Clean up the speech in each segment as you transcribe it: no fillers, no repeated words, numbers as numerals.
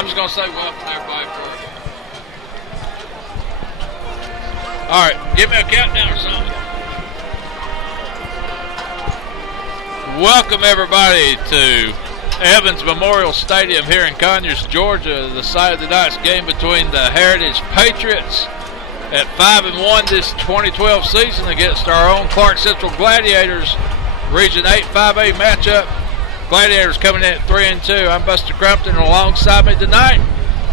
I'm just going to say welcome to everybody first. All right, give me a countdown or something. Welcome everybody to Evans Memorial Stadium here in Conyers, Georgia, the site of tonight's game between the Heritage Patriots at 5-1 this 2012 season against our own Clarke Central Gladiators, Region 8 5A matchup. Gladiators coming in at 3-2. I'm Buster Crumpton, and alongside me tonight,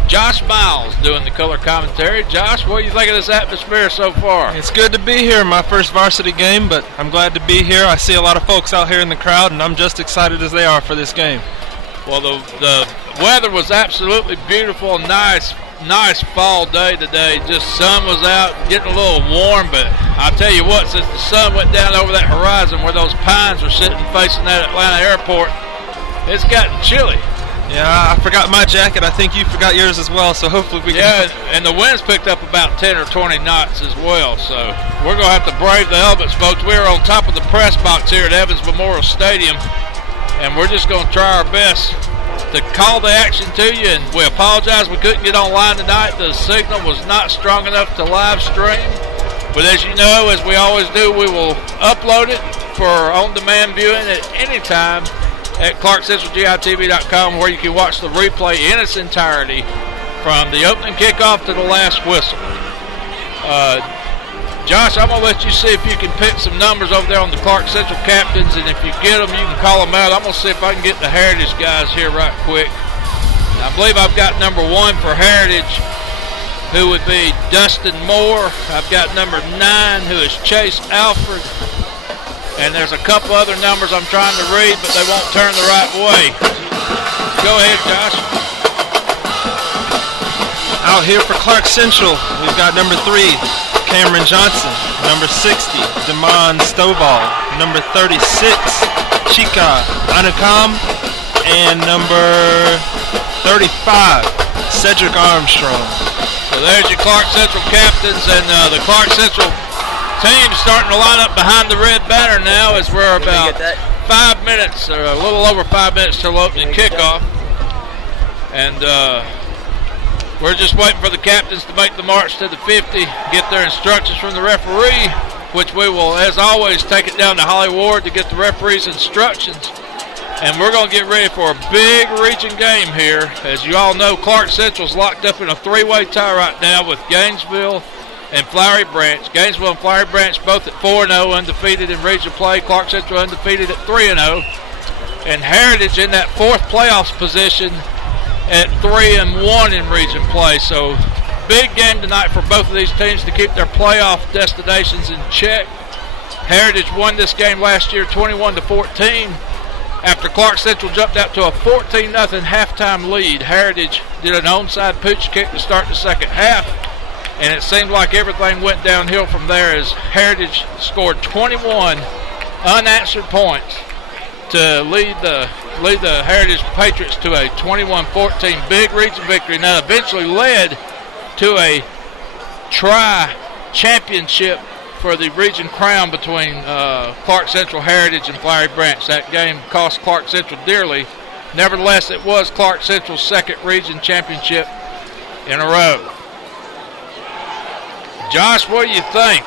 Josh Miles doing the color commentary. Josh, what do you think of this atmosphere so far? It's good to be here, my first varsity game, but I'm glad to be here. I see a lot of folks out here in the crowd, and I'm just excited as they are for this game. Well, the weather was absolutely beautiful, nice fall day today. Just sun was out, getting a little warm, but I'll tell you what, since the sun went down over that horizon where those pines are sitting facing that Atlanta airport, it's gotten chilly. Yeah, I forgot my jacket. I think you forgot yours as well, so hopefully we can... Yeah, and the wind's picked up about 10 or 20 knots as well, so we're going to have to brave the elements, folks. We're on top of the press box here at Evans Memorial Stadium, and we're just going to try our best to call the action to you, and we apologize we couldn't get online tonight. The signal was not strong enough to live stream, but as you know, as we always do, we will upload it for on-demand viewing at any time at ClarkeCentralGITV.com, where you can watch the replay in its entirety from the opening kickoff to the last whistle. Josh, I'm going to let you see if you can pick some numbers over there on the Clarke Central captains, and if you get them, you can call them out. I'm going to see if I can get the Heritage guys here right quick. I believe I've got number 1 for Heritage, who would be Dustin Moore. I've got number 9, who is Chase Alfred. And there's a couple other numbers I'm trying to read, but they won't turn the right way. Go ahead, Josh. Out here for Clarke Central, we've got number 3, Cameron Johnson. Number 60, Damon Stovall. Number 36, Chika Anukam. And number 35, Cedric Armstrong. So there's your Clarke Central captains, and the Clarke Central team starting to line up behind the red banner now as we're about 5 minutes, or a little over 5 minutes till opening kickoff. And we're just waiting for the captains to make the march to the 50, get their instructions from the referee, which we will, as always, take it down to Holly Ward to get the referee's instructions. And we're going to get ready for a big region game here. As you all know, Clarke Central's locked up in a 3-way tie right now with Gainesville and Flowery Branch. Gainesville and Flowery Branch both at 4-0, undefeated in region play. Clarke Central undefeated at 3-0. And Heritage in that 4th playoffs position at 3-1 in region play. So big game tonight for both of these teams to keep their playoff destinations in check. Heritage won this game last year 21-14. After Clarke Central jumped out to a 14-0 halftime lead, Heritage did an onside pooch kick to start the second half. And it seemed like everything went downhill from there as Heritage scored 21 unanswered points to lead the Heritage Patriots to a 21-14 big region victory. Now eventually led to a championship for the region crown between Clarke Central, Heritage, and Flowery Branch. That game cost Clarke Central dearly. Nevertheless, it was Clarke Central's 2nd region championship in a row. Josh, what do you think?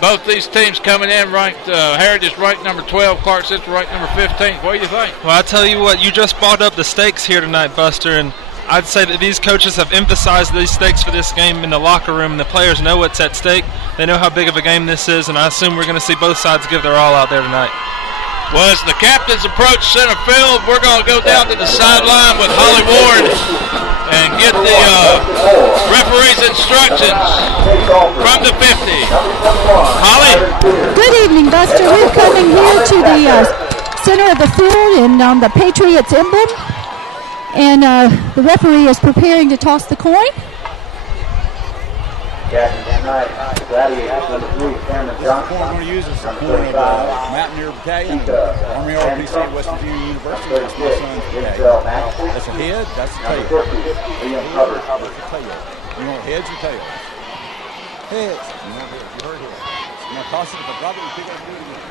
Both these teams coming in ranked, Heritage ranked number 12, Clarke Central ranked number 15. What do you think? Well, I tell you what, you just brought up the stakes here tonight, Buster, and I'd say that these coaches have emphasized these stakes for this game in the locker room, and the players know what's at stake. They know how big of a game this is, and I assume we're going to see both sides give their all out there tonight. Well, as the captains approach center field, we're going to go down to the sideline with Holly Ward and get the referee's instructions from the 50. Holly? Good evening, Buster. We're coming here to the center of the field and on the Patriots emblem. And the referee is preparing to toss the coin. Gladiators number 3, Cameron Johnson. The coin we're going to use is the coin of Mountaineer Battalion, Army ROTC at West Virginia University. That's my son's battalion. That's a head, that's a tail. That's a tail. You want heads or tails? Heads. You want heads. You heard heads. I'm going to toss it. If I drop it, you pick it up and do it again.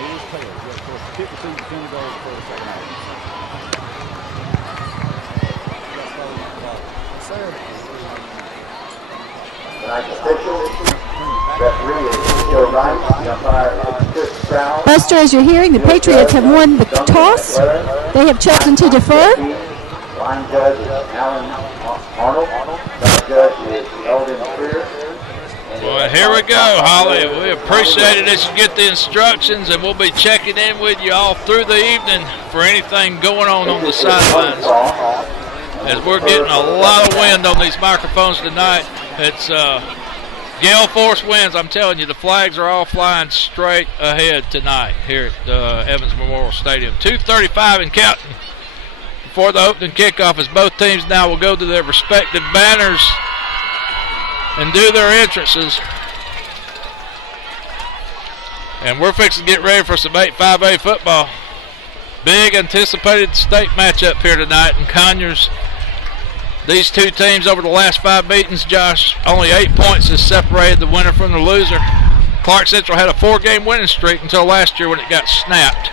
is tail. Yeah, of course, kick receives the 10 goals for the second half. Tonight's official, referee is Joe Rice, umpire is Chris Brown. Buster, as you're hearing, the Patriots have won the toss. They have chosen to defer. Line judge is Alan Arnold. Line judge is Eldon Freer. Well, here we go, Holly. We appreciate it as you get the instructions, and we'll be checking in with you all through the evening for anything going on the sidelines. As we're getting a lot of wind on these microphones tonight. It's gale force winds. I'm telling you, the flags are all flying straight ahead tonight here at Evans Memorial Stadium. 2:35 and counting before the opening kickoff, as both teams now will go to their respective banners and do their entrances. And we're fixing to get ready for some 8-5A football. Big anticipated state matchup here tonight in Conyers. These two teams over the last 5 meetings, Josh, only 8 points has separated the winner from the loser. Clarke Central had a 4-game winning streak until last year when it got snapped.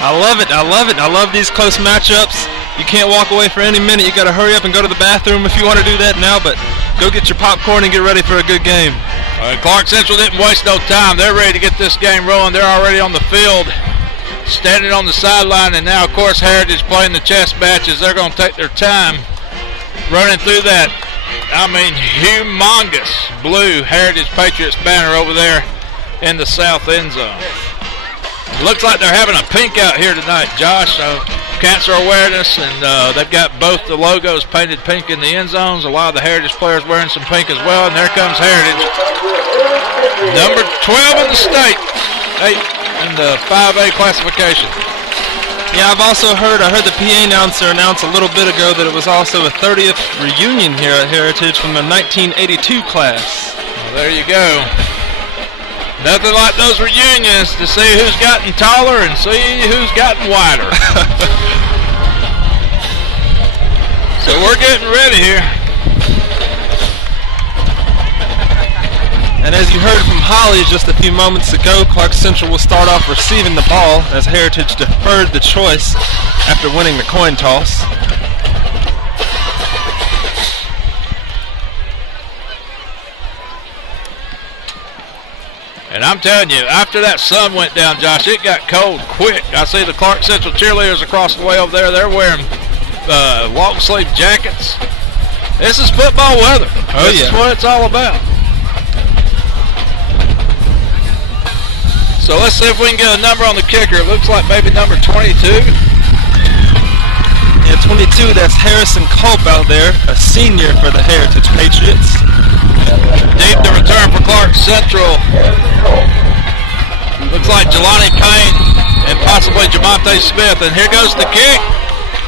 I love it. I love it. I love these close matchups. You can't walk away for any minute. You got to hurry up and go to the bathroom if you want to do that now, but go get your popcorn and get ready for a good game. Clarke Central didn't waste no time. They're ready to get this game rolling. They're already on the field, standing on the sideline, and now, of course, Heritage playing the chess matches. They're going to take their time running through that, humongous blue Heritage Patriots banner over there in the south end zone. It looks like they're having a pink out here tonight, Josh. Cancer awareness, and they've got both the logos painted pink in the end zones. A lot of the Heritage players wearing some pink as well, and there comes Heritage. Number 12 in the state, 8 in the 5A classification. Yeah, I heard the PA announcer announce a little bit ago that it was also a 30th reunion here at Heritage from the 1982 class. Well, there you go. Nothing like those reunions to see who's gotten taller and see who's gotten wider. So we're getting ready here. And as you heard from Holly just a few moments ago, Clarke Central will start off receiving the ball as Heritage deferred the choice after winning the coin toss. And I'm telling you, after that sun went down, Josh, it got cold quick. I see the Clarke Central cheerleaders across the way over there. They're wearing long sleeve jackets. This is football weather. This is what it's all about. So let's see if we can get a number on the kicker. It looks like maybe number 22. Yeah, 22, that's Harrison Culp out there, a senior for the Heritage Patriots. Deep to return for Clarke Central. Looks like Jelani Payne and possibly Jamonte Smith. And here goes the kick.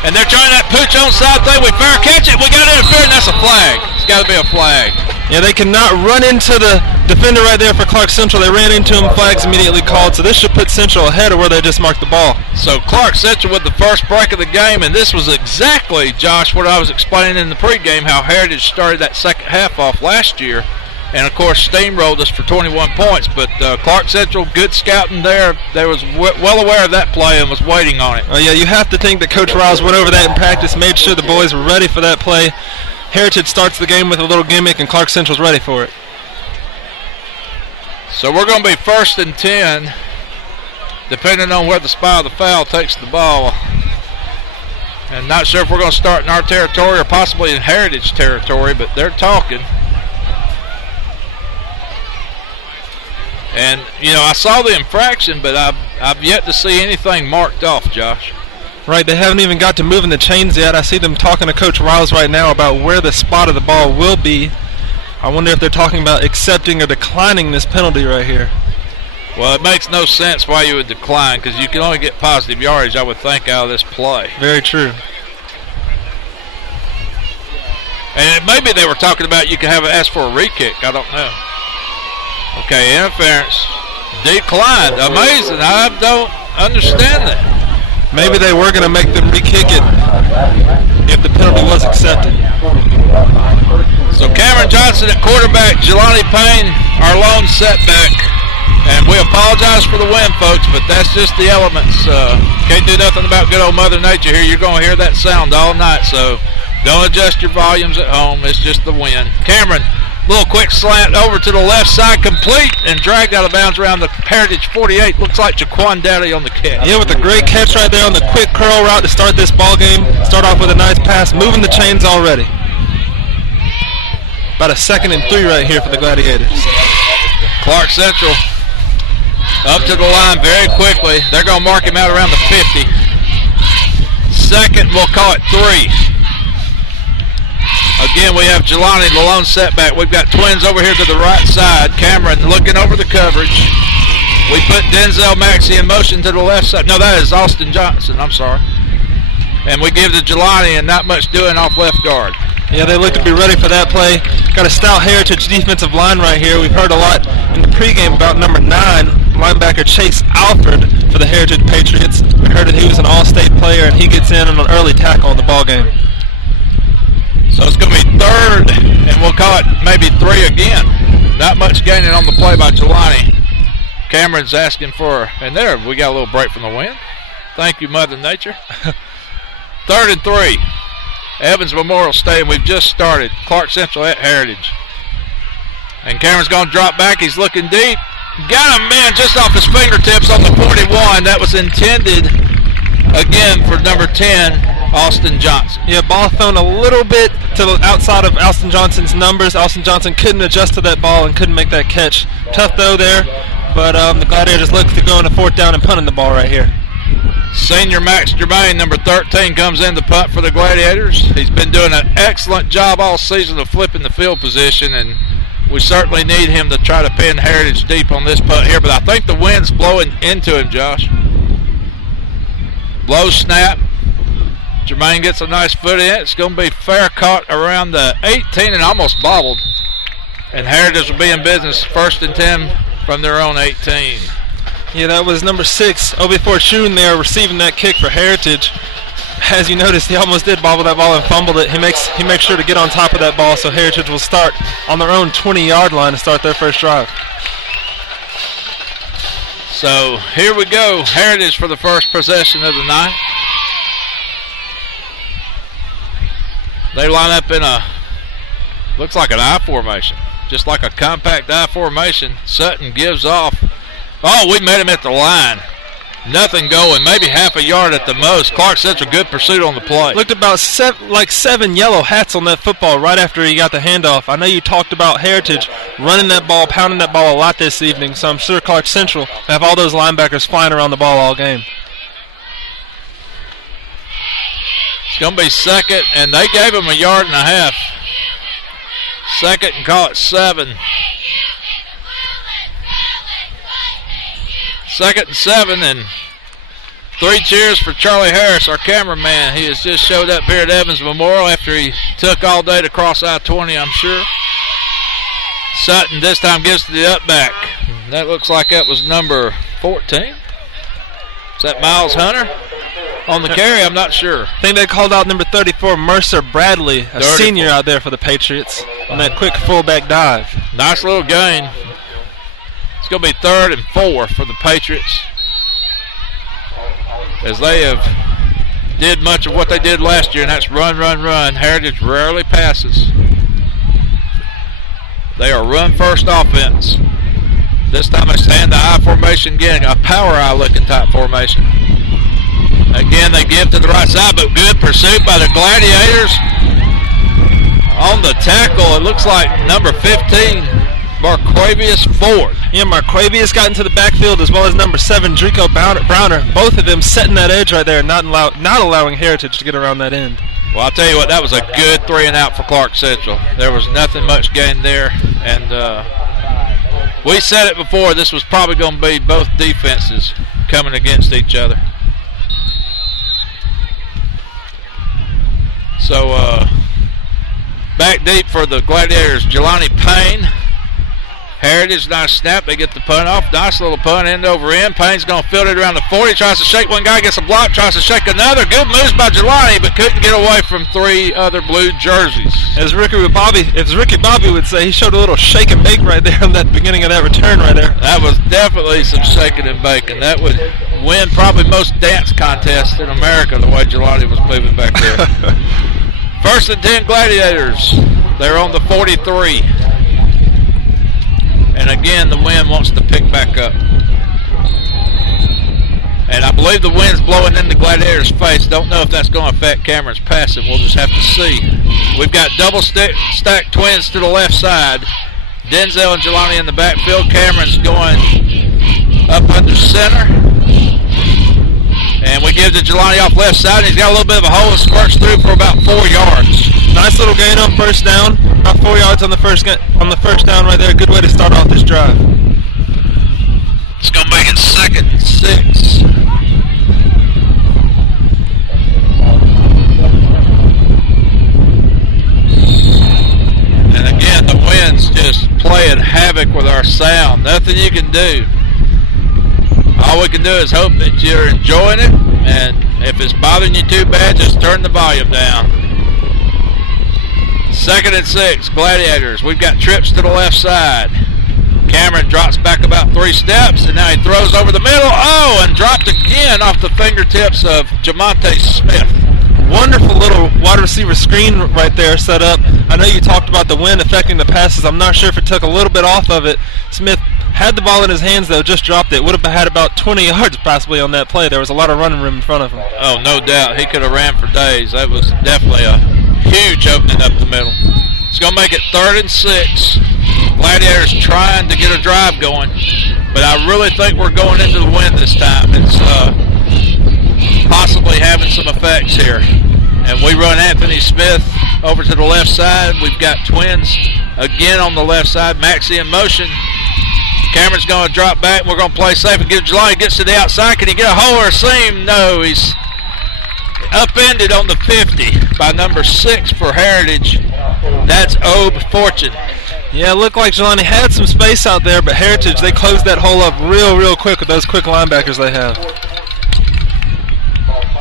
And they're trying that pooch onside thing. We fair catch it. We got to interfere, and that's a flag. It's got to be a flag. Yeah, they cannot run into the defender right there for Clarke Central. They ran into him, flags immediately called. So this should put Central ahead of where they just marked the ball. So Clarke Central with the first break of the game, and this was exactly, Josh, what I was explaining in the pregame, how Heritage started that second half off last year. And, of course, steamrolled us for 21 points. But Clarke Central, good scouting there. They was well aware of that play and was waiting on it. Oh, yeah, you have to think that Coach Riles went over that in practice, made sure the boys were ready for that play. Heritage starts the game with a little gimmick, and Clarke Central's ready for it. So we're going to be 1st and 10, depending on where the spy of the foul takes the ball. And not sure if we're going to start in our territory or possibly in Heritage territory, but they're talking. And, you know, I saw the infraction, but I've yet to see anything marked off, Josh. Right, they haven't even got to moving the chains yet. I see them talking to Coach Riles right now about where the spot of the ball will be. I wonder if they're talking about accepting or declining this penalty right here. Well, it makes no sense why you would decline, because you can only get positive yardage, I would think, out of this play. Very true. And maybe they were talking about you can ask for a re-kick. I don't know. Okay, interference. Declined. Amazing. I don't understand that. Maybe they were going to make them re-kick it if the penalty was accepted. So Cameron Johnson at quarterback, Jelani Payne, our lone setback. And we apologize for the wind, folks, but that's just the elements. Can't do nothing about good old Mother Nature here. You're going to hear that sound all night, so don't adjust your volumes at home. It's just the wind. Cameron, little quick slant over to the left side, complete, and dragged out of bounds around the Heritage 48. Looks like Jaquan Dowdy on the catch. Yeah, with a great catch right there on the quick curl route to start this ball game. Start off with a nice pass, moving the chains already. About a 2nd and 3 right here for the Gladiators. Clarke Central up to the line very quickly. They're going to mark him out around the 50. Second, we'll call it 3. Again, we have Jelani, the lone setback. We've got twins over here to the right side. Cameron looking over the coverage. We put Denzel Maxey in motion to the left side. No, that is Austin Johnson. I'm sorry. And we give to Jelani and not much doing off left guard. Yeah, they look to be ready for that play. Got a stout Heritage defensive line right here. We've heard a lot in the pregame about number 9, linebacker Chase Alford for the Heritage Patriots. We heard that he was an all-state player, and he gets in on an early tackle in the ball game. So it's going to be 3rd, and we'll call it maybe 3 again. Not much gaining on the play by Jelani. Cameron's asking for, and there we got a little break from the wind. Thank you, Mother Nature. 3rd and 3. Evans Memorial Stadium. We've just started. Clarke Central at Heritage. And Cameron's going to drop back. He's looking deep. Got him, man, just off his fingertips on the 41. That was intended, again, for number 10, Austin Johnson. Yeah, ball thrown a little bit to the outside of Austin Johnson's numbers. Austin Johnson couldn't adjust to that ball and couldn't make that catch. Tough throw there, but the Gladiators look to go on a 4th down and punting the ball right here. Senior Max Germain, number 13, comes in to punt for the Gladiators. He's been doing an excellent job all season of flipping the field position, and we certainly need him to try to pin Heritage deep on this punt here, but I think the wind's blowing into him, Josh. Blow snap. Germain gets a nice foot in. It's going to be fair caught around the 18 and almost bobbled. And Heritage will be in business 1st and 10 from their own 18. Yeah, that was number 6, Obi Fortune there receiving that kick for Heritage. As you noticed, he almost did bobble that ball and fumbled it. He makes sure to get on top of that ball, so Heritage will start on their own 20-yard line to start their first drive. So here we go. Heritage for the first possession of the night. They line up in a, looks like an I formation, just like a compact I formation. Sutton gives off. Oh, we met him at the line. Nothing going, maybe half a yard at the most. Clarke Central, good pursuit on the play. Looked about 7 yellow hats on that football right after he got the handoff. I know you talked about Heritage running that ball, pounding that ball a lot this evening, so I'm sure Clarke Central have all those linebackers flying around the ball all game. It's going to be 2nd, and they gave him a yard and a half. 2nd and call it 7. 2nd and 7, and 3 cheers for Charlie Harris, our cameraman. He has just showed up here at Evans Memorial after he took all day to cross I-20, I'm sure. Sutton this time gives to the up back. That looks like that was number 14. Is that Miles Hunter? On the carry, I'm not sure. I think they called out number 34, Mercer Bradley, a senior out there for the Patriots, on that quick fullback dive. Nice little gain. It's going to be 3rd and 4 for the Patriots, as they have did much of what they did last year, and that's run, run, run. Heritage rarely passes. They are run-first offense. This time they stand the I formation again, a power I looking type formation. Again, they give to the right side, but good pursuit by the Gladiators. On the tackle, it looks like number 15, Marquavius Ford. Yeah, Marquavius got into the backfield, as well as number 7, Drico Browner. Both of them setting that edge right there, not allowing Heritage to get around that end. Well, I'll tell you what, that was a good 3 and out for Clarke Central. There was nothing much gained there, and we said it before, this was probably going to be both defenses coming against each other. So, back deep for the Gladiators, Jelani Payne. Heritage, nice snap. They get the punt off. Nice little punt, end over end. Payne's going to field it around the 40. Tries to shake one guy, gets a block. Tries to shake another. Good moves by Jelani, but couldn't get away from 3 other blue jerseys. As Ricky Bobby would say, he showed a little shake and bake right there on that beginning of that return right there. That was definitely some shaking and baking. That would win probably most dance contests in America, the way Jelani was moving back there. 1st and 10 Gladiators. They're on the 43. And again, the wind wants to pick back up. And I believe the wind's blowing in the Gladiators' face. Don't know if that's going to affect Cameron's passing. We'll just have to see. We've got double stacked twins to the left side. Denzel and Jelani in the backfield. Cameron's going up under center. And we give to Jelani off left side. He's got a little bit of a hole and squirts through for about 4 yards. Nice little gain on first down. About 4 yards on the first down right there. Good way to start off this drive. It's going to make it 2nd and 6. And again, the wind's just playing havoc with our sound. Nothing you can do. All we can do is hope that you're enjoying it, and if it's bothering you too bad, just turn the volume down. 2nd and 6, Gladiators. We've got trips to the left side. Cameron drops back about 3 steps, and now he throws over the middle. Oh, and dropped again off the fingertips of Jamonte Smith. Wonderful little wide receiver screen right there set up. I know you talked about the wind affecting the passes. I'm not sure if it took a little bit off of it. Smith had the ball in his hands, though, just dropped it. Would have had about 20 yards possibly on that play. There was a lot of running room in front of him. Oh, no doubt. He could have ran for days. That was definitely a huge opening up the middle. It's going to make it 3rd and 6. Gladiators trying to get a drive going, but I really think we're going into the wind this time. It's possibly having some effects here. And we run Anthony Smith over to the left side. We've got twins again on the left side. Maxie in motion. Cameron's going to drop back. We're going to play safe and give Jelani. Gets to the outside. Can he get a hole or a seam? No, he's upended on the 50 by number 6 for Heritage. That's Obe Fortune. Yeah, it looked like Jelani had some space out there, but Heritage, they closed that hole up real quick with those quick linebackers they have.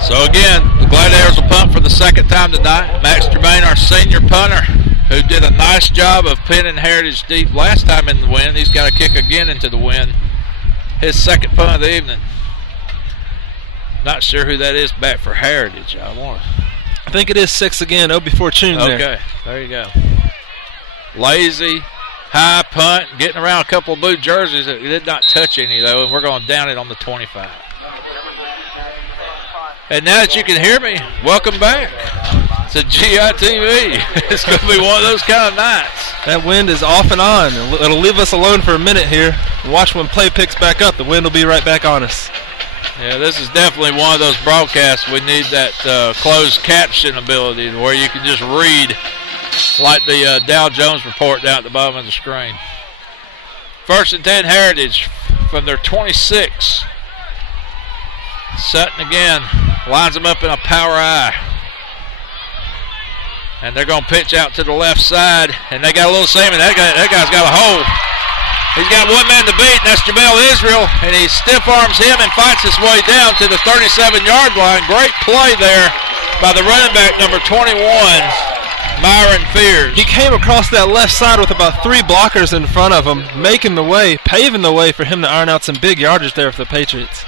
So again, the Gladiators will punt for the 2nd time tonight. Max Germain, our senior punter, who did a nice job of pinning Heritage deep last time in the wind. He's got to kick again into the wind. His 2nd punt of the evening. Not sure who that is back for Heritage. I think it is 6 again. Obi Fortune there. Okay, there you go. Lazy, high punt, getting around a couple of blue jerseys that did not touch any, though, and we're going down it on the 25. And now that you can hear me, welcome back to GITV. It's going to be one of those kind of nights. That wind is off and on. It'll leave us alone for a minute here. Watch when play picks back up. The wind will be right back on us. Yeah, this is definitely one of those broadcasts. We need that closed caption ability where you can just read like the Dow Jones report down at the bottom of the screen. 1st and 10 Heritage from their 26. Sutton again lines them up in a power I. And they're going to pitch out to the left side. And they got a little seam, and that guy's got a hole. He's got one man to beat, and that's Jamel Israel. And he stiff arms him and fights his way down to the 37-yard line. Great play there by the running back, number 21. Myron Fears. He came across that left side with about 3 blockers in front of him, making the way, paving the way for him to iron out some big yardage there for the Patriots.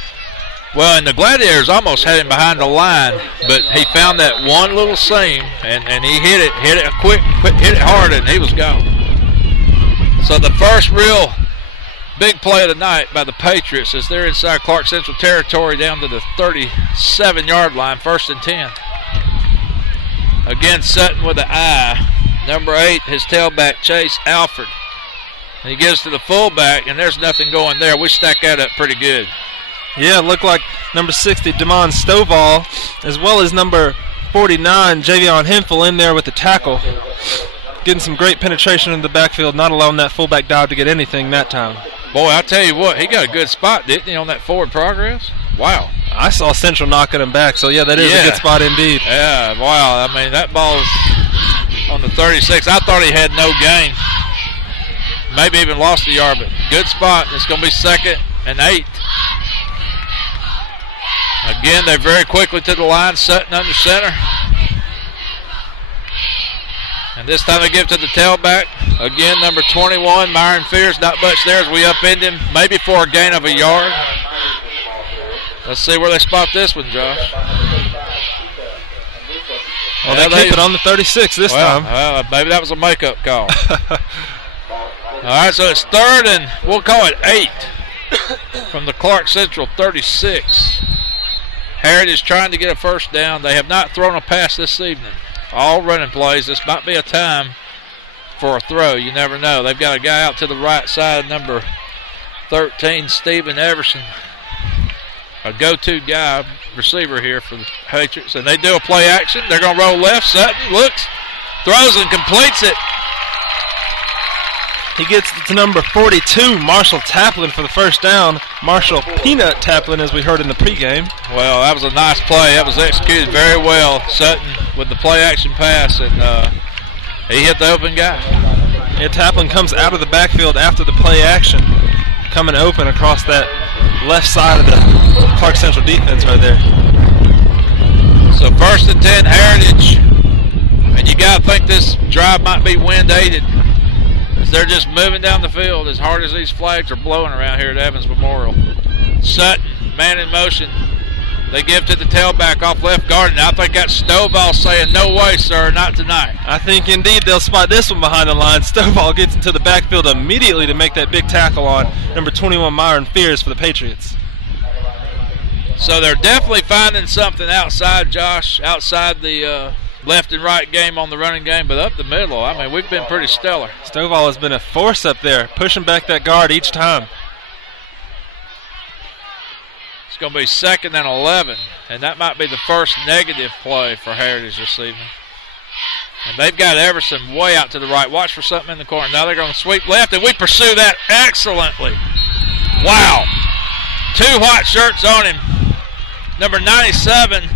Well, and the Gladiators almost had him behind the line, but he found that one little seam, and he hit it quick, hit it hard, and he was gone. So the first real big play of the night by the Patriots as they're inside Clarke Central territory down to the 37-yard line, 1st and 10. Again, Sutton with an eye. Number 8, his tailback, Chase Alford. And he gives to the fullback, and there's nothing going there. We stack that up pretty good. Yeah, it looked like number 60, Damon Stovall, as well as number 49, Javion Hemphill in there with the tackle. Getting some great penetration in the backfield, not allowing that fullback dive to get anything that time. Boy, I'll tell you what, he got a good spot, didn't he, on that forward progress? Wow. I saw Central knocking him back, so yeah, that is a good spot indeed. Yeah, wow. I mean, that ball's on the 36. I thought he had no gain. Maybe even lost a yard, but good spot. It's going to be 2nd and 8. Again, they're very quickly to the line, Sutton under center. And this time they give to the tailback. Again, number 21, Myron Fears. Not much there as we upend him, maybe for a gain of a yard. Let's see where they spot this one, Josh. Well, they keep it on the 36 this time. Well, maybe that was a makeup call. All right, so it's 3rd and we'll call it 8 from the Clarke Central 36. Heritage trying to get a first down. They have not thrown a pass this evening. All running plays. This might be a time for a throw. You never know. They've got a guy out to the right side, number 13, Stephen Everson. A go-to guy, receiver here for the Patriots. And they do a play action. They're going to roll left. Sutton looks, throws, and completes it. He gets to number 42, Marshall Taplin, for the first down. Marshall Peanut Taplin, as we heard in the pregame. Well, that was a nice play. That was executed very well. Sutton with the play action pass, and he hit the open guy. Yeah, Taplin comes out of the backfield after the play action, coming open across that left side of the Clarke Central defense right there. So 1st and 10, Heritage. And you got to think this drive might be wind-aided. They're just moving down the field as hard as these flags are blowing around here at Evans Memorial. Sutton, man in motion. They give to the tailback off left guard, and I think that's Stovall saying, no way, sir, not tonight. I think indeed they'll spot this one behind the line. Stovall gets into the backfield immediately to make that big tackle on number 21, Myron Fears, for the Patriots. So they're definitely finding something outside, Josh, outside the left and right game on the running game, but up the middle, I mean, we've been pretty stellar. Stovall has been a force up there, pushing back that guard each time. It's going to be 2nd and 11, and that might be the first negative play for Heritage this evening. And they've got Everson way out to the right. Watch for something in the corner. Now they're going to sweep left, and we pursue that excellently. Wow. 2 white shirts on him. Number 97.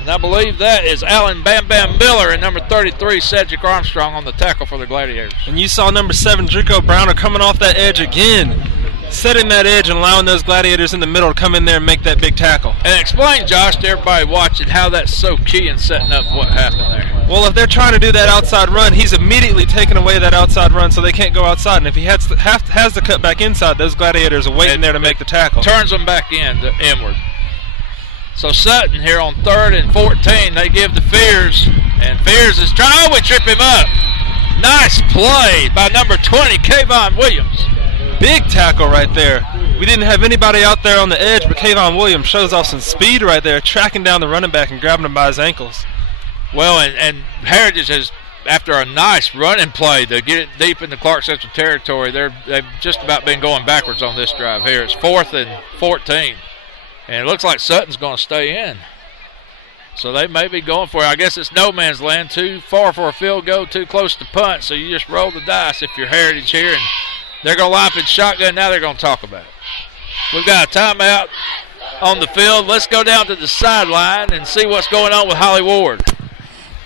And I believe that is Alan Bam Bam Miller, and number 33, Cedric Armstrong, on the tackle for the Gladiators. And you saw number 7, Drico Browner, coming off that edge again, setting that edge and allowing those Gladiators in the middle to come in there and make that big tackle. And explain, Josh, to everybody watching how that's so key in setting up what happened there. Well, if they're trying to do that outside run, he's immediately taking away that outside run so they can't go outside. And if he has to cut back inside, those Gladiators are waiting there to make the tackle. Turns them back inward. So Sutton here on 3rd and 14, they give to Fears, and Fears is trying, oh, we trip him up. Nice play by number 20, Kayvon Williams. Big tackle right there. We didn't have anybody out there on the edge, but Kayvon Williams shows off some speed right there, tracking down the running back and grabbing him by his ankles. Well, and Heritage has, after a nice running play to get it deep into Clarke Central territory, they've just about been going backwards on this drive here. It's 4th and 14. And it looks like Sutton's going to stay in. So they may be going for it. I guess it's no man's land. Too far for a field goal, too close to punt. So you just roll the dice if you're Heritage here. And they're going to line up in shotgun. Now they're going to talk about it. We've got a timeout on the field. Let's go down to the sideline and see what's going on with Holly Ward.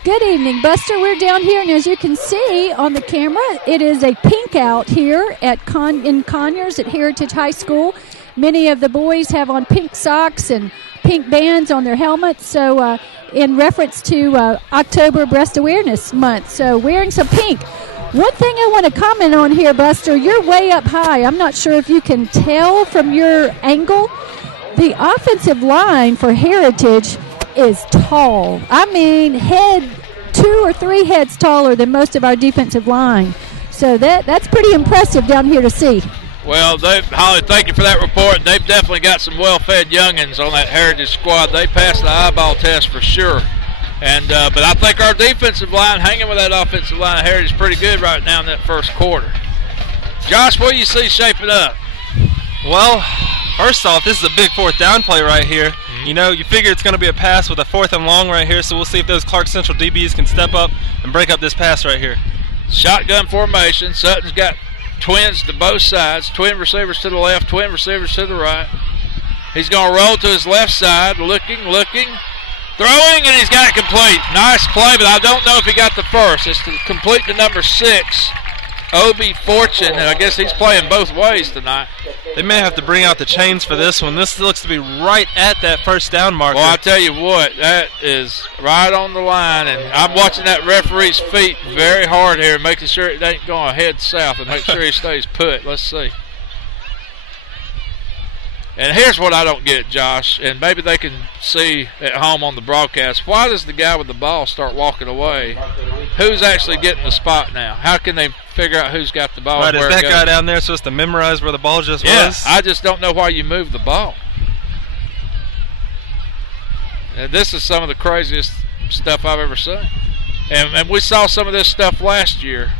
Good evening, Buster. We're down here, and as you can see on the camera, it is a pink out here in Conyers at Heritage High School. Many of the boys have on pink socks and pink bands on their helmets, so in reference to October Breast Awareness Month. So wearing some pink. One thing I want to comment on here, Buster, you're way up high. I'm not sure if you can tell from your angle. The offensive line for Heritage is tall. I mean, 2 or 3 heads taller than most of our defensive line. So that's pretty impressive down here to see. Well, Holly, thank you for that report. They've definitely got some well-fed youngins on that Heritage squad. They passed the eyeball test for sure. And but I think our defensive line, hanging with that offensive line, Heritage is pretty good right now in that first quarter. Josh, what do you see shaping up? Well, first off, this is a big 4th down play right here. You know, you figure it's going to be a pass with a 4th and long right here, so we'll see if those Clarke Central DBs can step up and break up this pass right here. Shotgun formation. Sutton's got twins to both sides, twin receivers to the left, twin receivers to the right. He's going to roll to his left side, looking, throwing, and he's got it complete. Nice play, but I don't know if he got the first. It's to complete to number 6, Obi Fortune, and I guess he's playing both ways tonight. They may have to bring out the chains for this one. This looks to be right at that first down marker. Well, I tell you what, that is right on the line, and I'm watching that referee's feet very hard here, making sure it ain't going to head south and make sure he stays put. Let's see. And here's what I don't get, Josh, and maybe they can see at home on the broadcast. Why does the guy with the ball start walking away? Who's actually getting the spot now? How can they figure out who's got the ball? Right, and where is that it guy goes? down there supposed to memorize where the ball just Yeah, was? I just don't know why you move the ball. And this is some of the craziest stuff I've ever seen. And we saw some of this stuff last year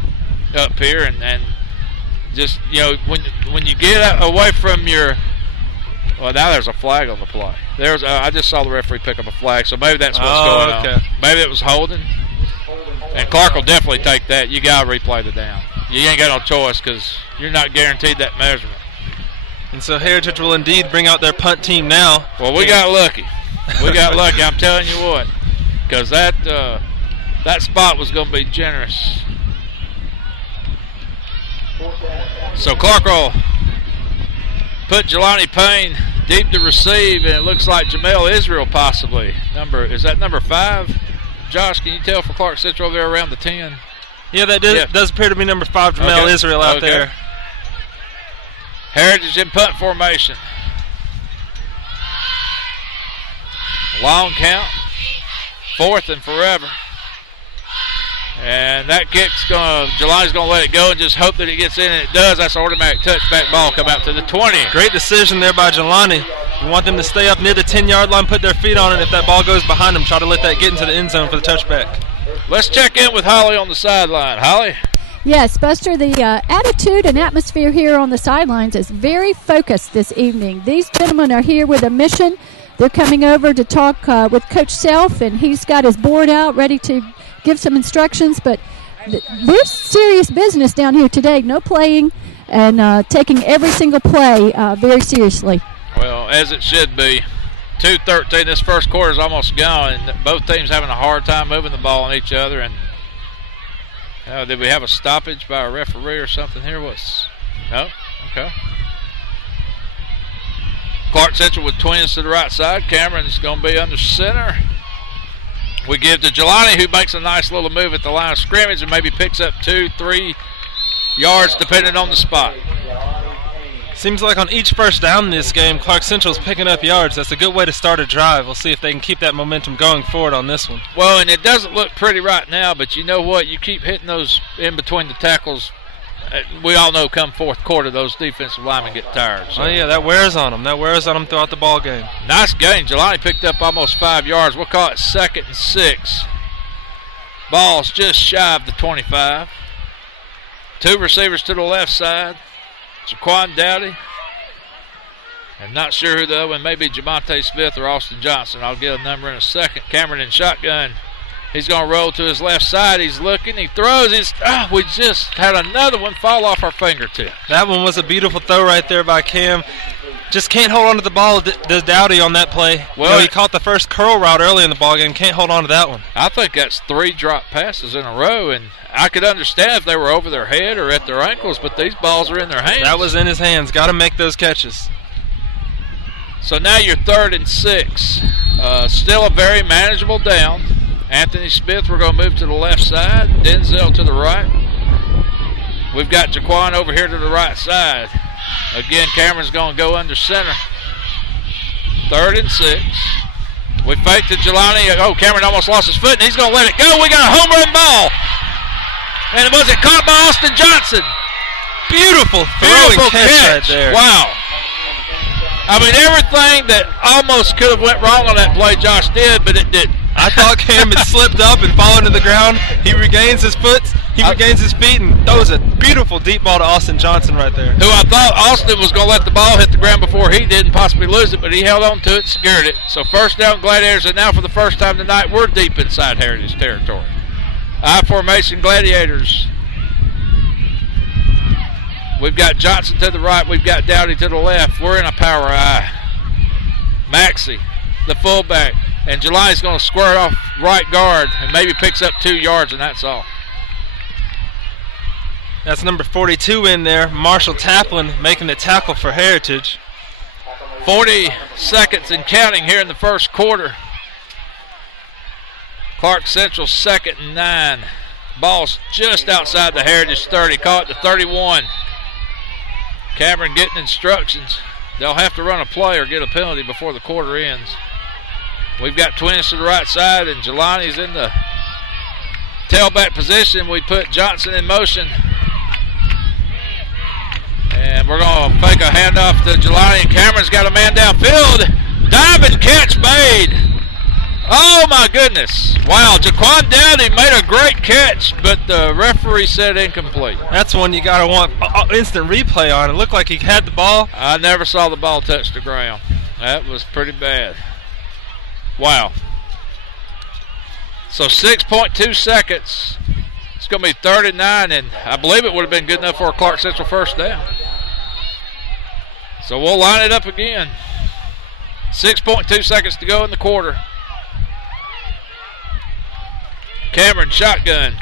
up here, and just, you know, when you get away from your – well, now there's a flag on the play. I just saw the referee pick up a flag, so maybe that's what's going on. Maybe it was holding. And Clarke will definitely take that. You got to replay the down. You ain't got no choice because you're not guaranteed that measurement. And so Heritage will indeed bring out their punt team now. Well, we got lucky. We got lucky, I'm telling you what, because that spot was going to be generous. So Clarke will put Jelani Payne deep to receive, and it looks like Jamel Israel possibly. Is that number 5? Josh, can you tell for Clarke Central over there around the 10? Yeah, that does appear to be number 5, Jamel Israel out there. Heritage in punt formation. Long count. 4th and forever. And that kick's Jelani's going to let it go and just hope that it gets in, and it does. That's an automatic touchback ball come out to the 20. Great decision there by Jelani. You want them to stay up near the 10-yard line, put their feet on it. If that ball goes behind them, try to let that get into the end zone for the touchback. Let's check in with Holly on the sideline. Holly? Yes, Buster, the attitude and atmosphere here on the sidelines is very focused this evening. These gentlemen are here with a mission. They're coming over to talk with Coach Self, and he's got his board out ready to give some instructions, but there's serious business down here today. No playing and taking every single play very seriously. Well, as it should be. 2:13, this first quarter is almost gone, and both teams having a hard time moving the ball on each other. And did we have a stoppage by a referee or something here? No? Okay. Clarke Central with twins to the right side. Cameron's going to be under center. We give to Jelani, who makes a nice little move at the line of scrimmage and maybe picks up 2-3 yards depending on the spot. Seems like on each first down in this game, Clarke Central's picking up yards. That's a good way to start a drive. We'll see if they can keep that momentum going forward on this one. Well, and it doesn't look pretty right now, but you know what? You keep hitting those in between the tackles. We all know come fourth quarter, those defensive linemen get tired. So. Oh, yeah, that wears on them. That wears on them throughout the ball game. Nice gain. Jelani picked up almost 5 yards. We'll call it 2nd and 6. Ball's just shy of the 25. 2 receivers to the left side. Jaquan Dowdy. I'm not sure who the other one may be, Jamonte Smith or Austin Johnson. I'll get a number in a second. Cameron in shotgun. He's going to roll to his left side. He's looking. He throws. We just had another one fall off our fingertip. That one was a beautiful throw right there by Cam. Just can't hold on to the ball, does Dowdy on that play. Well, he caught the first curl route early in the ball game. Can't hold on to that one. I think that's 3 drop passes in a row, and I could understand if they were over their head or at their ankles, but these balls are in their hands. That was in his hands. Got to make those catches. So now you're 3rd and 6. Still a very manageable down. Anthony Smith, we're going to move to the left side. Denzel to the right. We've got Jaquan over here to the right side. Again, Cameron's going to go under center. 3rd and 6. We fake to Jelani. Oh, Cameron almost lost his foot, and he's going to let it go. We got a home run ball. And was it caught by Austin Johnson? Beautiful throwing catch right there. Wow. I mean, everything that almost could have went wrong on that play, Josh did, but it didn't. I thought Cam had slipped up and fallen to the ground. He regains his foot, regains his feet, and throws a beautiful deep ball to Austin Johnson right there. Who I thought Austin was going to let the ball hit the ground before he did and possibly lose it, but he held on to it, secured it. So first down, Gladiators, and now for the first time tonight, we're deep inside Heritage territory. I formation, Gladiators. We've got Johnson to the right. We've got Dowdy to the left. We're in a power I. Maxey, the fullback. And Jelani's going to square it off right guard and maybe picks up 2 yards, and that's all. That's number 42 in there, Marshall Taplin, making the tackle for Heritage. 40 seconds and counting here in the first quarter. Clarke Central 2nd and 9. Ball's just outside the Heritage 30. Caught the 31. Cameron getting instructions. They'll have to run a play or get a penalty before the quarter ends. We've got Twins to the right side, and Jelani's in the tailback position. We put Johnson in motion. And we're going to fake a handoff to Jelani, and Cameron's got a man downfield. Diving catch made. Oh, my goodness. Wow, Jaquan Dowdy made a great catch, but the referee said incomplete. That's one you got to want instant replay on. It looked like he had the ball. I never saw the ball touch the ground. That was pretty bad. Wow. So 6.2 seconds. It's going to be 39, and I believe it would have been good enough for a Clarke Central first down. So we'll line it up again. 6.2 seconds to go in the quarter. Cameron shotgun.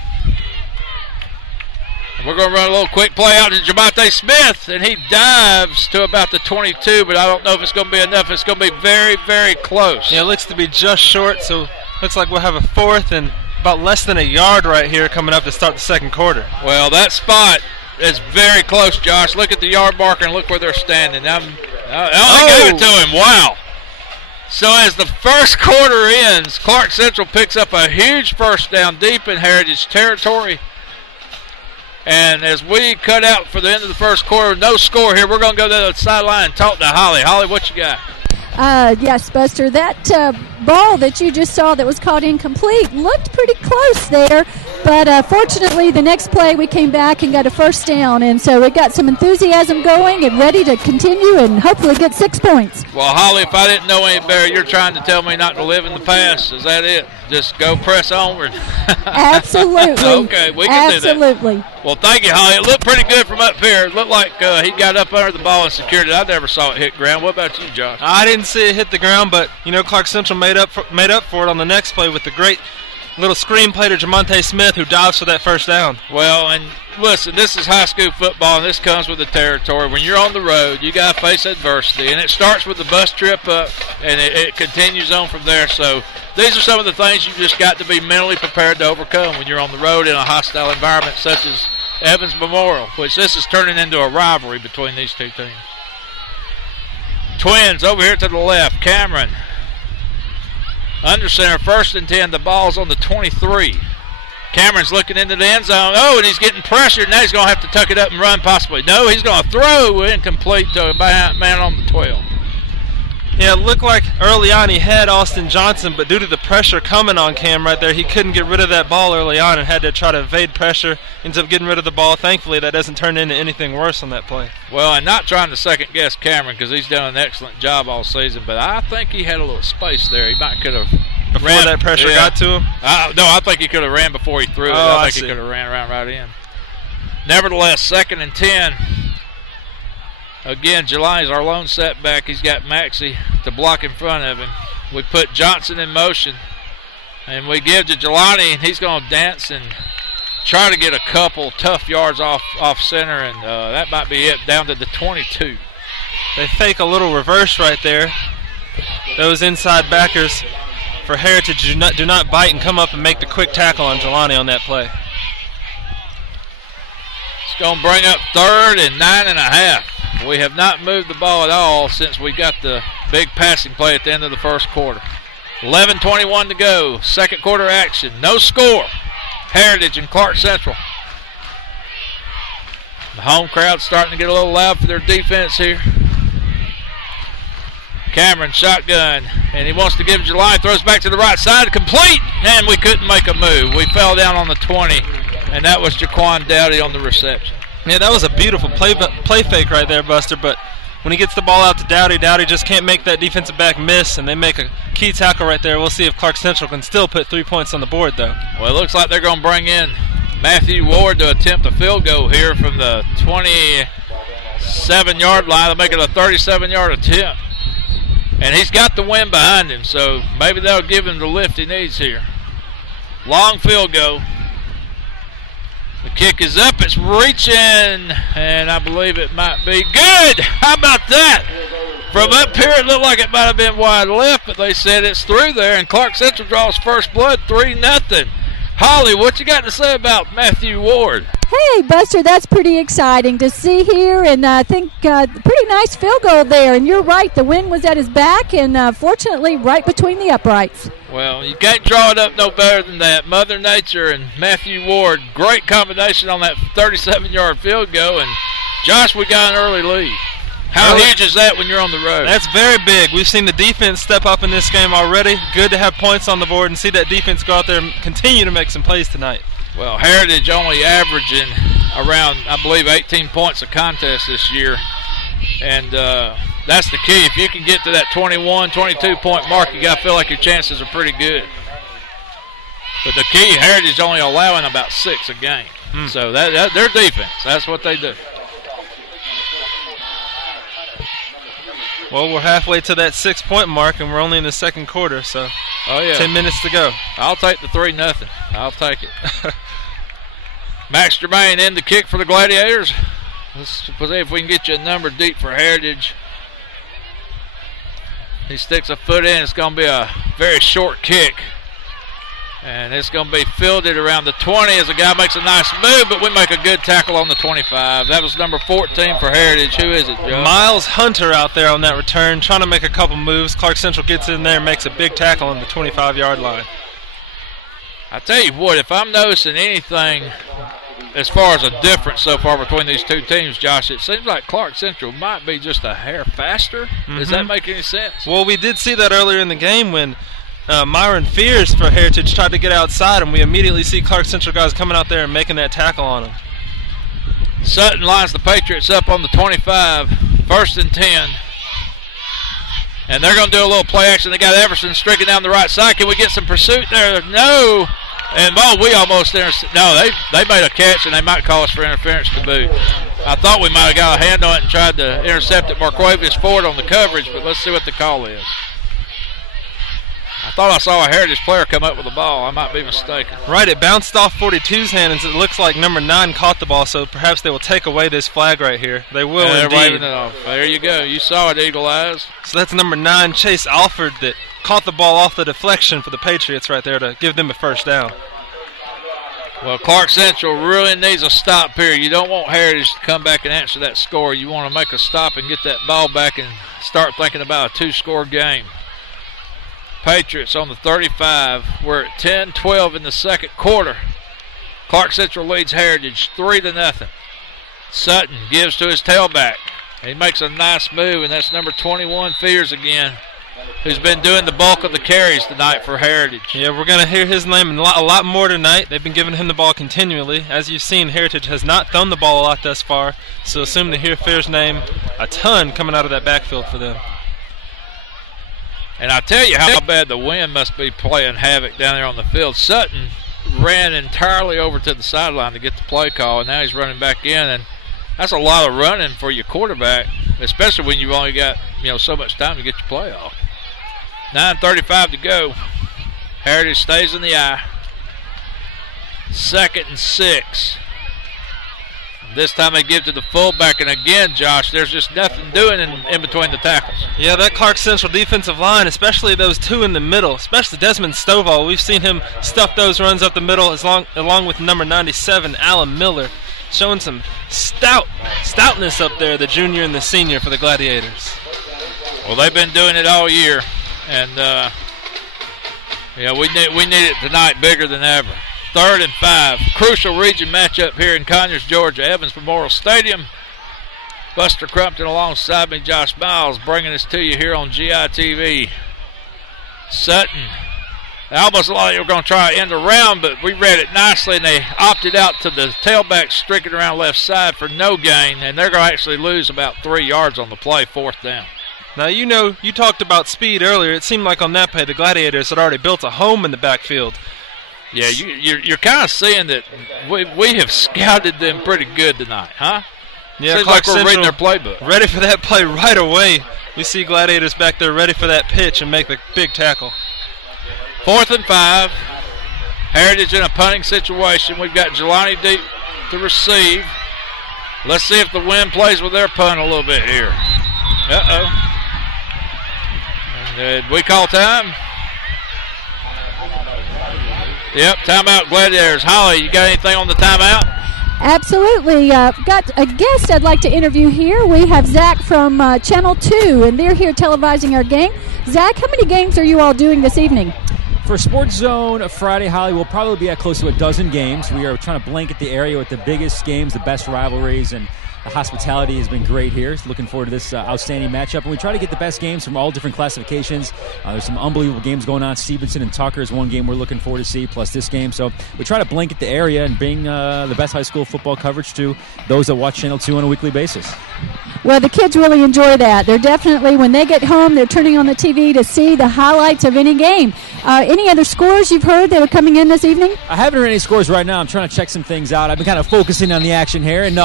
And we're going to run a little quick play out to Jamonte Smith, and he dives to about the 22, but I don't know if it's going to be enough. It's going to be very, very close. Yeah, it looks to be just short, so looks like we'll have a fourth and about less than a yard right here coming up to start the second quarter. Well, that spot is very close, Josh. Look at the yard marker and look where they're standing. I only gave it to him. Wow. So as the first quarter ends, Clarke Central picks up a huge first down deep in Heritage territory. And as we cut out for the end of the first quarter, no score here, we're going to go to the sideline and talk to Holly. Holly, what you got? Yes, Buster, that ball that you just saw that was caught incomplete looked pretty close there, but fortunately the next play we came back and got a first down, and so we got some enthusiasm going and ready to continue and hopefully get 6 points. Well, Holly, if I didn't know any better, you're trying to tell me not to live in the past. Is that it? Just go press onward. Absolutely. Okay, we can do that. Absolutely. Well, thank you, Holly. It looked pretty good from up here. It looked like he got up under the ball and secured it. I never saw it hit ground. What about you, Josh? I didn't see it hit the ground, but, you know, Clarke Central made up for it on the next play with the great little screen play to Jamonte Smith, who dives for that first down. Well, and listen, this is high school football, and this comes with the territory. When you're on the road, you got to face adversity, and it starts with the bus trip up, and it continues on from there. So these are some of the things you just got to be mentally prepared to overcome when you're on the road in a hostile environment such as Evans Memorial, which this is turning into a rivalry between these two teams. Twins over here to the left. Cameron under center, 1st and 10. The ball's on the 23. Cameron's looking into the end zone. Oh, and he's getting pressured. Now he's going to have to tuck it up and run possibly. No, he's going to throw incomplete to a man on the 12. Yeah, it looked like early on he had Austin Johnson, but due to the pressure coming on Cam right there, he couldn't get rid of that ball early on and had to try to evade pressure, ends up getting rid of the ball. Thankfully, that doesn't turn into anything worse on that play. Well, and not trying to second-guess Cameron because he's done an excellent job all season, but I think he had a little space there. He might could have Before that pressure got to him? No, I think he could have ran before he threw it. I think he could have ran around right in. Nevertheless, 2nd and 10. Again, Jelani's our lone setback. He's got Maxey to block in front of him. We put Johnson in motion, and we give to Jelani, and he's going to dance and try to get a couple tough yards off center, and that might be it, down to the 22. They fake a little reverse right there. Those inside backers for Heritage do not bite and come up and make the quick tackle on Jelani on that play. It's going to bring up 3rd and 9.5. We have not moved the ball at all since we got the big passing play at the end of the first quarter. 11:21 to go. Second quarter action. No score. Heritage and Clarke Central. The home crowd's starting to get a little loud for their defense here. Cameron shotgun, and he wants to give Jelani. Throws back to the right side. Complete, and we couldn't make a move. We fell down on the 20, and that was Jaquan Dowdy on the reception. Yeah, that was a beautiful play fake right there, Buster, but when he gets the ball out to Dowdy, Dowdy just can't make that defensive back miss, and they make a key tackle right there. We'll see if Clarke Central can still put 3 points on the board, though. Well, it looks like they're going to bring in Matthew Ward to attempt a field goal here from the 27-yard line. They'll make it a 37-yard attempt. And he's got the wind behind him, so maybe that'll give him the lift he needs here. Long field goal. The kick is up. It's reaching, and I believe it might be good. How about that? From up here, it looked like it might have been wide left, but they said it's through there, and Clarke Central draws first blood, 3-0. Holly, what you got to say about Matthew Ward? Hey, Buster, that's pretty exciting to see here, and I think pretty nice field goal there. And you're right, the wind was at his back, and fortunately right between the uprights. Well, you can't draw it up no better than that. Mother Nature and Matthew Ward, great combination on that 37-yard field goal. And, Josh, we got an early lead. How huge is that when you're on the road? That's very big. We've seen the defense step up in this game already. Good to have points on the board and see that defense go out there and continue to make some plays tonight. Well, Heritage only averaging around, I believe, 18 points a contest this year. And that's the key. If you can get to that 21, 22-point mark, you got to feel like your chances are pretty good. But the key, Heritage only allowing about 6 a game. So that their defense, that's what they do. Well, we're halfway to that 6-point mark, and we're only in the second quarter, so 10 minutes to go. I'll take the 3-0. I'll take it. Max Germain in the kick for the Gladiators. Let's see if we can get you a number deep for Heritage. He sticks a foot in. It's going to be a very short kick. And it's going to be fielded around the 20 as the guy makes a nice move, but we make a good tackle on the 25. That was number 14 for Heritage. Who is it, Joe? Miles Hunter out there on that return, trying to make a couple moves. Clarke Central gets in there and makes a big tackle on the 25-yard line. I tell you what, if I'm noticing anything as far as a difference so far between these two teams, Josh, it seems like Clarke Central might be just a hair faster. Does that make any sense? Well, we did see that earlier in the game when Myron Fears for Heritage tried to get outside, and we immediately see Clarke Central guys coming out there and making that tackle on him. Sutton lines the Patriots up on the 25, 1st and 10. And they're going to do a little play action. They got Everson streaking down the right side. Can we get some pursuit there? No. And, we almost no, they made a catch, and they might call us for interference to boot. I thought we might have got a hand on it and tried to intercept it. Marquavius Ford on the coverage, but let's see what the call is. I thought I saw a Heritage player come up with the ball. I might be mistaken. Right, it bounced off 42's hand, and it looks like number 9 caught the ball, so perhaps they will take away this flag right here. They will indeed. They're waving it off. There you go. You saw it, Eagle Eyes. So that's number 9, Chase Alford, that caught the ball off the deflection for the Patriots right there to give them a first down. Well, Clarke Central really needs a stop here. You don't want Heritage to come back and answer that score. You want to make a stop and get that ball back and start thinking about a 2-score game. Patriots on the 35. We're at 10-12 in the second quarter. Clarke Central leads Heritage 3-0. Sutton gives to his tailback. He makes a nice move, and that's number 21, Fears again, who's been doing the bulk of the carries tonight for Heritage. Yeah, we're going to hear his name a lot more tonight. They've been giving him the ball continually. As you've seen, Heritage has not thrown the ball a lot thus far, so assume to hear Fears' name a ton coming out of that backfield for them. And I tell you how bad the wind must be playing havoc down there on the field. Sutton ran entirely over to the sideline to get the play call, and now he's running back in, and that's a lot of running for your quarterback, especially when you've only got so much time to get your play off. 9:35 to go. Heritage stays in the eye. 2nd and 6. This time they give to the fullback, and again, Josh, there's just nothing doing in between the tackles. Yeah, that Clarke Central defensive line, especially those two in the middle, especially Desmond Stovall. We've seen him stuff those runs up the middle along with number 97, Alan Miller, showing some stoutness up there, the junior and the senior for the Gladiators. Well, they've been doing it all year, and we need it tonight bigger than ever. 3rd and 5. Crucial region matchup here in Conyers, Georgia. Evans Memorial Stadium. Buster Crumpton alongside me, Josh Miles, bringing this to you here on GITV. Sutton. They almost looked like they were going to try to end the round, but we read it nicely, and they opted out to the tailback streaking around left side for no gain, and they're going to actually lose about 3 yards on the play, 4th down. Now, you talked about speed earlier. It seemed like on that play the Gladiators had already built a home in the backfield. Yeah, you're kind of seeing that we have scouted them pretty good tonight, huh? Yeah, seems Clarke like we're reading Central their playbook. Ready for that play right away. We see Gladiators back there ready for that pitch and make the big tackle. 4th and 5. Heritage in a punting situation. We've got Jelani to receive. Let's see if the wind plays with their punt a little bit here. Did we call time? Yep, timeout Gladiators. Holly, you got anything on the timeout? Absolutely. Got a guest I'd like to interview here. We have Zach from Channel 2, and they're here televising our game. Zach, how many games are you all doing this evening? For Sports Zone Friday, Holly, we'll probably be at close to a dozen games. We are trying to blanket the area with the biggest games, the best rivalries, and the hospitality has been great here. So looking forward to this outstanding matchup. And we try to get the best games from all different classifications. There's some unbelievable games going on. Stevenson and Tucker is one game we're looking forward to see, plus this game. So we try to blanket the area and bring the best high school football coverage to those that watch Channel 2 on a weekly basis. Well, the kids really enjoy that. They're definitely, when they get home, they're turning on the TV to see the highlights of any game. Any other scores you've heard that are coming in this evening? I haven't heard any scores right now. I'm trying to check some things out. I've been kind of focusing on the action here, and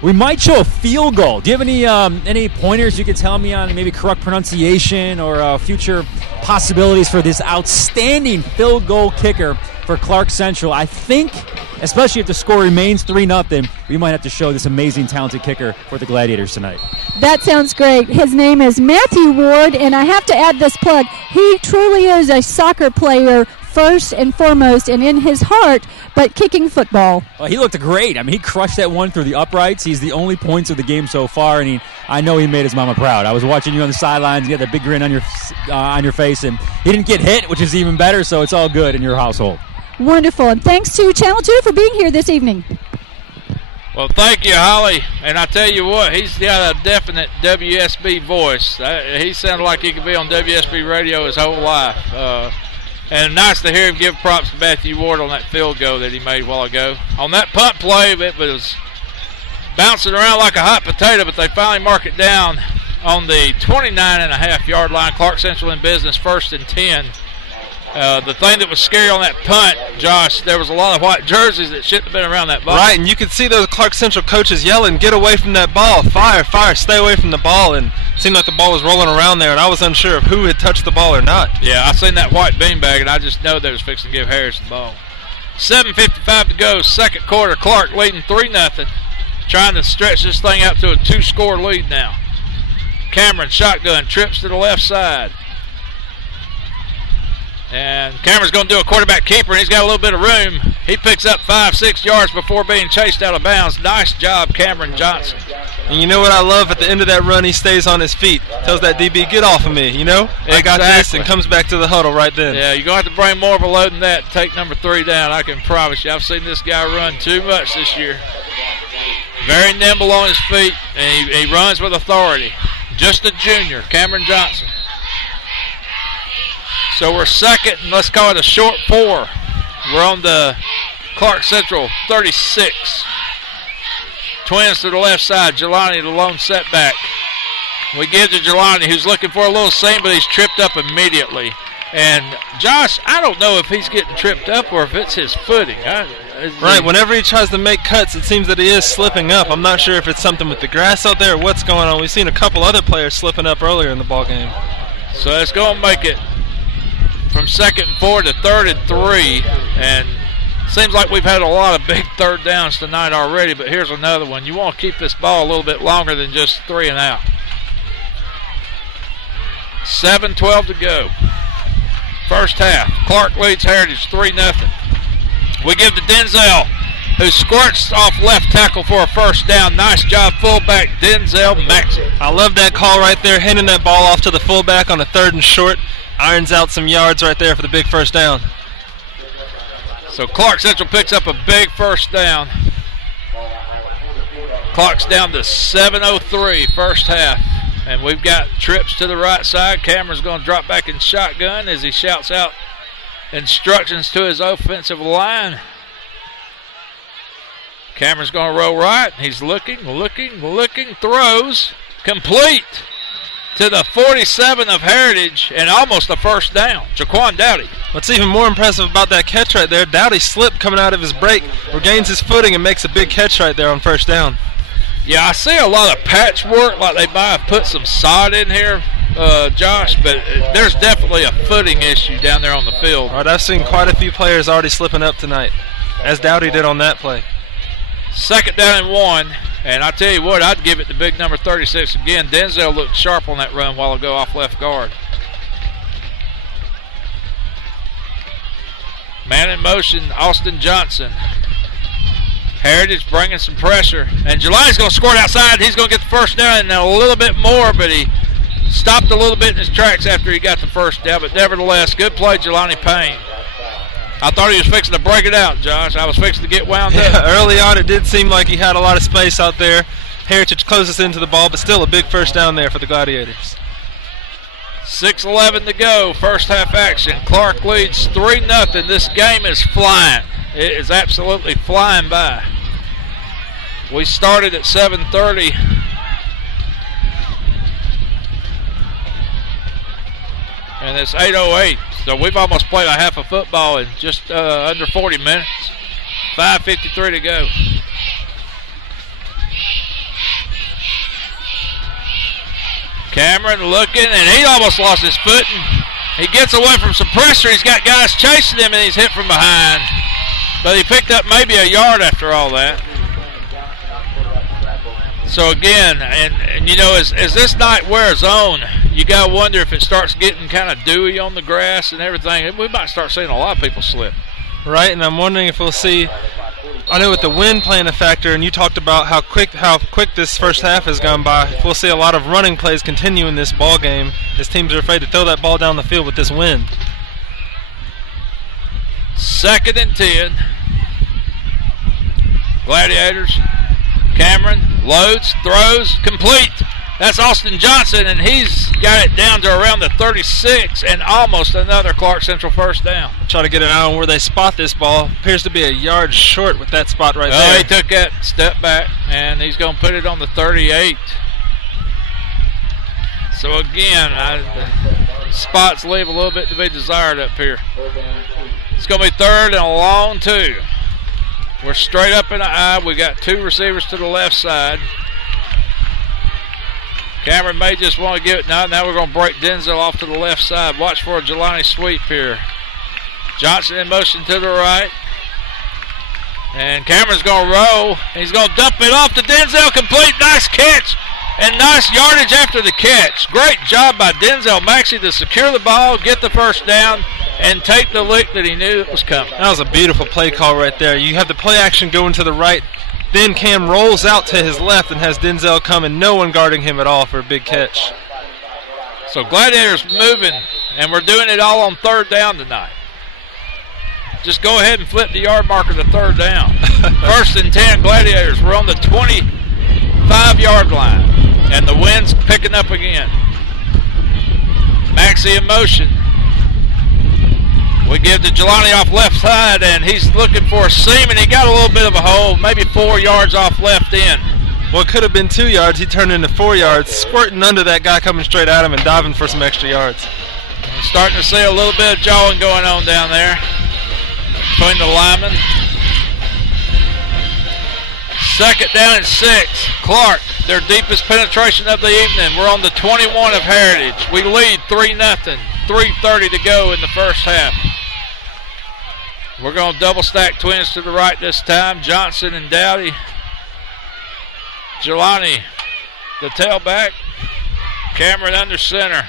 we might show a field goal. Do you have any pointers you could tell me on maybe correct pronunciation or future possibilities for this outstanding field goal kicker for Clarke Central? I think, especially if the score remains 3-0, we might have to show this amazing, talented kicker for the Gladiators tonight. That sounds great. His name is Matthew Ward, and I have to add this plug. He truly is a soccer player first and foremost, and in his heart, but kicking football. Well, he looked great. I mean, he crushed that one through the uprights. He's the only points of the game so far, and I know he made his mama proud. I was watching you on the sidelines. You had that big grin on your face, and he didn't get hit, which is even better, so it's all good in your household. Wonderful, and thanks to Channel 2 for being here this evening. Well, thank you, Holly. And I tell you what, he's got a definite WSB voice. He sounded like he could be on WSB radio his whole life. And nice to hear him give props to Matthew Ward on that field goal that he made a while ago. On that punt play, it was bouncing around like a hot potato, but they finally mark it down on the 29.5-yard line. Clarke Central in business, 1st and 10. The thing that was scary on that punt, Josh, there was a lot of white jerseys that shouldn't have been around that ball. Right, and you could see those Clarke Central coaches yelling, "Get away from that ball, fire, fire, stay away from the ball," and it seemed like the ball was rolling around there, and I was unsure of who had touched the ball or not. Yeah, I seen that white beanbag, and I just know they was fixing to give Harris the ball. 7:55 to go, second quarter. Clarke leading 3-0, trying to stretch this thing out to a 2-score lead now. Cameron shotgun, trips to the left side. And Cameron's going to do a quarterback keeper, and he's got a little bit of room. He picks up 5-6 yards before being chased out of bounds. Nice job, Cameron Johnson. And you know what I love? At the end of that run, he stays on his feet. Tells that DB, get off of me, you know? I got this, and comes back to the huddle right then. Yeah, you're going to have to bring more of a load than that to take number 3 down, I can promise you. I've seen this guy run too much this year. Very nimble on his feet, and he runs with authority. Just a junior, Cameron Johnson. So we're second, and let's call it a short 4. We're on the Clarke Central 36. Twins to the left side. Jelani, the lone setback. We give to Jelani, who's looking for a little seam, but he's tripped up immediately. And, Josh, I don't know if he's getting tripped up or if it's his footing. Right, whenever he tries to make cuts, it seems that he is slipping up. I'm not sure if it's something with the grass out there or what's going on. We've seen a couple other players slipping up earlier in the ball game. So it's going to make it from 2nd and 4 to 3rd and 3, and seems like we've had a lot of big third downs tonight already, but here's another one. You want to keep this ball a little bit longer than just 3 and out. 7:12 to go. First half. Clarke leads Heritage 3-0. We give to Denzel, who squirts off left tackle for a first down. Nice job, fullback Denzel Maxey. I love that call right there, handing that ball off to the fullback on a 3rd and short. Irons out some yards right there for the big first down. So Clarke Central picks up a big first down. Clock's down to 7:03 first half. And we've got trips to the right side. Cameron's going to drop back in shotgun as he shouts out instructions to his offensive line. Cameron's going to roll right. He's looking, throws, complete to the 47 of Heritage, and almost a first down. Jaquan Dowdy. What's even more impressive about that catch right there, Dowdy slipped coming out of his break, regains his footing, and makes a big catch right there on first down. Yeah, I see a lot of patchwork, like they might have put some sod in here, Josh, but there's definitely a footing issue down there on the field. All right, I've seen quite a few players already slipping up tonight, as Dowdy did on that play. 2nd down and 1. And I tell you what, I'd give it to big number 36 again. Denzel looked sharp on that run while ago off left guard. Man in motion, Austin Johnson. Heritage bringing some pressure. And Jelani's going to score it outside. He's going to get the first down and a little bit more, but he stopped a little bit in his tracks after he got the first down. But nevertheless, good play, Jelani Payne. I thought he was fixing to break it out, Josh. I was fixing to get wound up. Early on, it did seem like he had a lot of space out there. Heritage closes into the ball, but still a big first down there for the Gladiators. 6:11 to go, first half action. Clarke leads 3-0. This game is flying. It is absolutely flying by. We started at 7:30. And it's 8:08. So we've almost played a half of football in just under 40 minutes. 5:53 to go. Cameron looking, and he almost lost his footing. He gets away from some pressure. He's got guys chasing him, and he's hit from behind. But he picked up maybe a yard after all that. So again, and you know, as this night wears on, you got to wonder if it starts getting kind of dewy on the grass and everything. We might start seeing a lot of people slip. Right, and I'm wondering if we'll see, I know with the wind playing a factor, and you talked about how quick this first half has gone by, if we'll see a lot of running plays continue in this ball game as teams are afraid to throw that ball down the field with this wind. 2nd and 10. Gladiators. Cameron loads, throws, complete. That's Austin Johnson, and he's got it down to around the 36 and almost another Clarke Central first down. Try to get an eye on where they spot this ball. Appears to be a yard short with that spot right there. He took that step back, and he's going to put it on the 38. So again, spots leave a little bit to be desired up here. It's going to be 3rd and a long 2. We're straight up in the eye. We got 2 receivers to the left side. Cameron may just want to give it now. Now we're going to break Denzel off to the left side. Watch for a Jelani sweep here. Johnson in motion to the right. And Cameron's going to roll. He's going to dump it off to Denzel. Complete. Nice catch. And nice yardage after the catch. Great job by Denzel Maxey to secure the ball, get the first down, and take the lick that he knew it was coming. That was a beautiful play call right there. You have the play action going to the right. Then Cam rolls out to his left and has Denzel come, and no one guarding him at all for a big catch. So Gladiators moving, and we're doing it all on 3rd down tonight. Just go ahead and flip the yard marker to 3rd down. 1st and 10 Gladiators. We're on the 25-yard line, and the wind's picking up again. Maxey in motion. We give to Jelani off left side, and he's looking for a seam, and he got a little bit of a hole, maybe 4 yards off left end. Well, it could have been 2 yards. He turned into 4 yards, squirting under that guy coming straight at him and diving for some extra yards. We're starting to see a little bit of jawing going on down there between the linemen. 2nd down and 6. Clarke, their deepest penetration of the evening. We're on the 21 of Heritage. We lead 3-0. 3:30 to go in the first half. We're going to double stack twins to the right this time. Johnson and Dowdy. Jelani, the tailback. Cameron under center.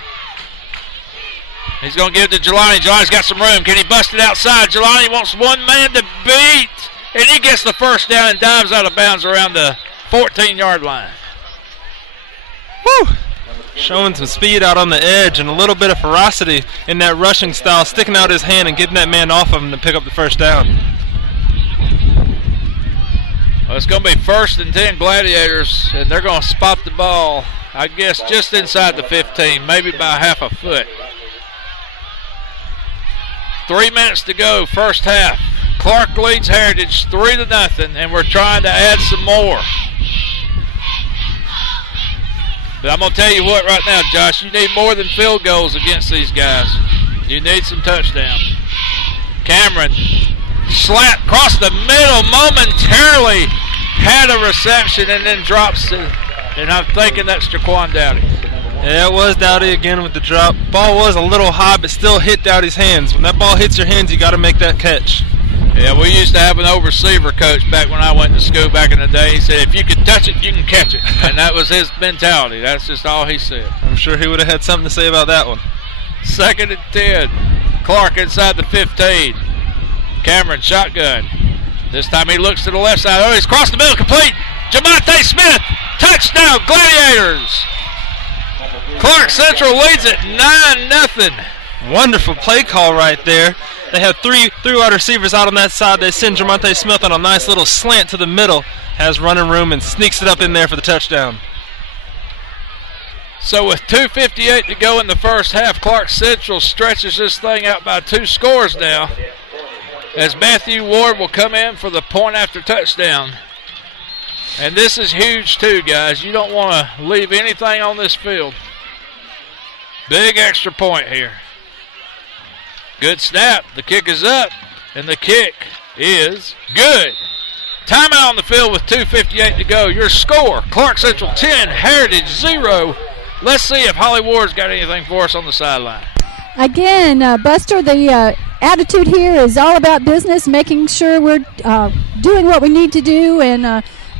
He's going to give it to Jelani. Jelani's got some room. Can he bust it outside? Jelani wants one man to beat. And he gets the first down and dives out of bounds around the 14-yard line. Woo! Showing some speed out on the edge and a little bit of ferocity in that rushing style, sticking out his hand and getting that man off of him to pick up the first down. Well, it's going to be 1st and 10 Gladiators, and they're going to spot the ball, I guess, just inside the 15, maybe by half a foot. 3 minutes to go, first half. Clarke leads Heritage 3-0, and we're trying to add some more. But I'm going to tell you what right now, Josh, you need more than field goals against these guys. You need some touchdowns. Cameron, slap across the middle, momentarily had a reception and then drops it. And I'm thinking that's Jaquan Dowdy. Yeah, it was Dowdy again with the drop. Ball was a little high, but still hit Dowdy's hands. When that ball hits your hands, you got to make that catch. Yeah, we used to have an old receiver coach back when I went to school back in the day. He said, if you can touch it, you can catch it. And that was his mentality. That's just all he said. I'm sure he would have had something to say about that one. 2nd and 10. Clarke inside the 15. Cameron shotgun. This time he looks to the left side. Oh, he's crossed the middle, complete. Jamonte Smith, touchdown, Gladiators. Clarke Central leads it 9-0. Wonderful play call right there. They have three wide receivers out on that side. They send Jamonte Smith on a nice little slant to the middle, has running room, and sneaks it up in there for the touchdown. So with 2:58 to go in the first half, Clarke Central stretches this thing out by 2 scores now, as Matthew Ward will come in for the point after touchdown. And this is huge too, guys. You don't want to leave anything on this field. Big extra point here. Good snap. The kick is up, and the kick is good. Timeout on the field with 2:58 to go. Your score, Clarke Central 10, Heritage 0. Let's see if Holly Ward's got anything for us on the sideline. Again, Buster, the attitude here is all about business, making sure we're doing what we need to do, and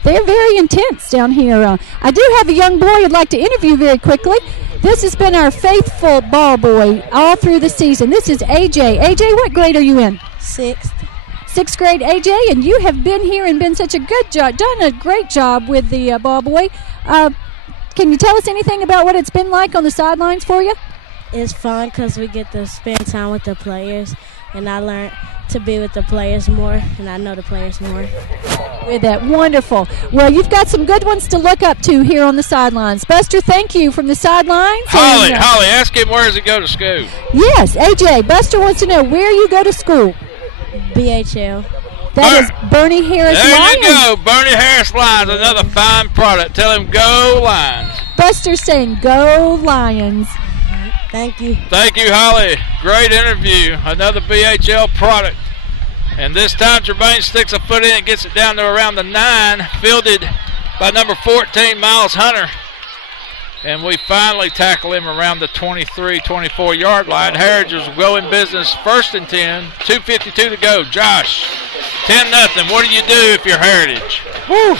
they're very intense down here. I do have a young boy I'd like to interview very quickly. This has been our faithful ball boy all through the season. This is AJ. AJ, what grade are you in? 6th. 6th grade, AJ, and you have been here and been such a good job, done a great job with the ball boy. Can you tell us anything about what it's been like on the sidelines for you? It's fun because we get to spend time with the players, and I learned to be with the players more, and I know the players more. With that, wonderful. Well, you've got some good ones to look up to here on the sidelines. Buster, thank you from the sidelines. Holly, ask him where does he go to school? Yes, AJ, Buster wants to know where you go to school. BHL. That is Bernie Harris Lions. There you go, Bernie Harris Lions, another fine product. Tell him go Lions. Buster's saying go Lions. Thank you. Thank you, Holly. Great interview. Another BHL product. And this time Gervain sticks a foot in and gets it down to around the 9, fielded by number 14, Miles Hunter. And we finally tackle him around the 23, 24-yard line. Heritage will go in business 1st and 10, 2:52 to go. Josh, 10-0. What do you do if you're Heritage? Woo.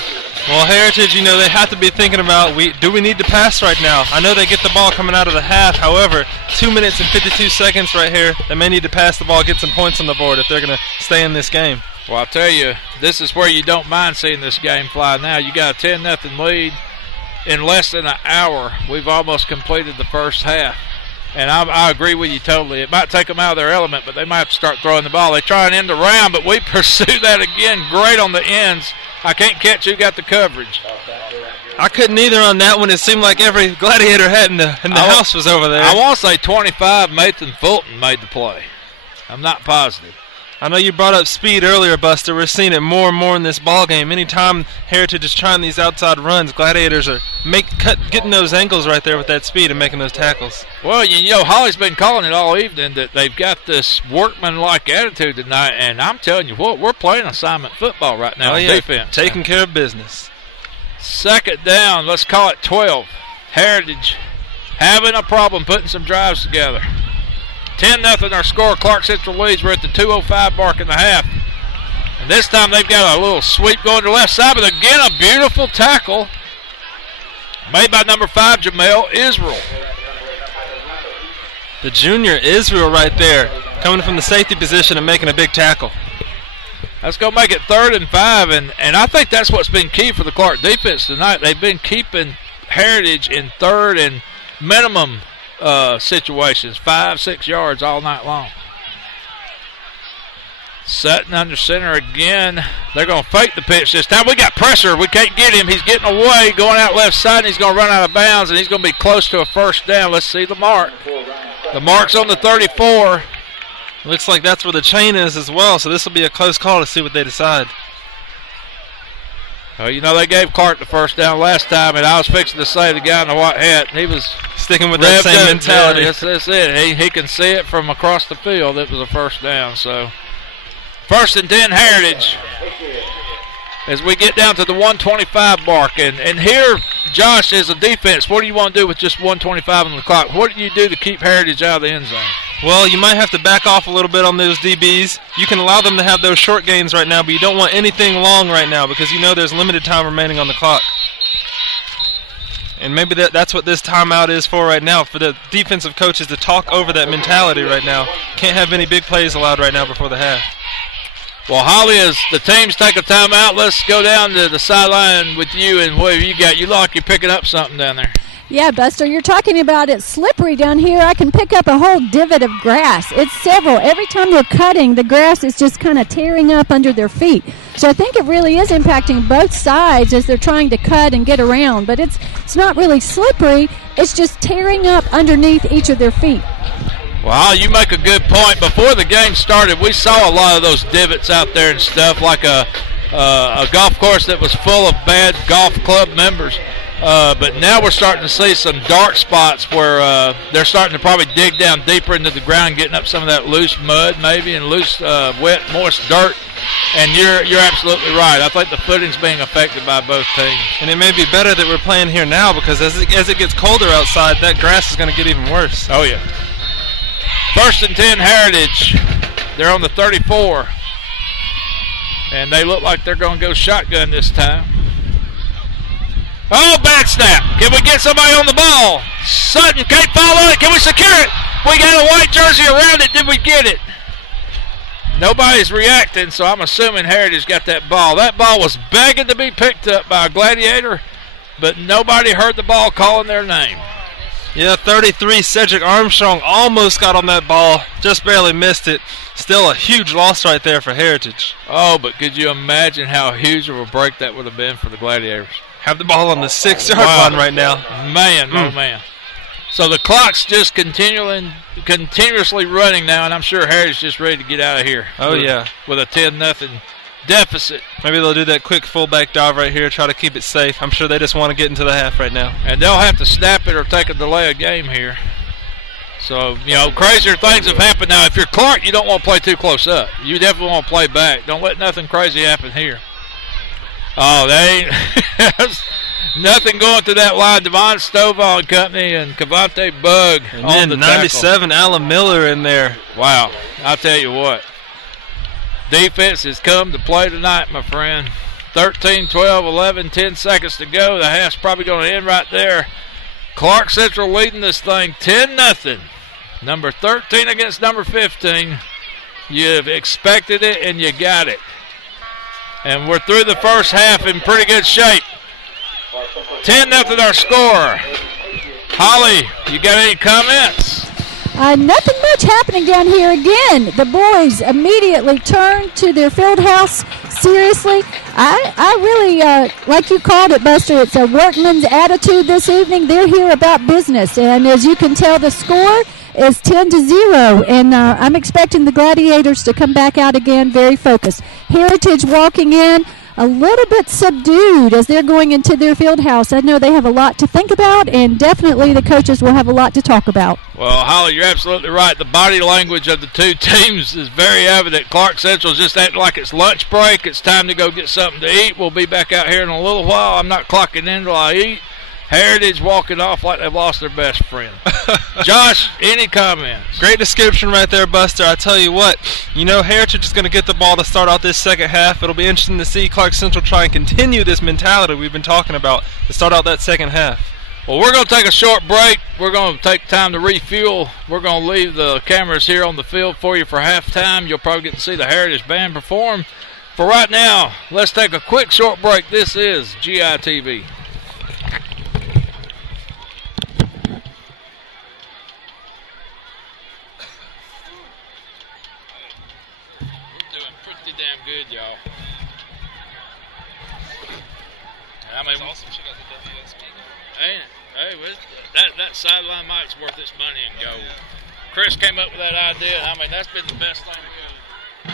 Well, Heritage, you know, they have to be thinking about, do we need to pass right now? I know they get the ball coming out of the half. However, 2 minutes and 52 seconds right here. They may need to pass the ball, get some points on the board if they're going to stay in this game. Well, I'll tell you, this is where you don't mind seeing this game fly now. You got a 10-0 lead. In less than an hour, we've almost completed the first half. And I agree with you totally. It might take them out of their element, but they might have to start throwing the ball. They try and end the round, but we pursue that again. Great on the ends. I can't catch who got the coverage. I couldn't either on that one. It seemed like every Gladiator hat in the house was over there. I want to say 25, Nathan Fulton made the play. I'm not positive. I know you brought up speed earlier, Buster. We're seeing it more and more in this ball game. Anytime Heritage is trying these outside runs, Gladiators are getting those angles right there with that speed and making those tackles. Well, you know, Holly's been calling it all evening that they've got this workman-like attitude tonight, and I'm telling you what, we're playing assignment football right now on defense. Taking care of business. 2nd down, let's call it 12. Heritage having a problem putting some drives together. 10-0 our score. Clarke Central leads. We're at the 2:05 mark in the half. And this time they've got a little sweep going to the left side, but again a beautiful tackle made by number 5, Jamel Israel. The junior Israel right there, coming from the safety position and making a big tackle. That's going to make it 3rd and 5, and I think that's what's been key for the Clarke defense tonight. They've been keeping Heritage in 3rd and minimum situations, 5-6 yards all night long. Sutton under center again. They're going to fake the pitch this time. We got pressure. We can't get him. He's getting away, going out left side, and he's going to run out of bounds, and he's going to be close to a 1st down. Let's see the mark. The mark's on the 34. Looks like that's where the chain is as well, so this will be a close call to see what they decide. Well, you know, they gave Clarke the 1st down last time, and I was fixing to say the guy in the white hat, he was sticking with that same mentality. Yeah, that's it. He can see it from across the field. It was a 1st down. So 1st and 10 Heritage as we get down to the 125 mark. And here, Josh, as a defense, what do you want to do with just 125 on the clock? What do you do to keep Heritage out of the end zone? Well, you might have to back off a little bit on those DBs. You can allow them to have those short gains right now, but you don't want anything long right now because you know there's limited time remaining on the clock. And maybe that's what this timeout is for right now, for the defensive coaches to talk over that mentality right now. Can't have any big plays allowed right now before the half. Well, Holly, as the teams take a timeout, let's go down to the sideline with you and what you got. You look like you're picking up something down there. Yeah, Buster, you're talking about it's slippery down here. I can pick up a whole divot of grass. It's several. Every time they're cutting, the grass is just kind of tearing up under their feet. So I think it really is impacting both sides as they're trying to cut and get around. But it's not really slippery. It's just tearing up underneath each of their feet. Well, you make a good point. Before the game started, we saw a lot of those divots out there and stuff, like a golf course that was full of bad golf club members. But now we're starting to see some dark spots where they're starting to probably dig down deeper into the ground, getting up some of that loose mud maybe and loose, wet, moist dirt. And you're absolutely right. I think the footing's being affected by both teams. And it may be better that we're playing here now because as it gets colder outside, that grass is going to get even worse. Oh, yeah. 1st and 10 Heritage. They're on the 34. And they look like they're going to go shotgun this time. Oh, bad snap. Can we get somebody on the ball? Sutton can't follow it. Can we secure it? We got a white jersey around it. Did we get it? Nobody's reacting, so I'm assuming Heritage got that ball. That ball was begging to be picked up by a Gladiator, but nobody heard the ball calling their name. Yeah, 33, Cedric Armstrong almost got on that ball, just barely missed it. Still a huge loss right there for Heritage. Oh, but could you imagine how huge of a break that would have been for the Gladiators? Have the ball on the 6-yard line right now. Man, oh man. So the clock's just continuously running now, and I'm sure Heritage just ready to get out of here. Oh, yeah. With a 10-0 deficit. Maybe they'll do that quick fullback dive right here, try to keep it safe. I'm sure they just want to get into the half right now. And they'll have to snap it or take a delay of game here. So, crazier things have happened. Now, if you're Clarke, you don't want to play too close up. You definitely want to play back. Don't let nothing crazy happen here. Oh, they ain't nothing going through that line. Devon Stovall and company and Cavante Bug and on then the 97, tackle. Alan Miller in there. Wow. I'll tell you what. Defense has come to play tonight, my friend. 13, 12, 11, 10 seconds to go. The half's probably going to end right there. Clarke Central leading this thing 10-0. Number 13 against number 15. You've expected it and you got it. And we're through the first half in pretty good shape. 10-0 our score. Holly, you got any comments? Nothing much happening down here again. The boys immediately turned to their field house seriously. I really, like you called it, Buster, it's a workman's attitude this evening. They're here about business. And as you can tell, the score is 10-0. And I'm expecting the Gladiators to come back out again very focused. Heritage walking in a little bit subdued as they're going into their field house. I know they have a lot to think about, and definitely the coaches will have a lot to talk about. Well, Holly, you're absolutely right. The body language of the two teams is very evident. Clarke Central's just acting like it's lunch break. It's time to go get something to eat. We'll be back out here in a little while. I'm not clocking in until I eat. Heritage walking off like they've lost their best friend. Josh, any comments? Great description right there, Buster. I tell you what, Heritage is going to get the ball to start out this second half. It'll be interesting to see Clarke Central try and continue this mentality we've been talking about to start out that second half. Well, we're going to take a short break. We're going to take time to refuel. We're going to leave the cameras here on the field for you for halftime. You'll probably get to see the Heritage Band perform. For right now, let's take a quick short break. This is GITV. Damn good, y'all. I mean, awesome. She got the WSB. Hey, that sideline mic's worth its money in gold. Chris came up with that idea. I mean, that's been the best thing to go.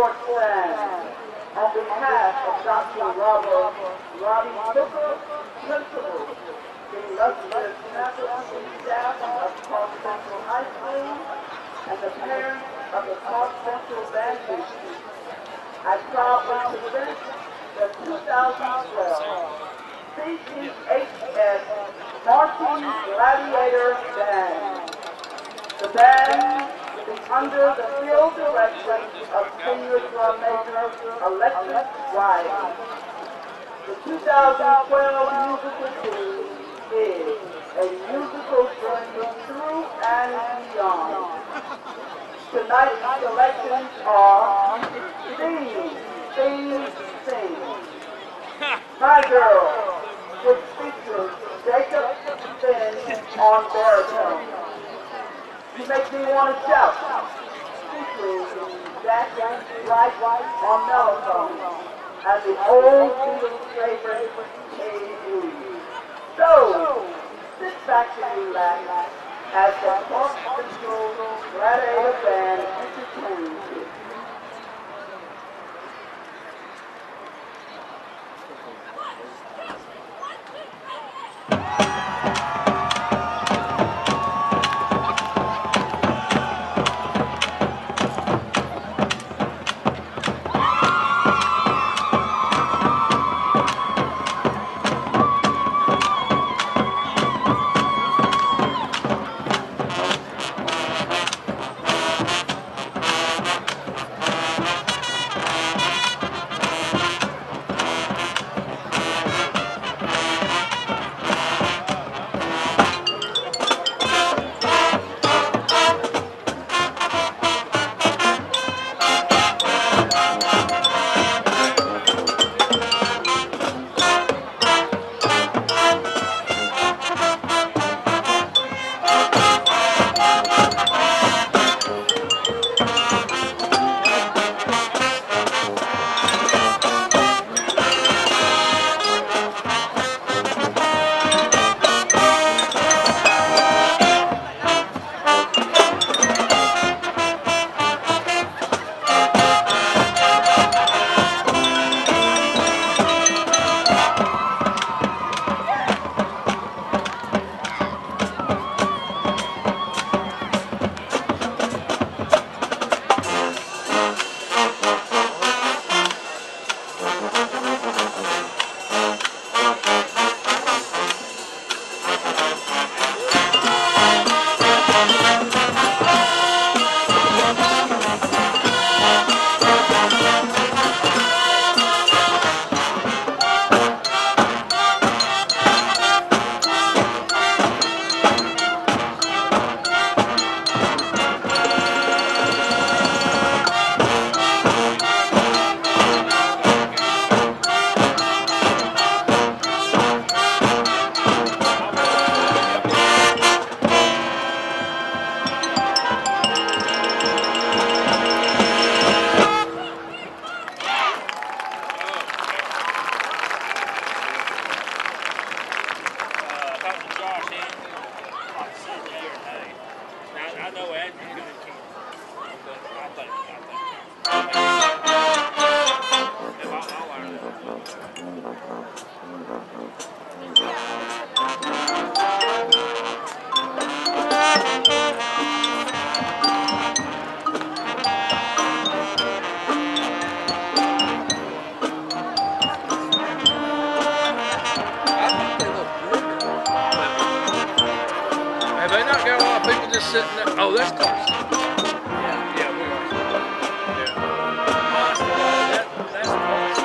sports fans, on behalf of Dr. Robbie Booker, principal, the illustrious faculty and staff of Clarke Central High School, and the parents of the Clarke Central Band Team, I proudly present the 2012 CCHS Marching Gladiators Band. The band is under the field direction of Senior Drum Major Alexis White. The 2012 musical theme is a musical journey through and beyond. Tonight's selections are Sing, Sing. My Girl, which features Jacob Finn on baritone. You make me want to shout, featuring Jack Wright on mellophone, and the old Beatles favorite, Hey. So, sit back and relax as the Clarke Central Gladiator Band entertains you. Sitting there. Oh, that's close. Yeah, we are. That's close.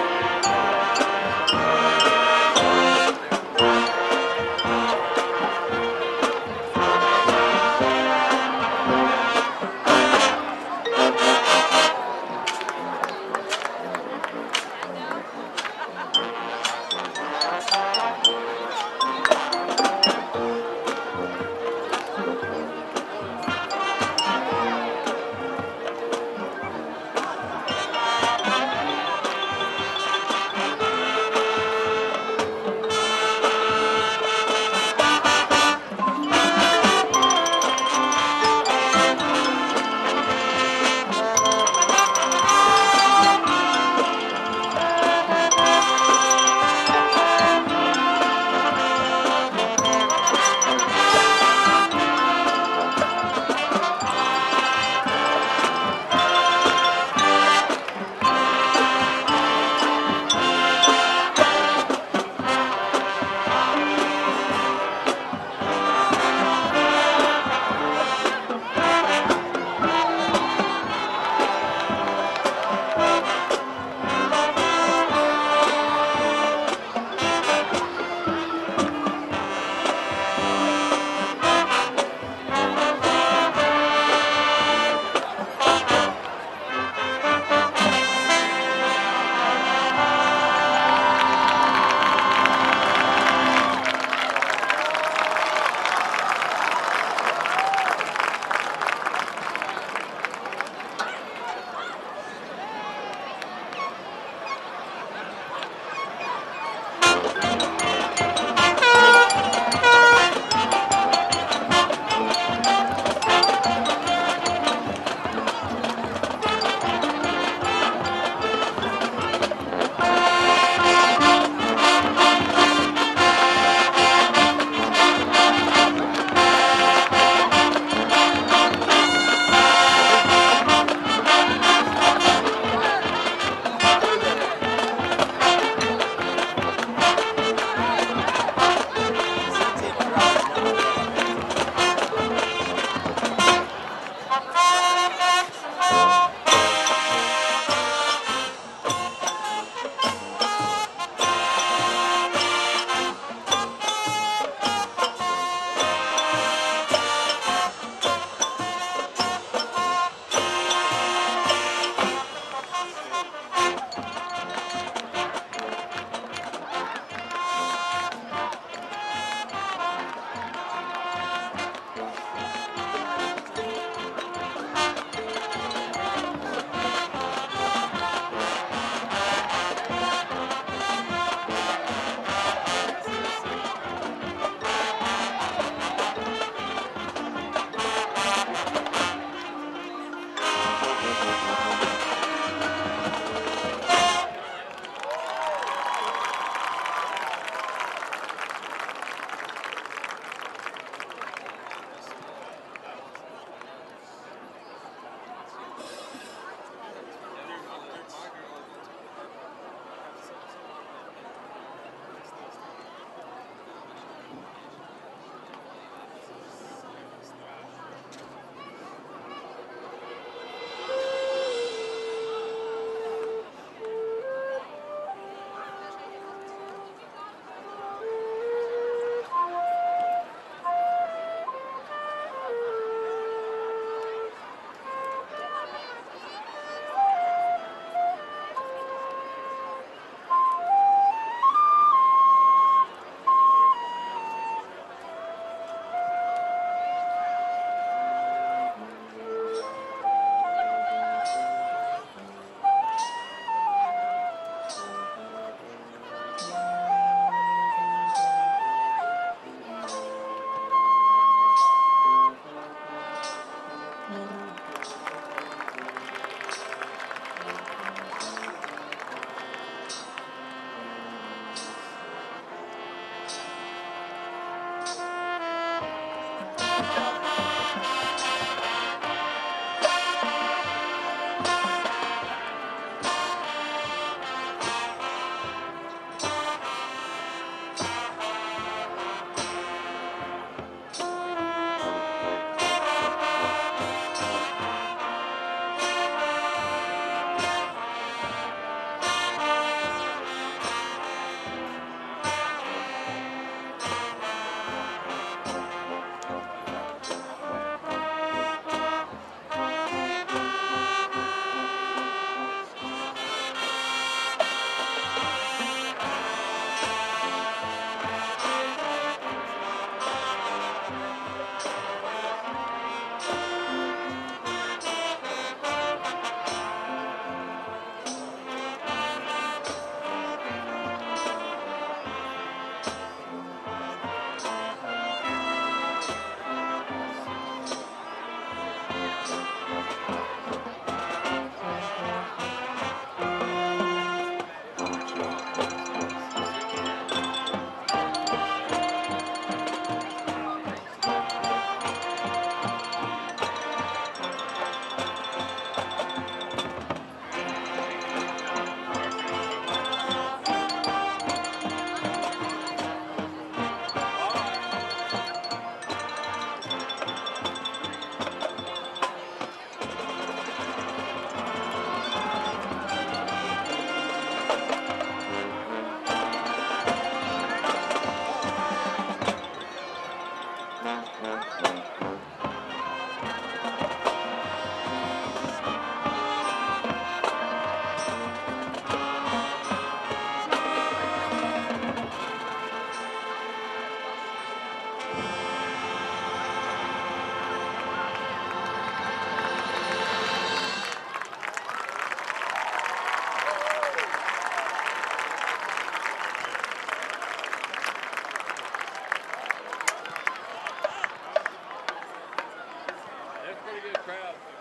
pretty good crowd for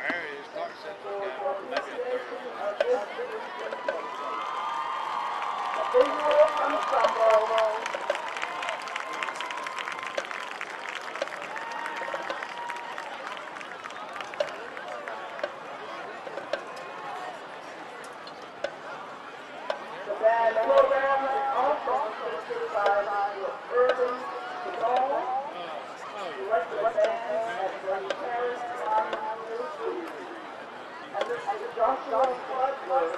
Heritage. Clarke Central got maybe a third. The band program is also assisted by Urban Song, director of band at the Paris University, and the Joshua Butler,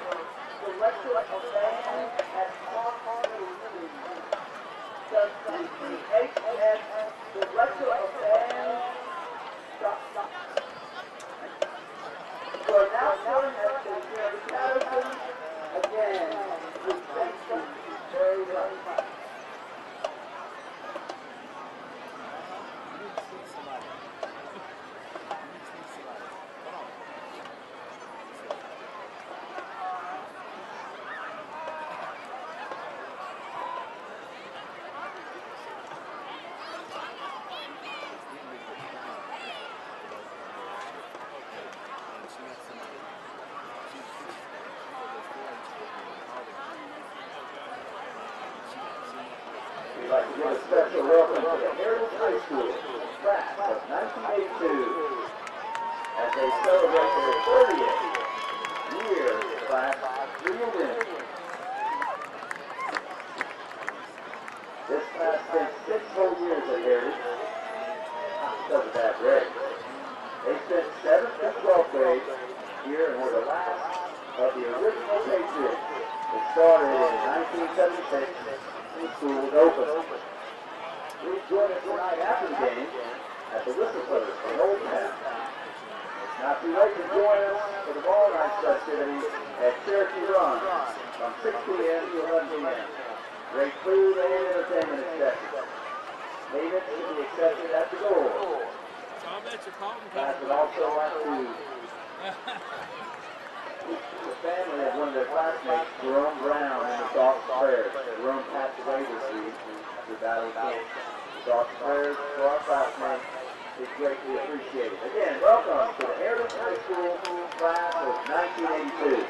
director of band at Clarke University. The CCHS director of band, your announcer has been Jerry Patterson. Again, we thank you very much. We'd like to give a special welcome to the Heritage High School class of 1982 as they celebrate their 30th year class reunion. This class spent 6 whole years at Heritage. Not a bad grade. They spent 7th and 12th grade here and were the last of the original Patriots that started in 1976. The school was open. Please join us tonight after the game at the Whistle Players in Old Town. It's not too late to join us for the ball night festivities at Cherokee Run from 6 p.m. to 11 p.m. Great food and entertainment expected. Payments to be accepted at the door. Class would also like to the family of one of their classmates, Jerome Brown, in the thoughts and prayers. Jerome passed away this week after battling cancer. The thoughts and prayers for our classmates is greatly appreciated. Again, welcome to the Heritage High School class of 1982.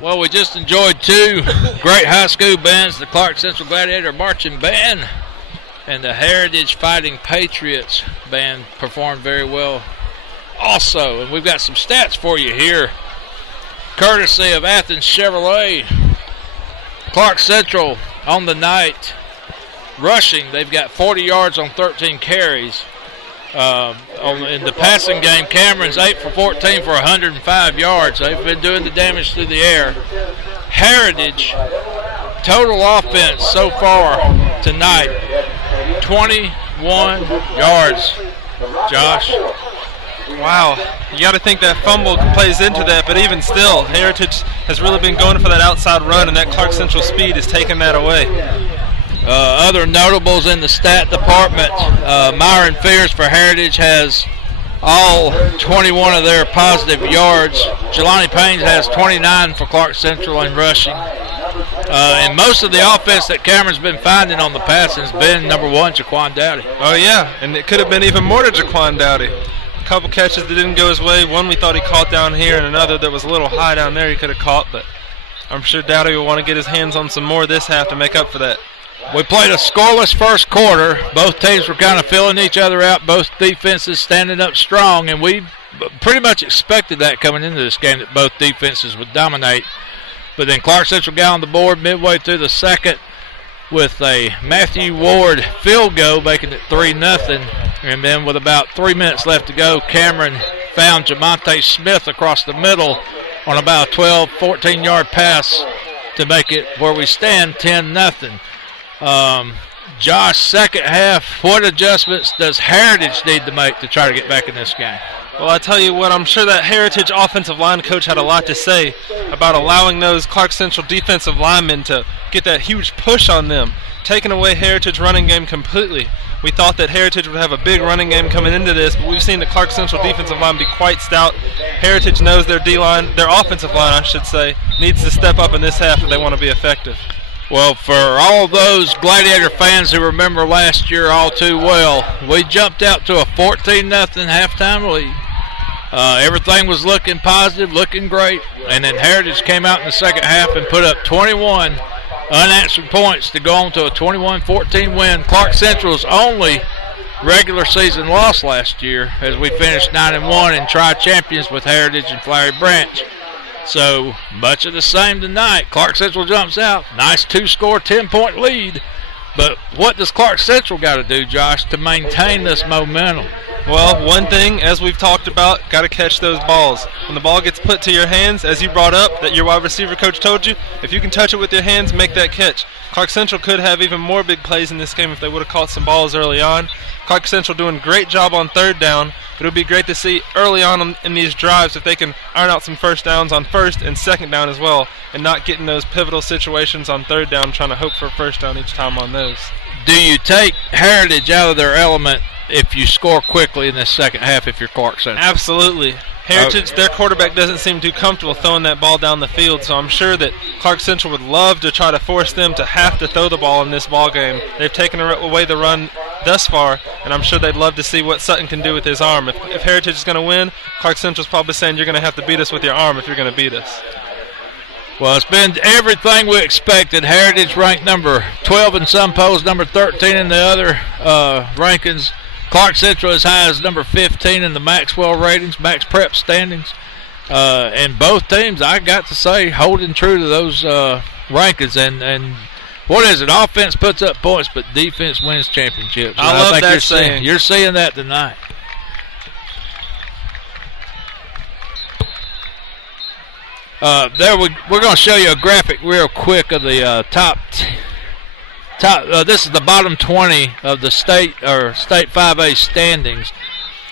Well, we just enjoyed 2 great high school bands, the Clarke Central Gladiator Marching Band and the Heritage Fighting Patriots Band performed very well also. And we've got some stats for you here, courtesy of Athens Chevrolet. Clarke Central on the night, rushing, they've got 40 yards on 13 carries. In the passing game, Cameron's 8 for 14 for 105 yards. They've been doing the damage through the air. Heritage, total offense so far tonight, 21 yards. Josh. Wow, you got to think that fumble plays into that, but even still, Heritage has really been going for that outside run, and that Clarke Central speed is taking that away. Other notables in the stat department, Myron Fears for Heritage has all 21 of their positive yards. Jelani Paynes has 29 for Clarke Central in rushing. And most of the offense that Cameron's been finding on the passing has been number 1, Jaquan Dowdy. Oh, yeah, and it could have been even more to Jaquan Dowdy. A couple catches that didn't go his way. One we thought he caught down here, and another that was a little high down there he could have caught, but I'm sure Dowdy will want to get his hands on some more this half to make up for that. We played a scoreless first quarter. Both teams were kind of filling each other out, both defenses standing up strong, and we pretty much expected that coming into this game, that both defenses would dominate. But then Clarke Central got on the board midway through the second with a Matthew Ward field goal, making it 3-0. And then with about 3 minutes left to go, Cameron found Jamonte Smith across the middle on about a 12, 14-yard pass to make it where we stand 10-0. Josh, second half, what adjustments does Heritage need to make to try to get back in this game? Well, I tell you what, I'm sure that Heritage offensive line coach had a lot to say about allowing those Clarke Central defensive linemen to get that huge push on them, taking away Heritage running game completely. We thought that Heritage would have a big running game coming into this, but we've seen the Clarke Central defensive line be quite stout. Heritage knows their D-line, their offensive line, I should say, needs to step up in this half if they want to be effective. Well, for all those Gladiator fans who remember last year all too well, we jumped out to a 14-0 halftime lead. Everything was looking positive, looking great, and then Heritage came out in the second half and put up 21 unanswered points to go on to a 21-14 win. Clarke Central's only regular season loss last year, as we finished 9-1 and tri-champions with Heritage and Flowery Branch. So much of the same tonight. Clarke Central jumps out. Nice 2-score, 10-point lead. But what does Clarke Central got to do, Josh, to maintain this momentum? Well, one thing, as we've talked about, got to catch those balls. When the ball gets put to your hands, as you brought up, that your wide receiver coach told you, if you can touch it with your hands, make that catch. Clarke Central could have even more big plays in this game if they would have caught some balls early on. Clarke Central doing a great job on third down, but it would be great to see early on in these drives if they can iron out some first downs on first and second down as well, and not get in those pivotal situations on third down trying to hope for a first down each time on those. Do you take Heritage out of their element if you score quickly in the second half if you're Clarke Central? Absolutely. Heritage, their quarterback doesn't seem too comfortable throwing that ball down the field, so I'm sure that Clarke Central would love to try to force them to have to throw the ball in this ball game. They've taken away the run thus far, and I'm sure they'd love to see what Sutton can do with his arm. If Heritage is going to win, Clarke Central's probably saying you're going to have to beat us with your arm if you're going to beat us. Well, it's been everything we expected. Heritage ranked number 12 in some polls, number 13 in the other rankings. Clarke Central as high as number 15 in the Maxwell ratings, Max Prep standings. And both teams, I got to say, holding true to those rankings. And what is it? Offense puts up points, but defense wins championships. I love that saying. You're seeing that tonight. We're going to show you a graphic real quick of the top. This is the bottom 20 of the state 5A standings,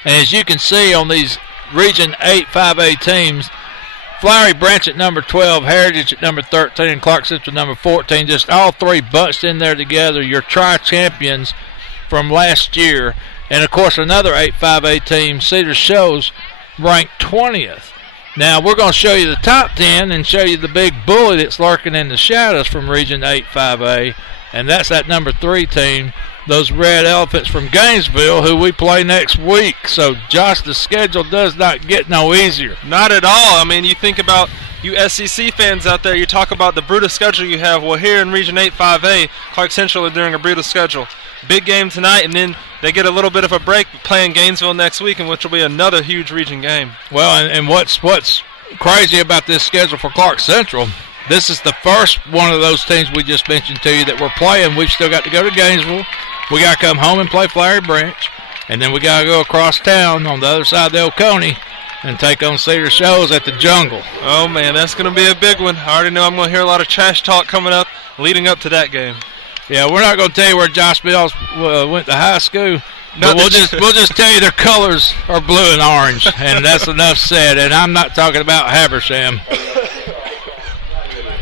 and as you can see on these Region 8 5A teams, Flowery Branch at number 12, Heritage at number 13, and Clarke Central number 14. Just all three bunched in there together. Your tri-champions from last year, and of course another 8 5A team, Cedar Shows, ranked 20th. Now, we're going to show you the top 10 and show you the big bully that's lurking in the shadows from Region 8 5A, and that's that number 3 team, those Red Elephants from Gainesville, who we play next week. So, Josh, the schedule does not get no easier. Not at all. I mean, you think about you SEC fans out there, you talk about the brutal schedule you have. Well, here in Region 8 5A, Clarke Central are doing a brutal schedule. Big game tonight, and then they get a little bit of a break playing Gainesville next week, in which will be another huge region game. Well, and what's crazy about this schedule for Clarke Central, this is the first one of those teams we just mentioned to you that we're playing. We've still got to go to Gainesville. We got to come home and play Flowery Branch, and then we got to go across town on the other side of the Oconee and take on Cedar Shows at the Jungle. Oh, man, that's going to be a big one. I already know I'm going to hear a lot of trash talk coming up leading up to that game. Yeah, we're not going to tell you where Josh Mills went to high school, but we'll just tell you their colors are blue and orange, and that's enough said. And I'm not talking about Habersham.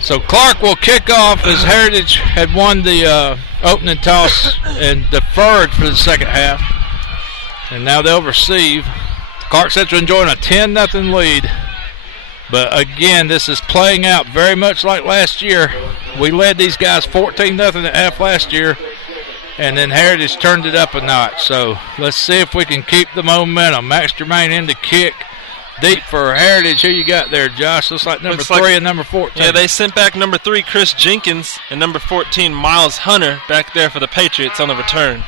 So Clarke will kick off as Heritage had won the opening toss and deferred for the second half, and now they'll receive. Clarke Central enjoying a 10-0 lead. But again, this is playing out very much like last year. We led these guys 14-0 at half last year, and then Heritage turned it up a notch. So let's see if we can keep the momentum. Max Germain in to kick deep for Heritage. Who you got there, Josh? Looks like number 3 and number 14. Yeah, they sent back number 3, Chris Jenkins, and number 14, Miles Hunter, back there for the Patriots on the return.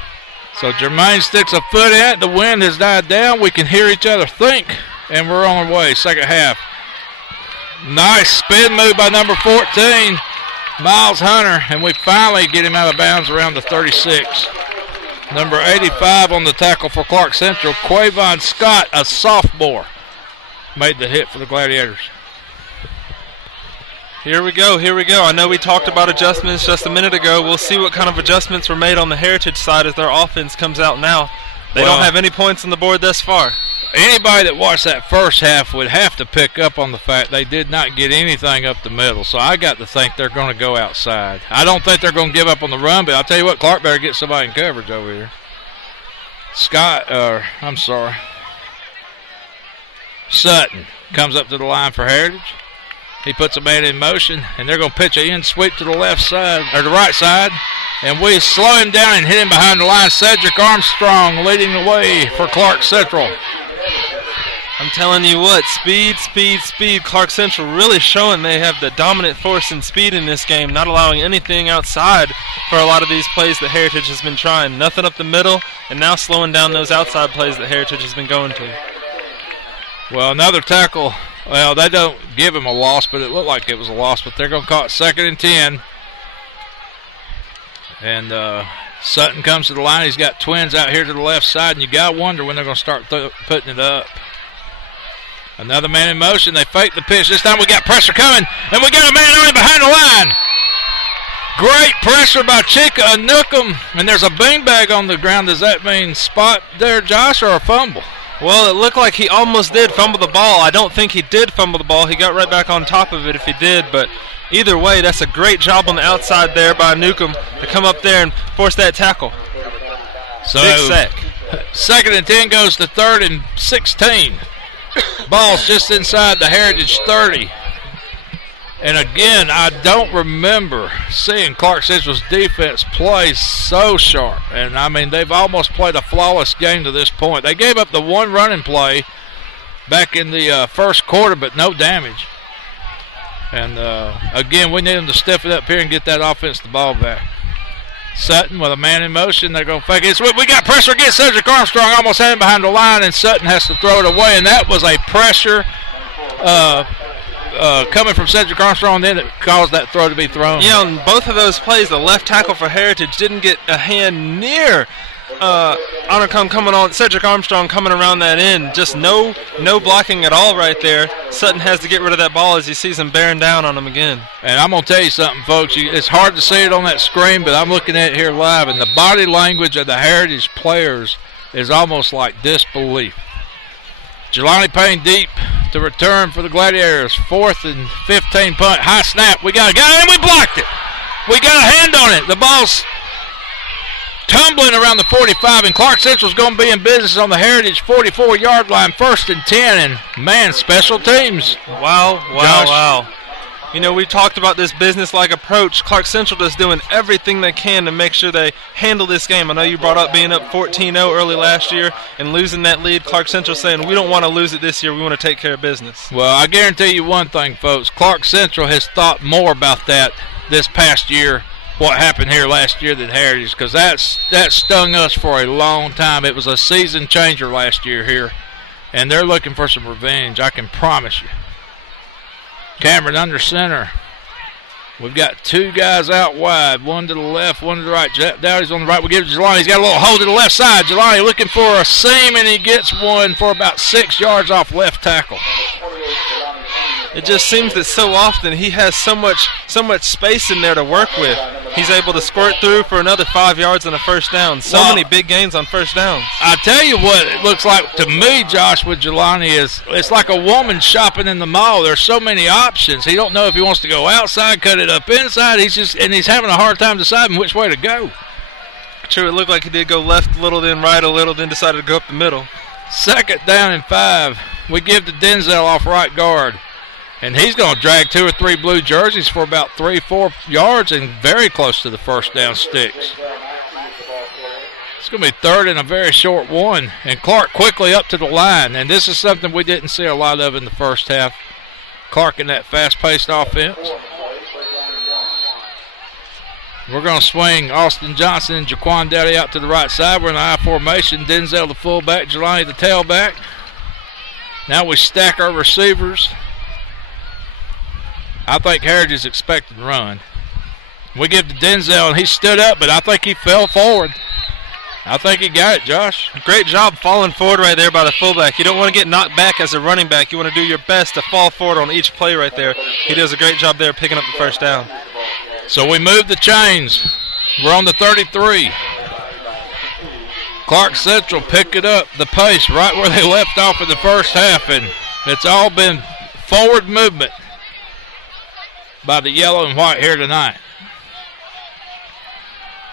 So Germain sticks a foot in it. The wind has died down. We can hear each other think, and we're on our way. Second half. Nice spin move by number 14, Miles Hunter, and we finally get him out of bounds around the 36. Number 85 on the tackle for Clarke Central, Quavon Scott, a sophomore, made the hit for the Gladiators. Here we go. I know we talked about adjustments just a minute ago. We'll see what kind of adjustments were made on the Heritage side as their offense comes out now. They don't have any points on the board thus far. anybody that watched that first half would have to pick up on the fact they did not get anything up the middle. So I got to think they're going to go outside. I don't think they're going to give up on the run, but I'll tell you what, Clarke better get somebody in coverage over here. Sutton comes up to the line for Heritage. He puts a man in motion, and they're going to pitch an in sweep to the left side, or the right side. And we slow him down and hit him behind the line. Cedric Armstrong leading the way for Clarke Central. I'm telling you what, speed. Clarke Central really showing they have the dominant force and speed in this game, not allowing anything outside for a lot of these plays that Heritage has been trying. Nothing up the middle, and now slowing down those outside plays that Heritage has been going to. Well, another tackle. Well, they don't give him a loss, but it looked like it was a loss. But they're going to call it 2nd and 10. And Sutton comes to the line. He's got twins out here to the left side, and you got to wonder when they're going to start putting it up. Another man in motion. They fake the pitch. This time we got pressure coming, and we got a man on him behind the line. Great pressure by Chica Nookham, and there's a beanbag on the ground. Does that mean spot there, Josh, or a fumble? Well, it looked like he almost did fumble the ball. I don't think he did fumble the ball. He got right back on top of it if he did, but either way, that's a great job on the outside there by Nookham to come up there and force that tackle. So, big sack. 2nd and 10 goes to 3rd and 16. Ball's just inside the Heritage 30. And again, I don't remember seeing Clarke Central's defense play so sharp. And, I mean, they've almost played a flawless game to this point. They gave up the one running play back in the first quarter, but no damage. And, again, we need them to step it up here and get that offense the ball back. Sutton with a man in motion. They're going to fake it. We got pressure against Cedric Armstrong, almost had him behind the line, and Sutton has to throw it away. And that was a pressure coming from Cedric Armstrong, then it caused that throw to be thrown. Yeah, on both of those plays, the left tackle for Heritage didn't get a hand near Cedric Armstrong coming around that end. Just no blocking at all right there. Sutton has to get rid of that ball as he sees him bearing down on him again. And I'm going to tell you something, folks. It's hard to see it on that screen, but I'm looking at it here live, and the body language of the Heritage players is almost like disbelief. Jelani Payne deep to return for the Gladiators. 4th and 15 punt. High snap. We got it, and we blocked it. We got a hand on it. The ball's tumbling around the 45, and Clarke Central's going to be in business on the Heritage 44-yard line. 1st and 10, and, man, special teams. Wow. You know, we talked about this business-like approach. Clarke Central just doing everything they can to make sure they handle this game. I know you brought up being up 14-0 early last year and losing that lead. Clarke Central saying, we don't want to lose it this year. We want to take care of business. Well, I guarantee you one thing, folks. Clarke Central has thought more about that this past year, what happened here last year, than Heritage, because that stung us for a long time. It was a season changer last year here, and they're looking for some revenge, I can promise you. Cameron under center. We've got two guys out wide, one to the left, one to the right. Dowdy's on the right. We give it to Jelani. He's got a little hole to the left side. Jelani looking for a seam, and he gets one for about 6 yards off left tackle. It just seems that so often he has so much space in there to work with. He's able to squirt through for another 5 yards and a first down. So many big gains on first downs. I tell you what it looks like to me, Josh, with Jelani is it's like a woman shopping in the mall. There's so many options. He don't know if he wants to go outside, cut it up inside. He's having a hard time deciding which way to go. True, it looked like he did go left a little, then right a little, then decided to go up the middle. 2nd down and 5. We give to Denzel off right guard. And he's going to drag 2 or 3 blue jerseys for about 3-4 yards and very close to the first down sticks. It's going to be 3rd and a very short one. And Clarke quickly up to the line. And this is something we didn't see a lot of in the first half. Clarke in that fast-paced offense. We're going to swing Austin Johnson and Jaquan Dowdy out to the right side. We're in the I formation. Denzel the fullback, Jelani the tailback. Now we stack our receivers. I think Heritage is expecting to run. We give to Denzel, and he stood up, but I think he fell forward. I think he got it, Josh. Great job falling forward right there by the fullback. You don't want to get knocked back as a running back. You want to do your best to fall forward on each play right there. He does a great job there picking up the first down. So we move the chains. We're on the 33. Clarke Central pick it up, the pace, right where they left off in the first half, and it's all been forward movement by the yellow and white here tonight.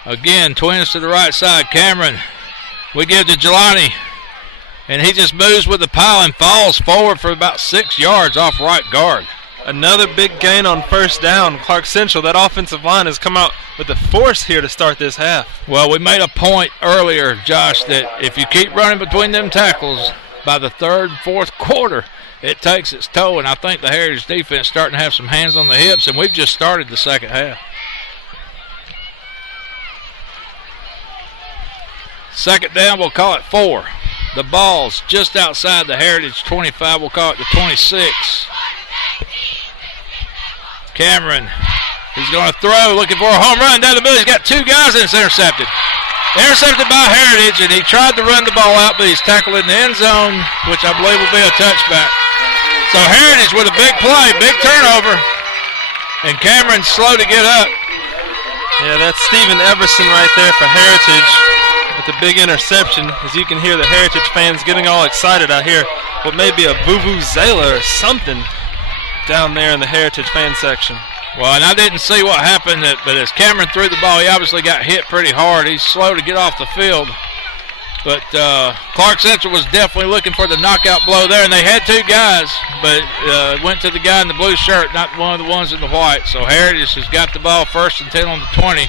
Again, Twins to the right side. Cameron, we give to Jelani, and he just moves with the pile and falls forward for about 6 yards off right guard. Another big gain on first down. Clarke Central, that offensive line has come out with the force here to start this half. Well, we made a point earlier, Josh, that if you keep running between them tackles by the third, fourth quarter, it takes its toll, and I think the Heritage defense starting to have some hands on the hips, and we've just started the second half. Second down, we'll call it 4. The ball's just outside the Heritage 25. We'll call it the 26. Cameron, he's going to throw, looking for a home run down the middle. He's got 2 guys, and it's intercepted. Intercepted by Heritage, and he tried to run the ball out, but he's tackled in the end zone, which I believe will be a touchback. So Heritage with a big play, big turnover, and Cameron's slow to get up. Yeah, that's Steven Everson right there for Heritage with the big interception. As you can hear the Heritage fans getting all excited out here. What may be a vuvuzela or something down there in the Heritage fan section. Well, and I didn't see what happened, but as Cameron threw the ball, he obviously got hit pretty hard. He's slow to get off the field. But Clarke Central was definitely looking for the knockout blow there, and they had 2 guys, but went to the guy in the blue shirt, not one of the ones in the white. So Heritage has got the ball 1st and 10 on the 20.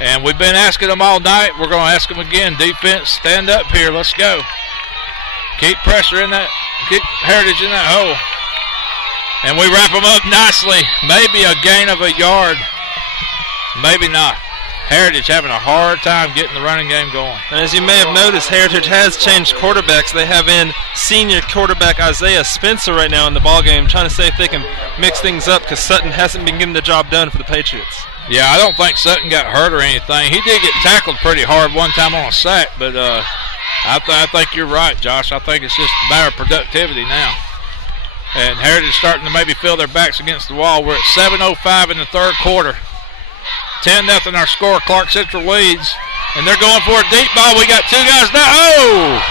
And we've been asking them all night. We're going to ask them again. Defense, stand up here. Let's go. Keep pressure in that. Keep Heritage in that hole. And we wrap them up nicely. Maybe a gain of a yard. Maybe not. Heritage having a hard time getting the running game going. And as you may have noticed, Heritage has changed quarterbacks. They have in senior quarterback Isaiah Spencer right now in the ballgame, trying to see if they can mix things up because Sutton hasn't been getting the job done for the Patriots. Yeah, I don't think Sutton got hurt or anything. He did get tackled pretty hard one time on a sack, but I think you're right, Josh. I think it's just a matter of productivity now. And Heritage starting to maybe feel their backs against the wall. We're at 7:05 in the third quarter. 10-0 our score. Clarke Central leads. And they're going for a deep ball. We got 2 guys now. Oh!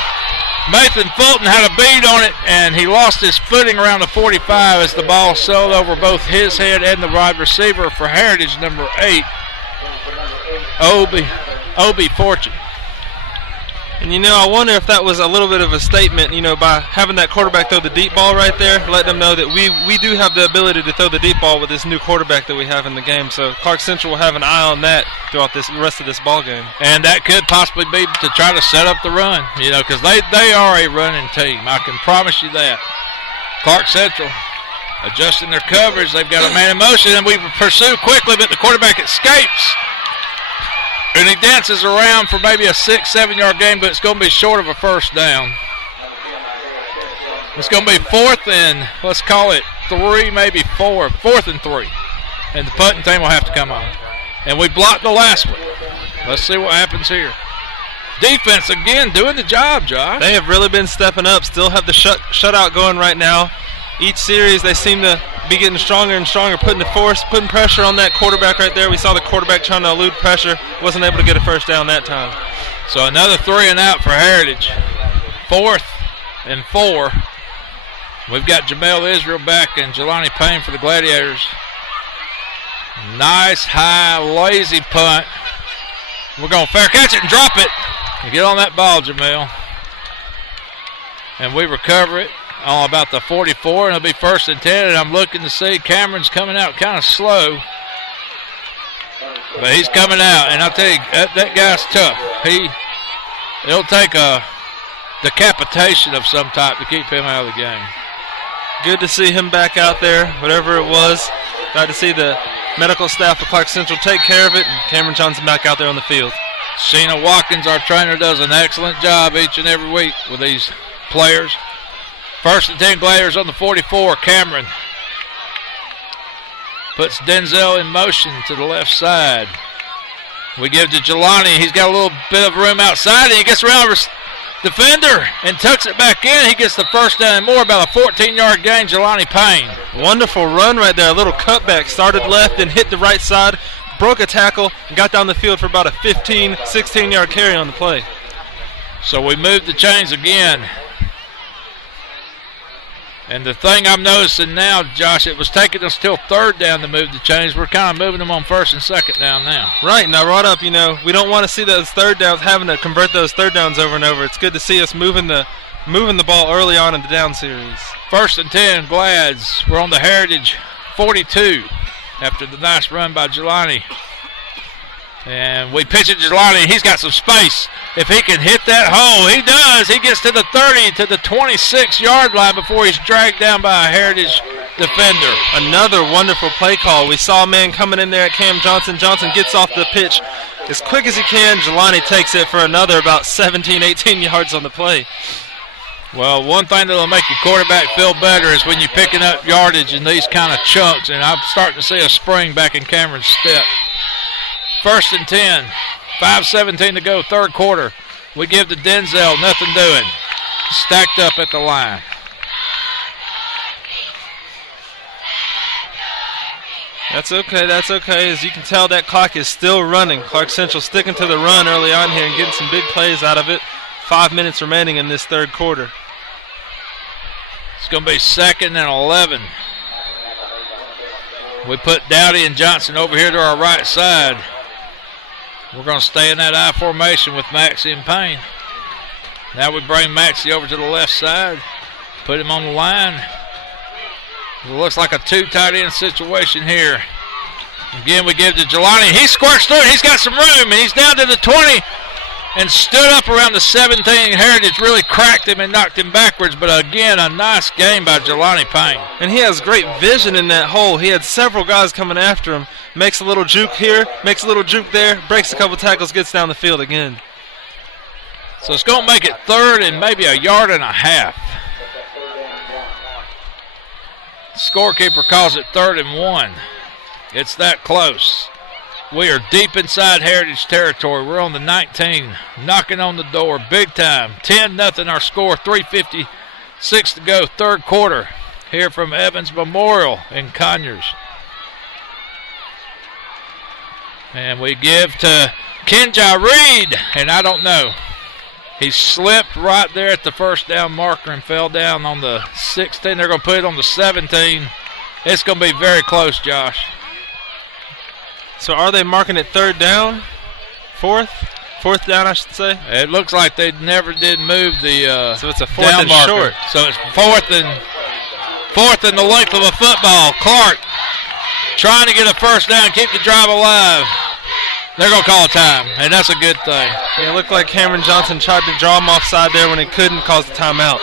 Nathan Fulton had a bead on it, and he lost his footing around the 45 as the ball sailed over both his head and the wide receiver for Heritage, number 8, Obi Fortune. And, you know, I wonder if that was a little bit of a statement, you know, by having that quarterback throw the deep ball right there, letting them know that we do have the ability to throw the deep ball with this new quarterback that we have in the game. So Clarke Central will have an eye on that throughout the rest of this ball game. And that could possibly be to try to set up the run, you know, because they are a running team. I can promise you that. Clarke Central adjusting their coverage. They've got a man in motion, and we pursue quickly, but the quarterback escapes. And he dances around for maybe a 6-7 yard gain, but it's going to be short of a first down. It's going to be 4th and, let's call it 3, maybe 4. 4th and 3. And the punting team will have to come on. And we blocked the last one. Let's see what happens here. Defense, again, doing the job, Josh. They have really been stepping up. Still have the shutout going right now. Each series, they seem to be getting stronger and stronger, putting pressure on that quarterback right there. We saw the quarterback trying to elude pressure. Wasn't able to get a first down that time. So another 3 and out for Heritage. 4th and 4. We've got Jamel Israel back and Jelani Payne for the Gladiators. Nice, high, lazy punt. We're going to fair catch it and drop it. And get on that ball, Jamel. And we recover it. About the 44, and it'll be 1st and 10, and I'm looking to see Cameron's coming out kind of slow. But he's coming out, and I'll tell you, that guy's tough. It'll take a decapitation of some type to keep him out of the game. Good to see him back out there, whatever it was. Glad to see the medical staff of Clarke Central take care of it, and Cameron Johnson back out there on the field. Sheena Watkins, our trainer, does an excellent job each and every week with these players. 1st and 10 Gladiators on the 44. Cameron puts Denzel in motion to the left side. We give to Jelani. He's got a little bit of room outside, and he gets around the defender and tucks it back in. He gets the first down and more, about a 14-yard gain, Jelani Payne. Wonderful run right there. A little cutback. Started left and hit the right side. Broke a tackle and got down the field for about a 15, 16-yard carry on the play. So we moved the chains again. And the thing I'm noticing now, Josh, it was taking us till third down to move the chains. We're kind of moving them on first and second down now. Right, and I brought up, we don't want to see those third downs, having to convert those third downs over and over. It's good to see us moving the ball early on in the down series. 1st and 10, Glads. We're on the Heritage 42 after the nice run by Jelani. And we pitch it to Jelani. He's got some space. If he can hit that hole, he does. He gets to the 30, to the 26-yard line before he's dragged down by a Heritage defender. Another wonderful play call. We saw a man coming in there at Cam Johnson. Johnson gets off the pitch as quick as he can. Jelani takes it for another about 17, 18 yards on the play. Well, one thing that'll make your quarterback feel better is when you're picking up yardage in these kind of chunks, and I'm starting to see a spring back in Cameron's step. 1st and 10, 5:17 to go, third quarter. We give to Denzel, nothing doing. Stacked up at the line. That's okay. As you can tell, that clock is still running. Clarke Central sticking to the run early on here and getting some big plays out of it. 5 minutes remaining in this third quarter. It's going to be 2nd and 11. We put Dowdy and Johnson over here to our right side. We're going to stay in that I formation with Maxie and Payne. Now we bring Maxie over to the left side, put him on the line. It looks like a 2 tight end situation here. Again, we give to Jelani. He squirts through it. He's got some room, and he's down to the 20 and stood up around the 17. Heritage really cracked him and knocked him backwards, but again, a nice game by Jelani Payne. And he has great vision in that hole. He had several guys coming after him. Makes a little juke here, makes a little juke there, breaks a couple tackles, gets down the field again. So it's going to make it 3rd and maybe a yard and a half. Scorekeeper calls it 3rd and 1. It's that close. We are deep inside Heritage territory. We're on the 19, knocking on the door big time. 10-0 our score, 3:56 to go, third quarter. Here from Evans Memorial in Conyers. And we give to Kenjai Reed, and I don't know. He slipped right there at the first down marker and fell down on the 16. They're going to put it on the 17. It's going to be very close, Josh. So are they marking it 3rd down? 4th? 4th down, I should say. It looks like they never did move the so it's a 4th and marker. short. So it's 4th and the length of a football. Clarke trying to get a first down, keep the drive alive. They're going to call time, and that's a good thing. Yeah, it looked like Cameron Johnson tried to draw him offside there when he couldn't, cause the timeout.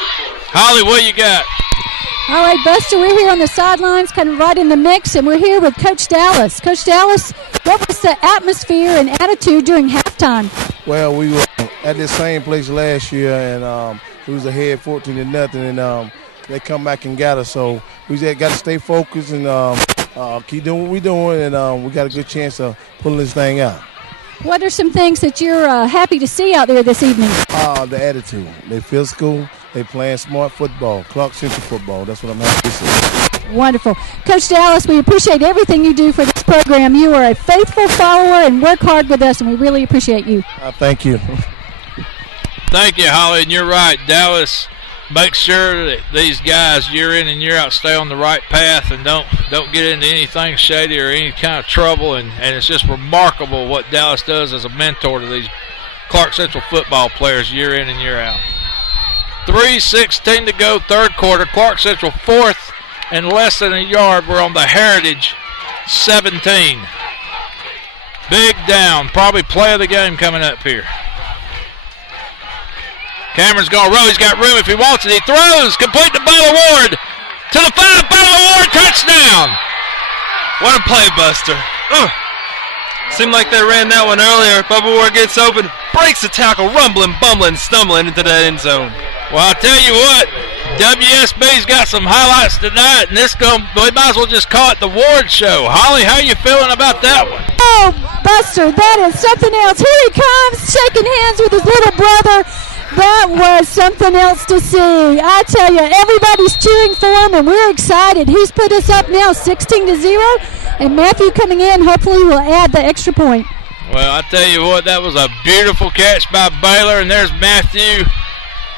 Holly, what you got? All right, Buster, we're here on the sidelines, kind of right in the mix, and we're here with Coach Dallas. Coach Dallas, what was the atmosphere and attitude during halftime? Well, we were at this same place last year, and we was ahead 14-0, and they come back and got us. So we just got to stay focused and keep doing what we're doing, and we got a good chance of pulling this thing out. What are some things that you're happy to see out there this evening? The attitude. They physical. They playing smart football, Clarke Central football. That's what I'm happy to see. Wonderful. Coach Dallas, we appreciate everything you do for this program. You are a faithful follower and work hard with us, and we really appreciate you. Thank you. Thank you, Holly, and you're right. Dallas makes sure that these guys year in and year out stay on the right path and don't get into anything shady or any kind of trouble, and it's just remarkable what Dallas does as a mentor to these Clarke Central football players year in and year out. 3:16 to go, third quarter. Clarke Central 4th and less than a yard. We're on the Heritage 17. Big down, probably play of the game coming up here. Cameron's going to roll. He's got room if he wants it. He throws, complete to Bubba Ward. To the 5, Bubba Ward, touchdown. What a play, Buster. Seemed like they ran that one earlier. Bubba Ward gets open, breaks the tackle, rumbling, bumbling, stumbling into that end zone. Well, I'll tell you what, WSB's got some highlights tonight, and we might as well just call it the Ward Show. Holly, how you feeling about that one? Oh, Buster, that is something else. Here he comes, shaking hands with his little brother. That was something else to see. I tell you, everybody's cheering for him, and we're excited. He's put us up now 16-0, and Matthew coming in hopefully will add the extra point. Well, I tell you what, that was a beautiful catch by Baylor, and there's Matthew.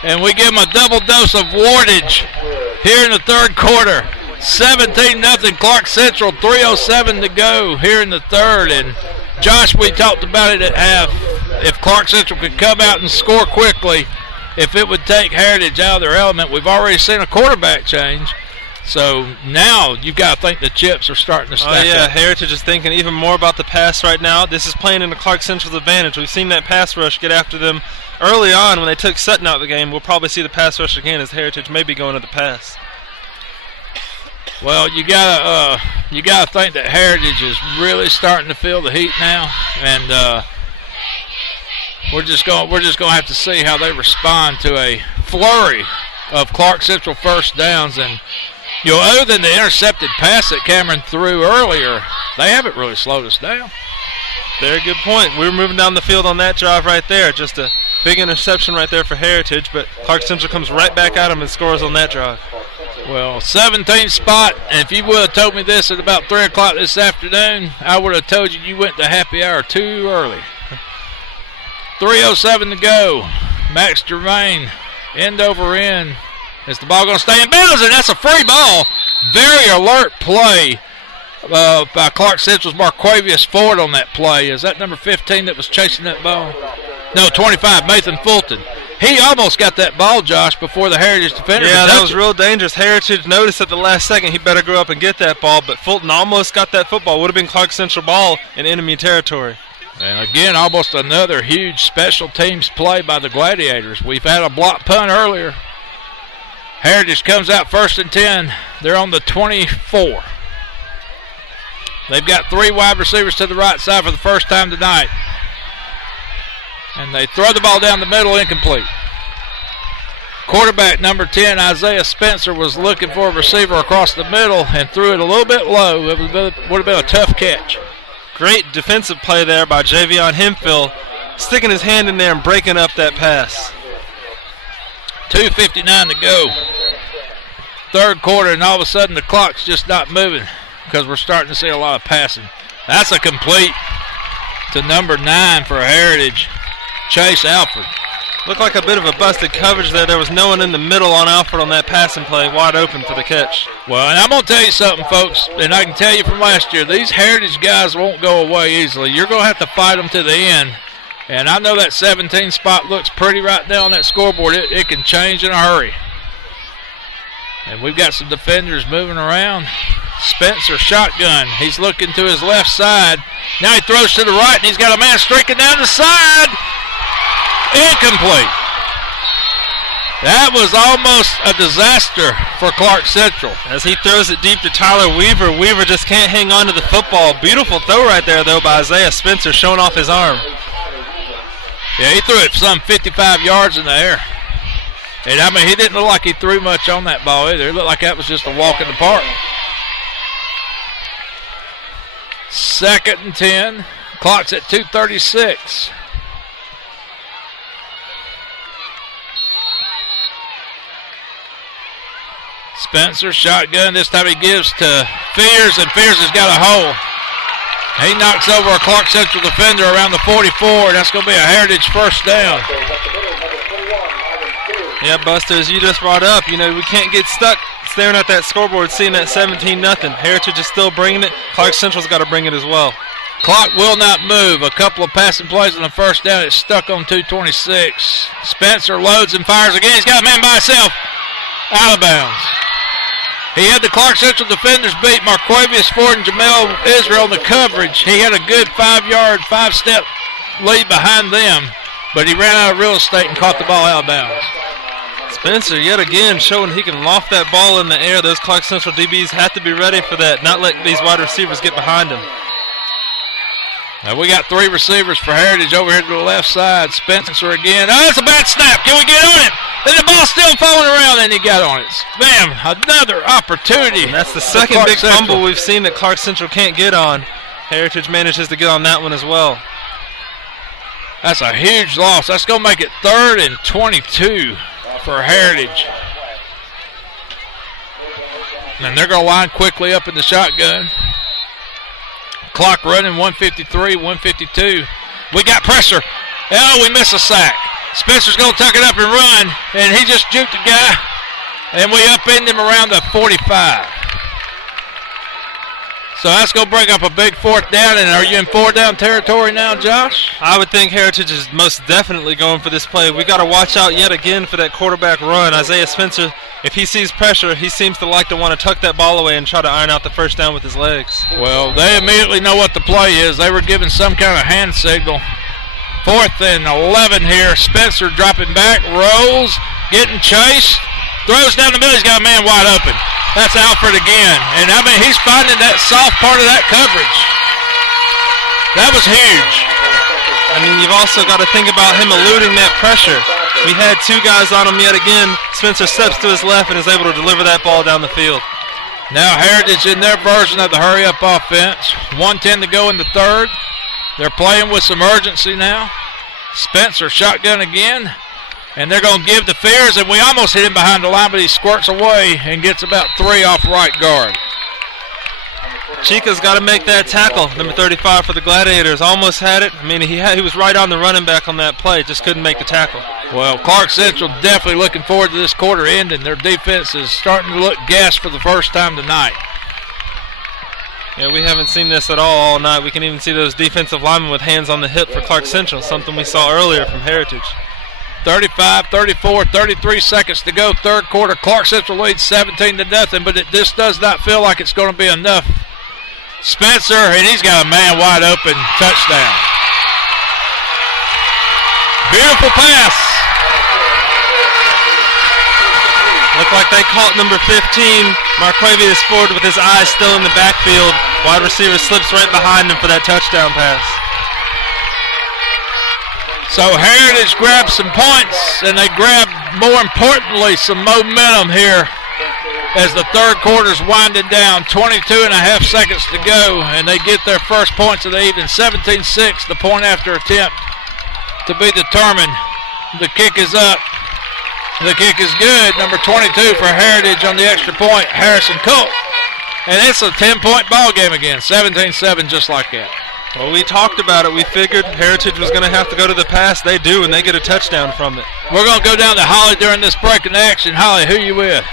And we give him a double dose of wardage here in the third quarter. 17-0 Clarke Central, 3:07 to go here in the third. And Josh, we talked about it at half. If Clarke Central could come out and score quickly, if it would take Heritage out of their element. We've already seen a quarterback change. So now you've got to think the chips are starting to stack up. Heritage is thinking even more about the pass right now. This is playing into Clarke Central's advantage. We've seen that pass rush get after them early on when they took Sutton out of the game. We'll probably see the pass rush again as Heritage may be going to the pass. Well, you gotta think that Heritage is really starting to feel the heat now, and we're just going to have to see how they respond to a flurry of Clarke Central first downs. And other than the intercepted pass that Cameron threw earlier, they haven't really slowed us down. Very good point. We were moving down the field on that drive right there. Just a big interception right there for Heritage, but Clarke Central comes right back at them and scores on that drive. Well, 17th spot, and if you would have told me this at about 3 o'clock this afternoon, I would have told you went to happy hour too early. 3:07 to go. Max Germain, end over end. Is the ball going to stay in bounds? And that's a free ball. Very alert play by Clarke Central's Marquavius Ford on that play. Is that number 15 that was chasing that ball? No, 25, Nathan Fulton. He almost got that ball, Josh, before the Heritage defender. Yeah, that was real dangerous. Heritage noticed at the last second he better go up and get that ball, but Fulton almost got that football. Would have been Clarke Central ball in enemy territory. And again, almost another huge special teams play by the Gladiators. We've had a block punt earlier. Heritage comes out 1st and 10. They're on the 24. They've got 3 wide receivers to the right side for the first time tonight. And they throw the ball down the middle, incomplete. Quarterback number 10, Isaiah Spencer, was looking for a receiver across the middle and threw it a little bit low. It would have been a tough catch. Great defensive play there by Javion Hemphill, sticking his hand in there and breaking up that pass. 2:59 to go. Third quarter, and all of a sudden the clock's just not moving because we're starting to see a lot of passing. That's a complete to number 9 for Heritage, Chase Alford. Looked like a bit of a busted coverage there. There was no one in the middle on Alford on that passing play, wide open for the catch. Well, and I'm going to tell you something, folks, and I can tell you from last year, these Heritage guys won't go away easily. You're going to have to fight them to the end. And I know that 17 spot looks pretty right now on that scoreboard. It can change in a hurry. And we've got some defenders moving around. Spencer, shotgun. He's looking to his left side. Now he throws to the right, and he's got a man streaking down the side. Incomplete. That was almost a disaster for Clarke Central. As he throws it deep to Tyler Weaver, Weaver just can't hang on to the football. Beautiful throw right there, though, by Isaiah Spencer, showing off his arm. Yeah, he threw it some 55 yards in the air. And, I mean, he didn't look like he threw much on that ball either. It looked like that was just a walk in the park. 2nd and 10. Clock's at 2:36. Spencer, shotgun. This time he gives to Fears, and Fears has got a hole. He knocks over a Clarke Central defender around the 44, and that's going to be a Heritage first down. Yeah, Buster, as you just brought up, we can't get stuck staring at that scoreboard, seeing that 17-0. Heritage is still bringing it. Clarke Central's got to bring it as well. Clock will not move. A couple of passing plays on the first down. It's stuck on 2:26. Spencer loads and fires again. He's got a man by himself. Out of bounds. He had the Clarke Central defenders beat. Marquavius Ford and Jamel Israel in the coverage. He had a good 5-step lead behind them, but he ran out of real estate and caught the ball out of bounds. Spencer yet again showing he can loft that ball in the air. Those Clarke Central DBs have to be ready for that, not let these wide receivers get behind him. Now we got 3 receivers for Heritage over here to the left side. Spencer again. Oh, that's a bad snap. Can we get on it? And the ball's still falling around, and he got on it. Bam, another opportunity. And that's the second big fumble we've seen that Clarke Central can't get on. Heritage manages to get on that one as well. That's a huge loss. That's going to make it 3rd and 22 for Heritage. And they're going to line quickly up in the shotgun. Clock running, 1:53, 1:52. We got pressure. Oh, we miss a sack. Spencer's going to tuck it up and run, and he just juked the guy, and we upend him around the 45. So that's going to bring up a big fourth down, and are you in four down territory now, Josh? I would think Heritage is most definitely going for this play. We got to watch out yet again for that quarterback run. Isaiah Spencer, if he sees pressure, he seems to like to want to tuck that ball away and try to iron out the first down with his legs. Well, they immediately know what the play is. They were given some kind of hand signal. 4th and 11 here. Spencer dropping back, rolls, getting chased, throws down the middle. He's got a man wide open. That's Alfred again. And, I mean, he's finding that soft part of that coverage. That was huge. I mean, you've also got to think about him eluding that pressure. We had 2 guys on him yet again. Spencer steps to his left and is able to deliver that ball down the field. Now Heritage in their version of the hurry-up offense. 1:10 to go in the 3rd. They're playing with some urgency now. Spencer shotgun again. And they're going to give the Fears, and we almost hit him behind the line, but he squirts away and gets about 3 off right guard. Chica's got to make that tackle, number 35 for the Gladiators. Almost had it. I mean, he was right on the running back on that play, just couldn't make the tackle. Well, Clarke Central definitely looking forward to this quarter ending. Their defense is starting to look gassed for the first time tonight. Yeah, we haven't seen this at all night. We can even see those defensive linemen with hands on the hip for Clarke Central, something we saw earlier from Heritage. 35, 34, 33 seconds to go, 3rd quarter. Clarke Central leads 17-0, but this does not feel like it's going to be enough. Spencer, and he's got a man wide open, touchdown. Beautiful pass. Looked like they caught number 15, Marquavius Ford, with his eyes still in the backfield. Wide receiver slips right behind him for that touchdown pass. So Heritage grabbed some points, and they grabbed, more importantly, some momentum here as the 3rd quarter's winding down. 22.5 seconds to go, and they get their first points of the evening. 17-6, the point after attempt to be determined. The kick is up. The kick is good. Number 22 for Heritage on the extra point, Harrison Cook. And it's a 10-point ball game again. 17-7, just like that. Well, we talked about it. We figured Heritage was going to have to go to the pass. They do, and they get a touchdown from it. We're going to go down to Holly during this break in action. Holly, who you with?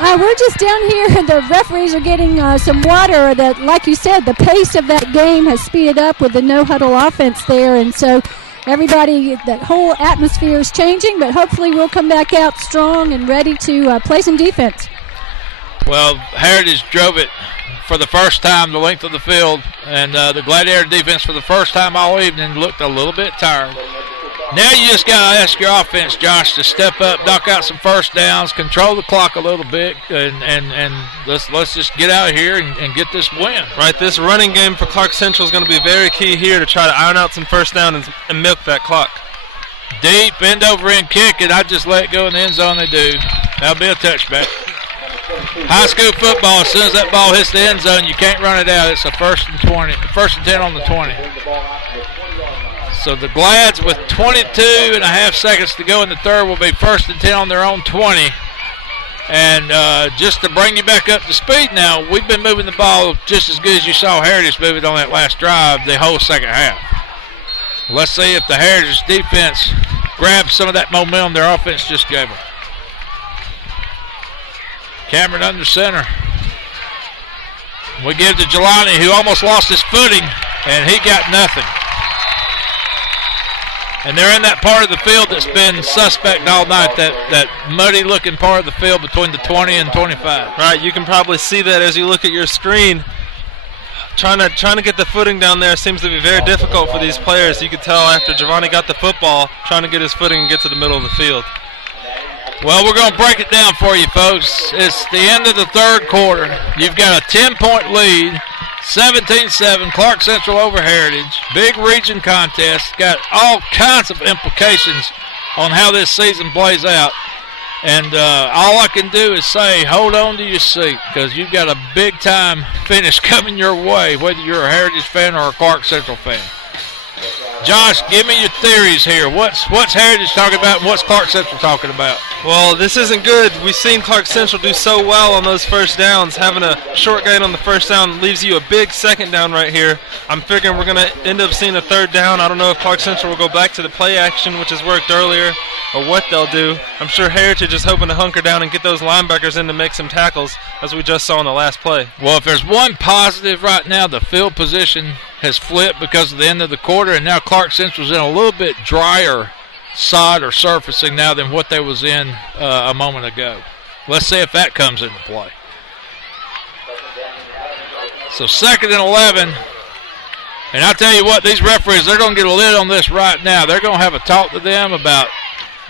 We're just down here, and the referees are getting some water. That, like you said, the pace of that game has speeded up with the no-huddle offense there, and so everybody, that whole atmosphere is changing, but hopefully we'll come back out strong and ready to play some defense. Well, Heritage drove it for the first time the length of the field, and the Gladiator defense for the first time all evening looked a little bit tired. Now you just got to ask your offense, Josh, to step up, knock out some first downs, control the clock a little bit, and let's just get out here and get this win. Right, this running game for Clarke Central is going to be very key here to try to iron out some first down and milk that clock. Deep, end over end kick, and I just let it go in the end zone. They do. That'll be a touchback. High school football, as soon as that ball hits the end zone, you can't run it out. It's a 1st and 10 on the 20. So the Glads with 22.5 seconds to go in the 3rd will be 1st and 10 on their own 20. And just to bring you back up to speed now, we've been moving the ball just as good as you saw Heritage move it on that last drive the whole second half. Let's see if the Heritage defense grabs some of that momentum their offense just gave them. Cameron under center. We give to Jelani, who almost lost his footing, and he got nothing. And they're in that part of the field that's been suspect all night, that muddy-looking part of the field between the 20 and 25. Right, you can probably see that as you look at your screen. Trying to get the footing down there seems to be very difficult for these players. You could tell after Giovanni got the football, trying to get his footing and get to the middle of the field. Well, we're going to break it down for you, folks. It's the end of the 3rd quarter. You've got a 10-point lead, 17-7, Clarke Central over Heritage. Big region contest. Got all kinds of implications on how this season plays out. And all I can do is say, hold on to your seat, because you've got a big-time finish coming your way, whether you're a Heritage fan or a Clarke Central fan. Josh, give me your theories here. What's Heritage talking about and what's Clarke Central talking about? Well, this isn't good. We've seen Clarke Central do so well on those first downs. Having a short gain on the first down leaves you a big second down right here. I'm figuring we're going to end up seeing a third down. I don't know if Clarke Central will go back to the play action, which has worked earlier, or what they'll do. I'm sure Heritage is hoping to hunker down and get those linebackers in to make some tackles, as we just saw in the last play. Well, if there's one positive right now, the field position has flipped because of the end of the quarter, and now Clarke Central's in a little bit drier sod or surfacing now than what they was in a moment ago. Let's see if that comes into play. So 2nd and 11. And I tell you what, these referees, they're going to get a lid on this right now. They're going to have a talk to them about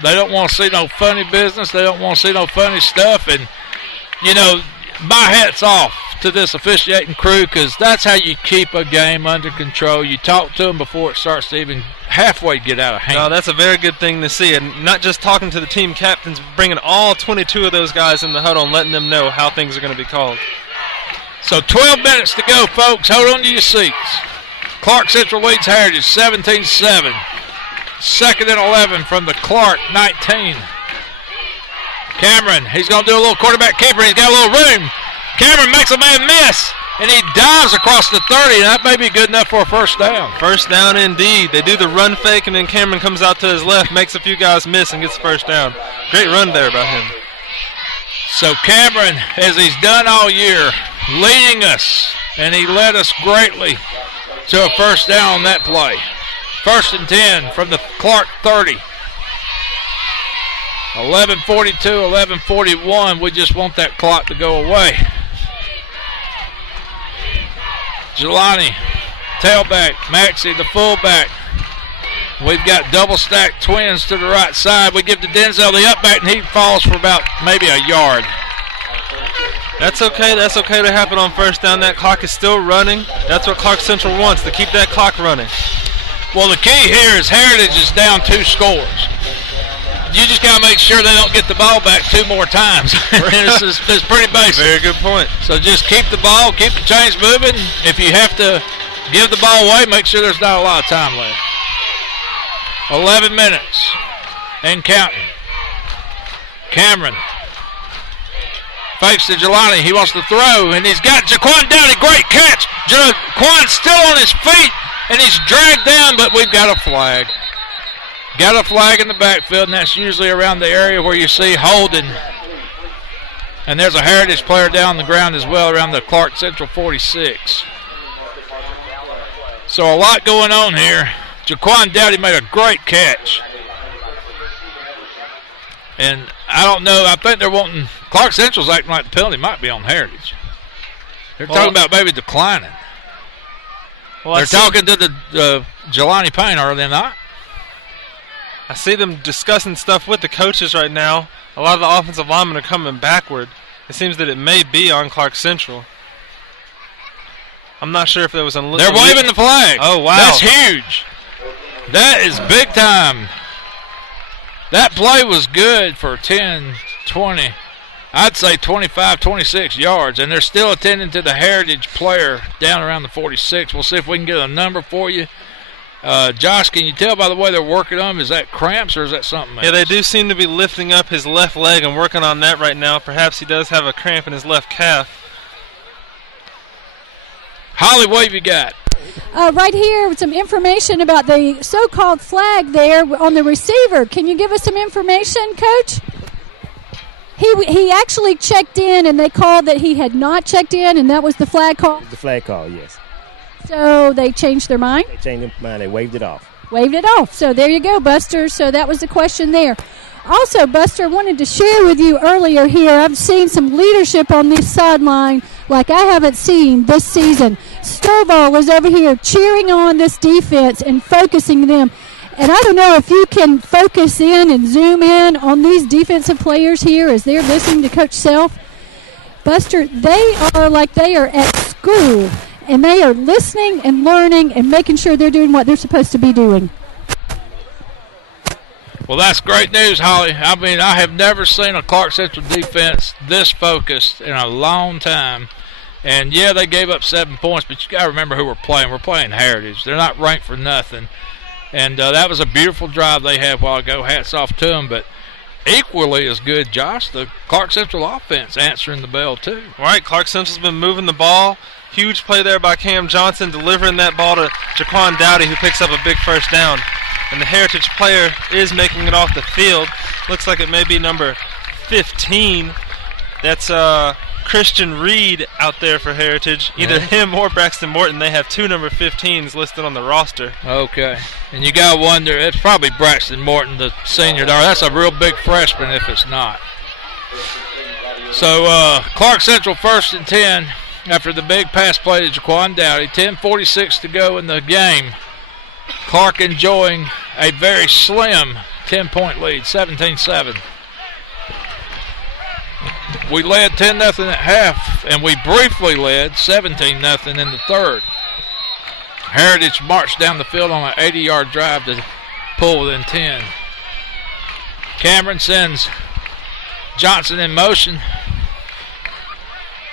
they don't want to see no funny business. They don't want to see no funny stuff. And, you know, my hat's off to this officiating crew because that's how you keep a game under control. You talk to them before it starts to even halfway get out of hand. No, that's a very good thing to see. And not just talking to the team captains, bringing all 22 of those guys in the huddle and letting them know how things are going to be called. So 12 minutes to go, folks. Hold on to your seats. Clarke Central leads Heritage 17-7. 2nd and 11 from the Clarke 19. Cameron, he's going to do a little quarterback keeper. He's got a little room. Cameron makes a man miss, and he dives across the 30, and that may be good enough for a first down. First down indeed. They do the run fake, and then Cameron comes out to his left, makes a few guys miss, and gets the first down. Great run there by him. So Cameron, as he's done all year, leading us, and he led us greatly to a first down on that play. 1st and 10 from the Clarke 30. 11:42, 11:41. We just want that clock to go away. Jelani, tailback. Maxey, the fullback. We've got double-stacked twins to the right side. We give to Denzel the up back, and he falls for about maybe a yard. That's okay. That's okay to happen on first down. That clock is still running. That's what Clarke Central wants, to keep that clock running. Well, the key here is Heritage is down 2 scores. You just got to make sure they don't get the ball back 2 more times. It's pretty basic. Very good point. So just keep the ball, keep the chains moving. If you have to give the ball away, make sure there's not a lot of time left. 11 minutes and counting. Cameron fakes to Jelani. He wants to throw, and he's got Jaquan down. A great catch. Jaquan's still on his feet, and he's dragged down, but we've got a flag. Got a flag in the backfield, and that's usually around the area where you see holding. And there's a Heritage player down on the ground as well around the Clarke Central 46. So a lot going on here. Jaquan Dowdy made a great catch. And I don't know, I think they're wanting, Clarke Central's acting like the penalty might be on Heritage. They're talking about maybe declining. Well, they're talking to the Jelani Payne, are they not? I see them discussing stuff with the coaches right now. A lot of the offensive linemen are coming backward. It seems that it may be on Clarke Central. I'm not sure if there was a... They're waving the flag. Oh, wow. That's huge. That is big time. That play was good for 10, 20, I'd say 25, 26 yards, and they're still attending to the Heritage player down around the 46. We'll see if we can get a number for you. Josh, can you tell by the way they're working on him, is that cramps or is that something else? Yeah, they do seem to be lifting up his left leg and working on that right now. Perhaps he does have a cramp in his left calf. Holly, what have you got? Right here with some information about the so-called flag there on the receiver. Can you give us some information, Coach? He actually checked in, and they called that he had not checked in, and that was the flag call? The flag call, yes. So they changed their mind? They changed their mind. They waved it off. Waved it off. So there you go, Buster. So that was the question there. Also, Buster, I wanted to share with you earlier here, I've seen some leadership on this sideline like I haven't seen this season. Stovall was over here cheering on this defense and focusing them. And I don't know if you can focus in and zoom in on these defensive players here as they're listening to Coach Self. Buster, they are like they are at school, and they are listening and learning and making sure they're doing what they're supposed to be doing. Well, that's great news, Holly. I mean, I have never seen a Clarke Central defense this focused in a long time. And, yeah, they gave up 7 points, but you got to remember who we're playing. We're playing Heritage. They're not ranked for nothing. And that was a beautiful drive they had a while ago. Hats off to them. But equally as good, Josh, the Clarke Central offense answering the bell too. Right, Clarke Central's been moving the ball. Huge play there by Cam Johnson, delivering that ball to Jaquan Dowdy, who picks up a big first down. And the Heritage player is making it off the field. Looks like it may be number 15. That's Christian Reed out there for Heritage. Either him or Braxton Morton. They have 2 number 15s listed on the roster. Okay. And you got to wonder, it's probably Braxton Morton, the senior there. That's a real big freshman if it's not. So Clarke Central 1st and 10 after the big pass play to Jaquan Dowdy. 10:46 to go in the game. Clarke enjoying a very slim 10-point lead, 17-7. We led 10-0 at half, and we briefly led 17-0 in the third. Heritage marched down the field on an 80-yard drive to pull within 10. Cameron sends Johnson in motion.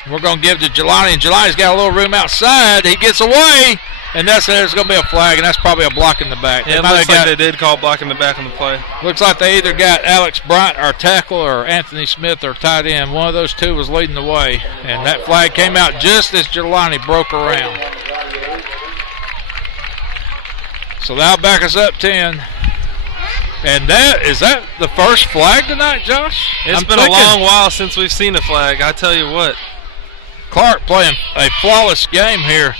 We're going to give to Jelani, and Jelani's got a little room outside. He gets away, and there's going to be a flag, and that's probably a block in the back. Yeah, it looks like they did call block in the back on the play. Looks like they either got Alex Bryant, our tackle, or Anthony Smith, our tight end. One of those two was leading the way, and that flag came out just as Jelani broke around. So that'll back us up 10. And is that the first flag tonight, Josh? It's been a long while since we've seen a flag, I tell you what. Clarke playing a flawless game here.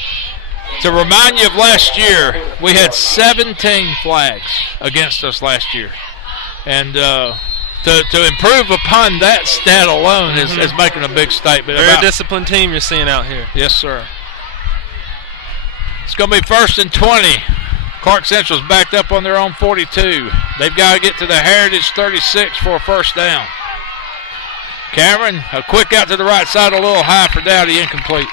To remind you of last year, we had 17 flags against us last year. And to improve upon that stat alone is making a big statement. Very disciplined team you're seeing out here. Yes, sir. It's going to be 1st and 20. Clarke Central's backed up on their own 42. They've got to get to the Heritage 36 for a first down. Cameron, a quick out to the right side, a little high for Dowdy, incomplete.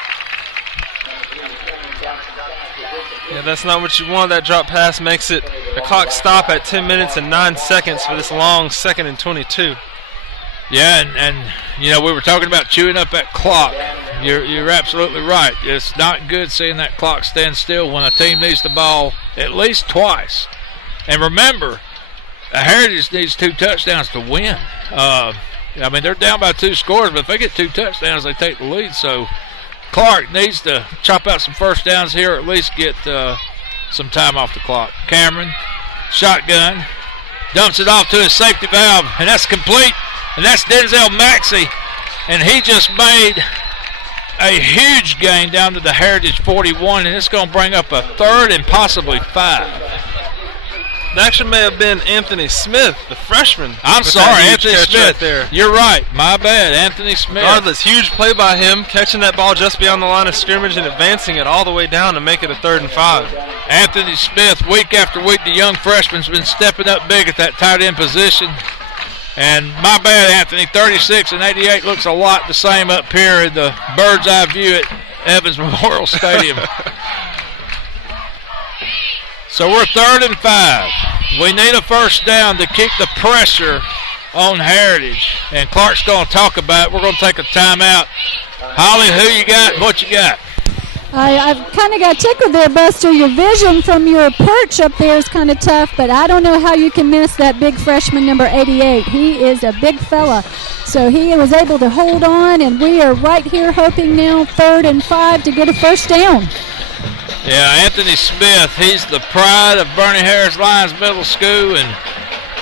Yeah, that's not what you want. That drop pass makes it a clock stop at 10 minutes and 9 seconds for this long 2nd and 22. Yeah, and you know, we were talking about chewing up that clock. You're absolutely right. It's not good seeing that clock stand still when a team needs the ball at least twice. And remember, Heritage needs 2 touchdowns to win. I mean, they're down by 2 scores, but if they get 2 touchdowns, they take the lead. So Clarke needs to chop out some first downs here, or at least get some time off the clock. Cameron, shotgun, dumps it off to his safety valve, and that's complete. And that's Denzel Maxey, and he just made a huge gain down to the Heritage 41, and it's going to bring up a 3rd and possibly 5. It actually may have been Anthony Smith, the freshman. I'm sorry, Anthony Smith. Right there. You're right. My bad, Anthony Smith. Regardless, huge play by him, catching that ball just beyond the line of scrimmage and advancing it all the way down to make it a 3rd and 5. Anthony Smith, week after week, the young freshman's been stepping up big at that tight end position. And my bad, Anthony, 36 and 88 looks a lot the same up here in the bird's eye view at Evans Memorial Stadium. So we're 3rd and 5. We need a first down to keep the pressure on Heritage. And Clarke's going to talk about it. We're going to take a timeout. Holly, who you got and what you got? I've kind of got tickled there, Buster. Your vision from your perch up there is kind of tough, but I don't know how you can miss that big freshman number 88. He is a big fella. So he was able to hold on, and we are right here hoping now 3rd and 5 to get a first down. Yeah, Anthony Smith, he's the pride of Bernie Harris Lyons Middle School, and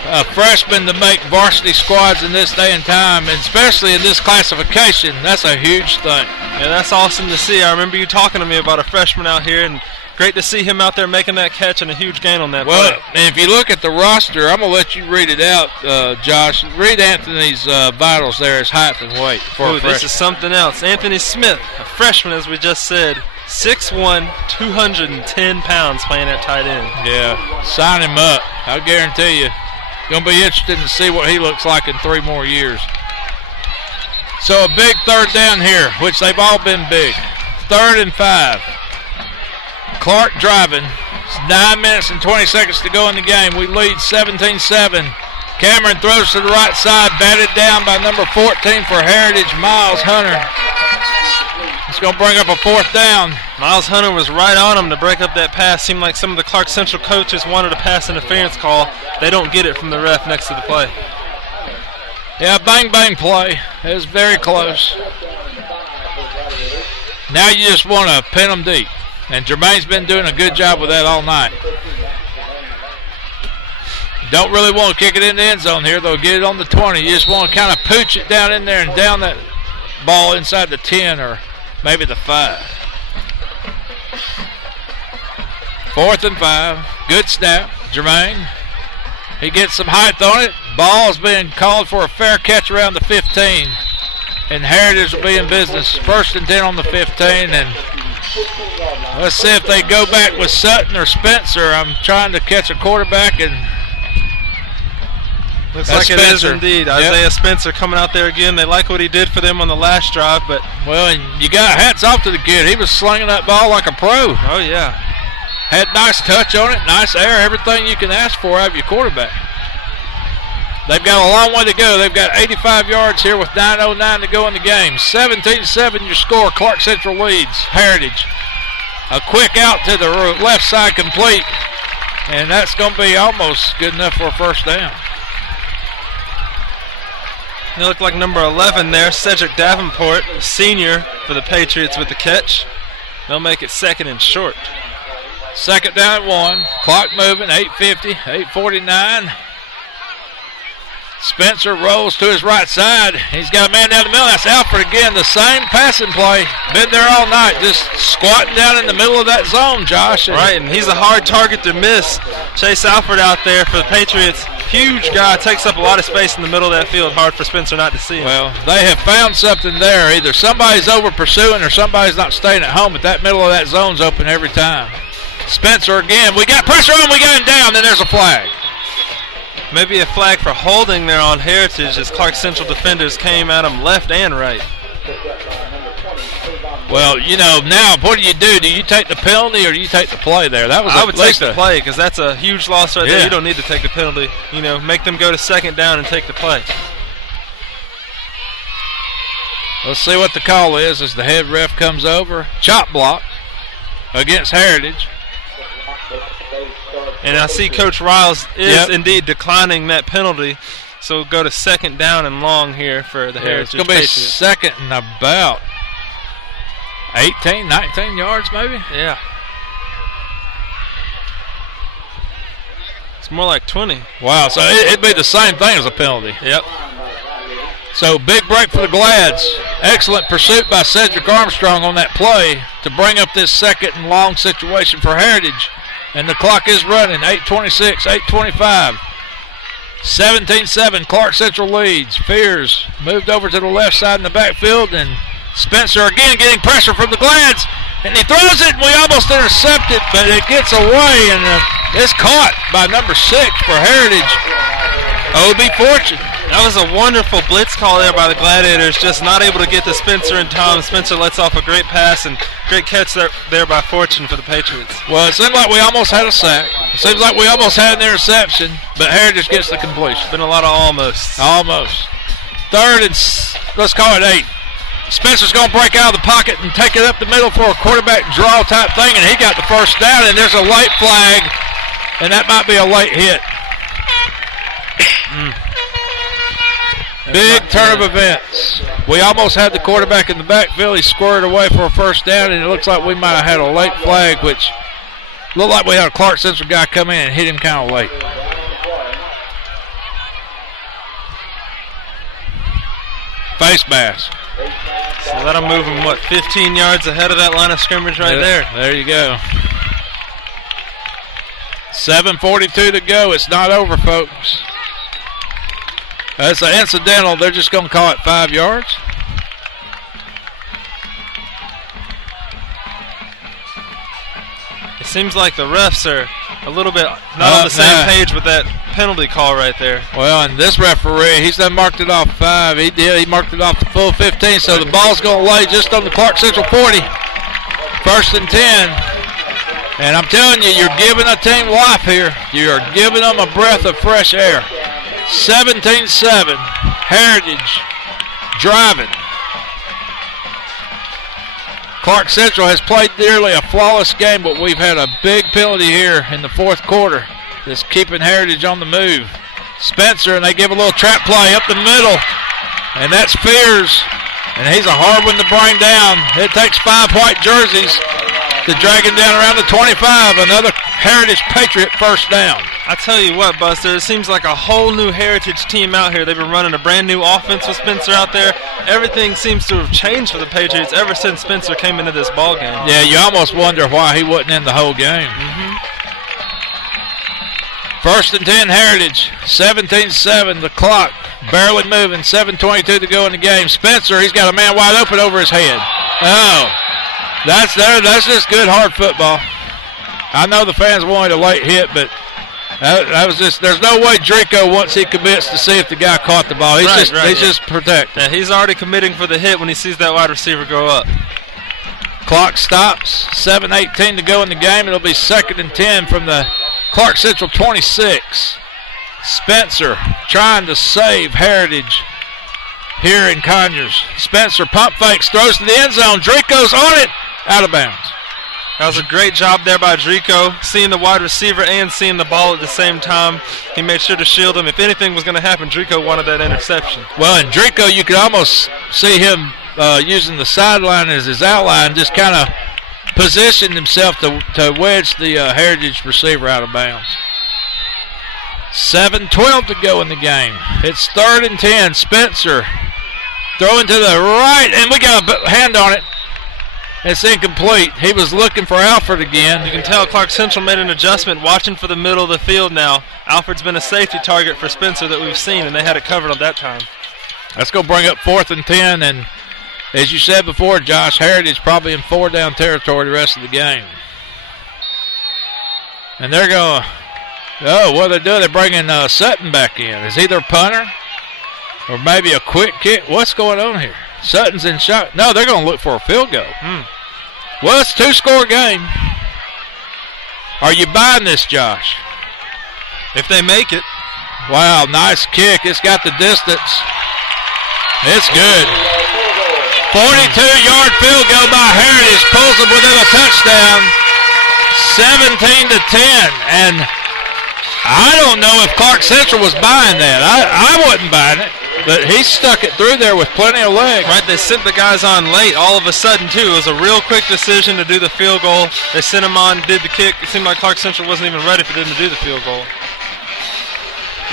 a freshman to make varsity squads in this day and time, and especially in this classification. That's a huge thing. Yeah, that's awesome to see. I remember you talking to me about a freshman out here, and great to see him out there making that catch and a huge gain on that play. And if you look at the roster, I'm going to let you read it out, Josh. Read Anthony's vitals there, his height and weight. This is something else. Anthony Smith, a freshman, as we just said, 6'1", 210 pounds playing at tight end. Yeah, sign him up. I guarantee you. Going to be interesting to see what he looks like in 3 more years. So a big 3rd down here, which they've all been big. 3rd and 5. Clarke driving. It's 9 minutes and 20 seconds to go in the game. We lead 17-7. Cameron throws to the right side, batted down by number 14 for Heritage, Miles Hunter. It's going to bring up a 4th down. Miles Hunter was right on him to break up that pass. Seemed like some of the Clarke Central coaches wanted a pass interference call. They don't get it from the ref next to the play. Yeah, bang play. It was very close. Now you just want to pin them deep. And Jermaine's been doing a good job with that all night. Don't really want to kick it in the end zone here, though. Get it on the 20. You just want to kind of pooch it down in there and down that ball inside the 10 or maybe the 5. 4th and 5. Good snap. Jermaine. He gets some height on it. Ball's being called for a fair catch around the 15. And Heritage will be in business. 1st and 10 on the 15. And let's see if they go back with Sutton or Spencer. I'm trying to catch a quarterback and looks like it is indeed. Yep. Isaiah Spencer coming out there again. They like what he did for them on the last drive, but well, and you got hats off to the kid. He was slinging that ball like a pro. Oh yeah, had nice touch on it, nice air, everything you can ask for out of your quarterback. They've got a long way to go. They've got 85 yards here with 9:09 to go in the game. 17-7 your score. Clarke Central leads Heritage. A quick out to the left side complete, and that's going to be almost good enough for a 1st down. He looked like number 11 there, Cedric Davenport, senior for the Patriots with the catch. They'll make it 2nd and short. 2nd down at 1. Clock moving, 8:50, 8:49. Spencer rolls to his right side. He's got a man down the middle. That's Alfred again. The same passing play. Been there all night, just squatting down in the middle of that zone, Josh. Right, and he's a hard target to miss. Chase Alfred out there for the Patriots. Huge guy, takes up a lot of space in the middle of that field. Hard for Spencer not to see him. Well, they have found something there. Either somebody's over pursuing or somebody's not staying at home, but that middle of that zone's open every time. Spencer again. We got pressure on him. We got him down. Then there's a flag. Maybe a flag for holding there on Heritage as Clarke Central defenders came at him left and right. Well, you know, now what do? Do you take the penalty or do you take the play there? That was I would take the play because that's a huge loss right there. You don't need to take the penalty. You know, make them go to 2nd down and take the play. Let's see what the call is as the head ref comes over. Chop block against Heritage. And I see Coach Riles is indeed declining that penalty. So we'll go to 2nd down and long here for the Heritage It's going to be 2nd and about 18, 19 yards maybe? Yeah. It's more like 20. Wow, so it'd be the same thing as a penalty. Yep. So big break for the Glads. Excellent pursuit by Cedric Armstrong on that play to bring up this 2nd and long situation for Heritage. And the clock is running, 8:26, 8:25. 17-7, Clarke Central leads. Fears moved over to the left side in the backfield, and Spencer again getting pressure from the Glads. And he throws it, and we almost intercept it, but it gets away, and it's caught by number 6 for Heritage, O.B. Fortune. That was a wonderful blitz call there by the Gladiators, just not able to get to Spencer and Tom. Spencer lets off a great pass and great catch there by Fortune for the Patriots. Well, it seemed like we almost had a sack. It seems like we almost had an interception, but Heritage gets the completion. Been a lot of almost. Almost. 3rd and, let's call it 8. Spencer's going to break out of the pocket and take it up the middle for a quarterback draw type thing, and he got the 1st down, and there's a late flag, and that might be a late hit. Big turn of events. We almost had the quarterback in the backfield. He squared away for a 1st down, and it looks like we might have had a late flag, which looked like we had a Clarke Central guy come in and hit him kind of late. Face mask. So that'll move him, 15 yards ahead of that line of scrimmage right there. There you go. 7:42 to go. It's not over, folks. That's an incidental. They're just going to call it 5 yards. It seems like the refs are a little bit not on the same page with that penalty call right there. Well, and this referee, he's done marked it off 5. He did. He marked it off the full 15, so the ball's going to lay just on the Clarke Central 40. 1st and 10. And I'm telling you, you're giving a team life here. You are giving them a breath of fresh air. 17-7, Heritage driving. Clarke Central has played nearly a flawless game, but we've had a big penalty here in the fourth quarter that's keeping Heritage on the move. Spencer, and they give a little trap play up the middle, and that's Fears, and he's a hard one to bring down. It takes 5 white jerseys to drag him down around the 25. Another Heritage Patriot first down. I tell you what, Buster, it seems like a whole new Heritage team out here. They've been running a brand new offense with Spencer out there. Everything seems to have changed for the Patriots ever since Spencer came into this ball game. Yeah, you almost wonder why he wasn't in the whole game. First and 10 Heritage, 17-7, the clock barely moving, 7:22 to go in the game. Spencer, he's got a man wide open over his head. Oh, that's just good hard football. I know the fans wanted a late hit, but that was just, there's no way Drico, once he commits, to see if the guy caught the ball. He's just protecting. Yeah, he's already committing for the hit when he sees that wide receiver go up. Clock stops, 7:18 to go in the game. It'll be 2nd and 10 from the Clarke Central 26. Spencer trying to save Heritage here in Conyers. Spencer pump fakes, throws to the end zone. Drico's on it, out of bounds. That was a great job there by Drico, seeing the wide receiver and seeing the ball at the same time. He made sure to shield him. If anything was going to happen, Drico wanted that interception. Well, and Drico, you could almost see him using the sideline as his outline, just kind of positioned himself to wedge the Heritage receiver out of bounds. 7:12 to go in the game. It's 3rd and 10. Spencer throwing to the right, and we got a hand on it. It's incomplete. He was looking for Alfred again. You can tell Clarke Central made an adjustment, watching for the middle of the field now. Alfred's been a safety target for Spencer that we've seen, and they had it covered on that time. That's going to bring up 4th and 10, and as you said before, Josh, Heritage probably in 4-down territory the rest of the game. And they're going, what they're doing, they're bringing Sutton back in. Is he their punter? Or maybe a quick kick? What's going on here? Sutton's in shot. No, they're going to look for a field goal. Well, it's a 2-score game. Are you buying this, Josh? If they make it. Wow, nice kick. It's got the distance. It's good. 42-yard field goal by Heritage. Pulls them within a touchdown. 17-10. And I don't know if Clarke Central was buying that. I wasn't buying it. But he stuck it through there with plenty of legs. Right, they sent the guys on late all of a sudden, too. It was a real quick decision to do the field goal. They sent him on, did the kick. It seemed like Clarke Central wasn't even ready for them to do the field goal.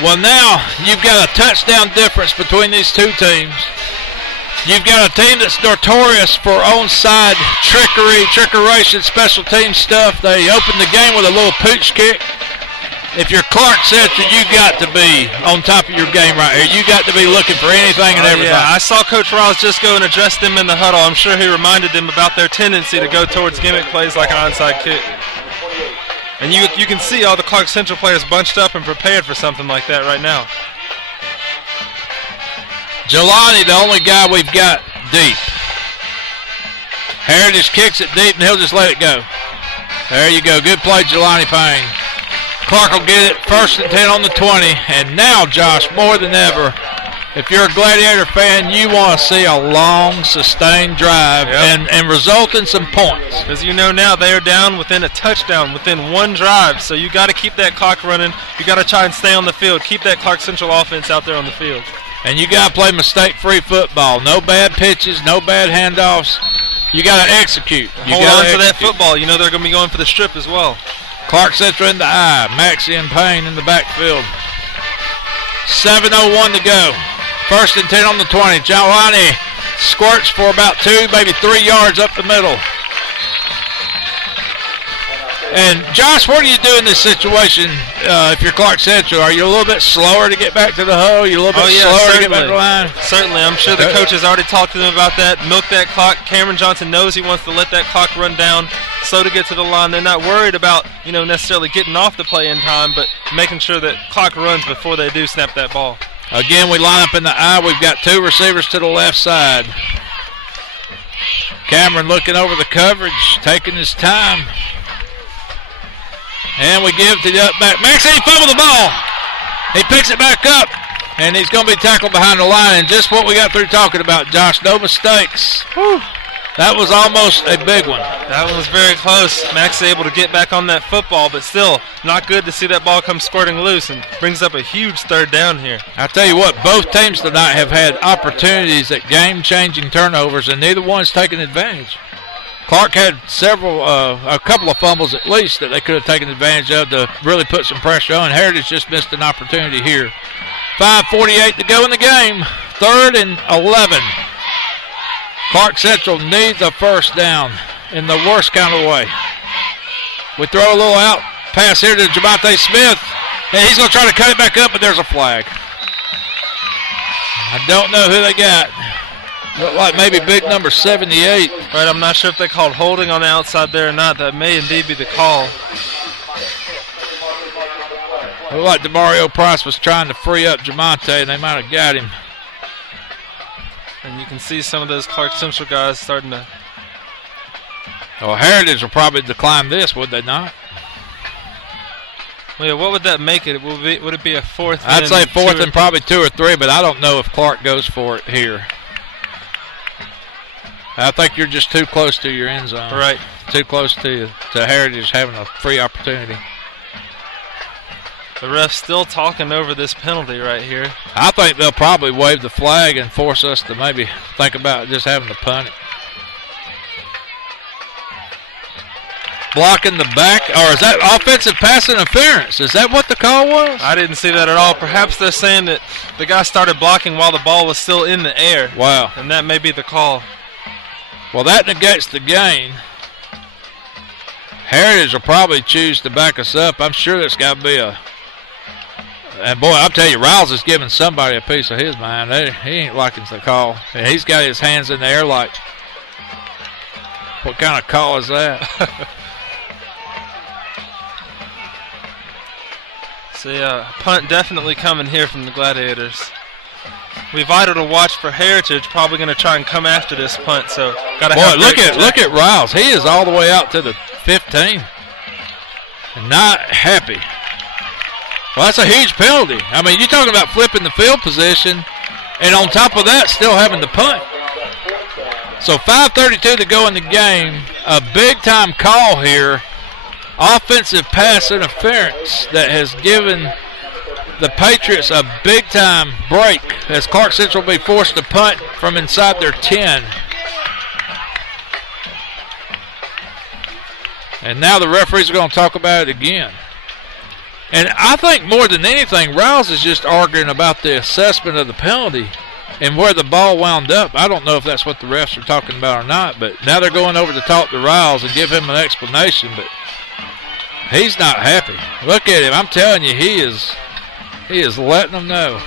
Well, now you've got a touchdown difference between these two teams. You've got a team that's notorious for onside trickeration, special team stuff. They opened the game with a little pooch kick. If you're Clarke Central, you got to be on top of your game right here. You got to be looking for anything and everything. Yeah, I saw Coach Ross just go and address them in the huddle. I'm sure he reminded them about their tendency to go towards gimmick plays like an onside kick. And you can see all the Clarke Central players bunched up and prepared for something like that right now. Jelani, the only guy we've got deep. Heritage kicks it deep, and he'll just let it go. There you go. Good play, Jelani Payne. Clarke will get it 1st and 10 on the 20. And now, Josh, more than ever, if you're a Gladiator fan, you want to see a long, sustained drive and result in some points. As you know now, they are down within a touchdown, within one drive. So you got to keep that clock running. You got to try and stay on the field. Keep that Clarke Central offense out there on the field. And you got to play mistake-free football. No bad pitches, no bad handoffs. You got to execute. Hold on to that football. You know they're going to be going for the strip as well. Clarke Central in the eye. Maxey and Payne in the backfield. 7:01 to go. 1st and 10 on the 20. Jelani squirts for about 2, maybe 3 yards up the middle. And, Josh, what do you do in this situation if you're Clarke Central? Are you a little bit slower to get back to the huddle? Are you a little bit slower to get back to the line? Certainly. I'm sure the coach has already talked to them about that. Milk that clock. Cameron Johnson knows he wants to let that clock run down, slow to get to the line. They're not worried about, necessarily getting off the play in time, but making sure that clock runs before they do snap that ball. Again, we line up in the eye. We've got 2 receivers to the left side. Cameron looking over the coverage, taking his time. And we give to the up back. Maxey fumbled the ball. He picks it back up, and he's going to be tackled behind the line. And just what we got through talking about, Josh, no mistakes. Whew. That was almost a big one. That one was very close. Max able to get back on that football, but still not good to see that ball come squirting loose, and brings up a huge third down here. I tell you what, both teams tonight have had opportunities at game-changing turnovers, and neither one's taken advantage. Clarke had a couple of fumbles at least that they could have taken advantage of to really put some pressure on. Heritage just missed an opportunity here. 5:48 to go in the game. 3rd and 11. Clarke Central needs a first down in the worst kind of way. We throw a little out pass here to Javante Smith, and he's going to try to cut it back up, but there's a flag. I don't know who they got. Looked like maybe big number 78. Right, I'm not sure if they called holding on the outside there or not. That may indeed be the call. Looked like DeMario Price was trying to free up Javante, and they might have got him. And you can see some of those Clarke Central guys starting to... Well, Heritage will probably decline this, would they not? Well, yeah, what would that make it? Would it be a 4th? I'd say 4th and probably 2 or 3, but I don't know if Clarke goes for it here. I think you're just too close to your end zone. Right. Too close to Heritage having a free opportunity. The ref's still talking over this penalty right here. I think they'll probably wave the flag and force us to maybe think about just having to punt it. Blocking the back, or is that offensive pass interference? Is that what the call was? I didn't see that at all. Perhaps they're saying that the guy started blocking while the ball was still in the air. Wow. And that may be the call. Well, that negates the gain. Heritage will probably choose to back us up. I'm sure there's got to be a... And, boy, I'll tell you, Riles is giving somebody a piece of his mind. He ain't liking the call. And he's got his hands in the air like, what kind of call is that? So, yeah, punt definitely coming here from the Gladiators. Be vital to watch for Heritage. Probably going to try and come after this punt. So, got to have. Boy, look at Riles. He is all the way out to the 15. And not happy. Well, that's a huge penalty. I mean, you're talking about flipping the field position, and on top of that, still having the punt. So 5:32 to go in the game. A big-time call here. Offensive pass interference that has given the Patriots a big-time break as Clarke Central will be forced to punt from inside their 10. And now the referees are going to talk about it again. And I think more than anything, Riles is just arguing about the assessment of the penalty and where the ball wound up. I don't know if that's what the refs are talking about or not, but now they're going over to talk to Riles and give him an explanation, but he's not happy. Look at him. I'm telling you, he is letting them know.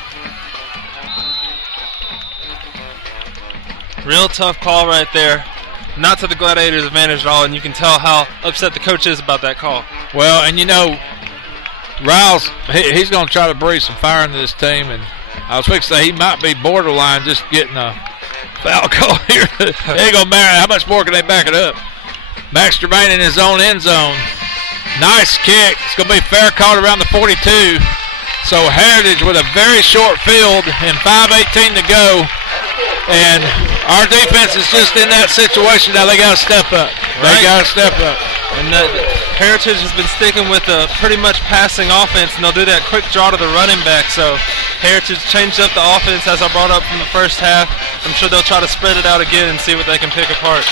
Real tough call right there. Not to the Gladiators' advantage at all, and you can tell how upset the coach is about that call. Well, and you know, Riles, he's going to try to breathe some fire into this team, and I was fixing to say he might be borderline just getting a foul call here. It ain't going to matter. How much more can they back it up? Max Germain in his own end zone. Nice kick. It's going to be fair caught around the 42. So Heritage with a very short field and 5:18 to go. And our defense is just in that situation now. They got to step up. They got to step up. And Heritage has been sticking with a pretty much passing offense, and they'll do that quick draw to the running back. So Heritage changed up the offense as I brought up from the first half. I'm sure they'll try to spread it out again and see what they can pick apart.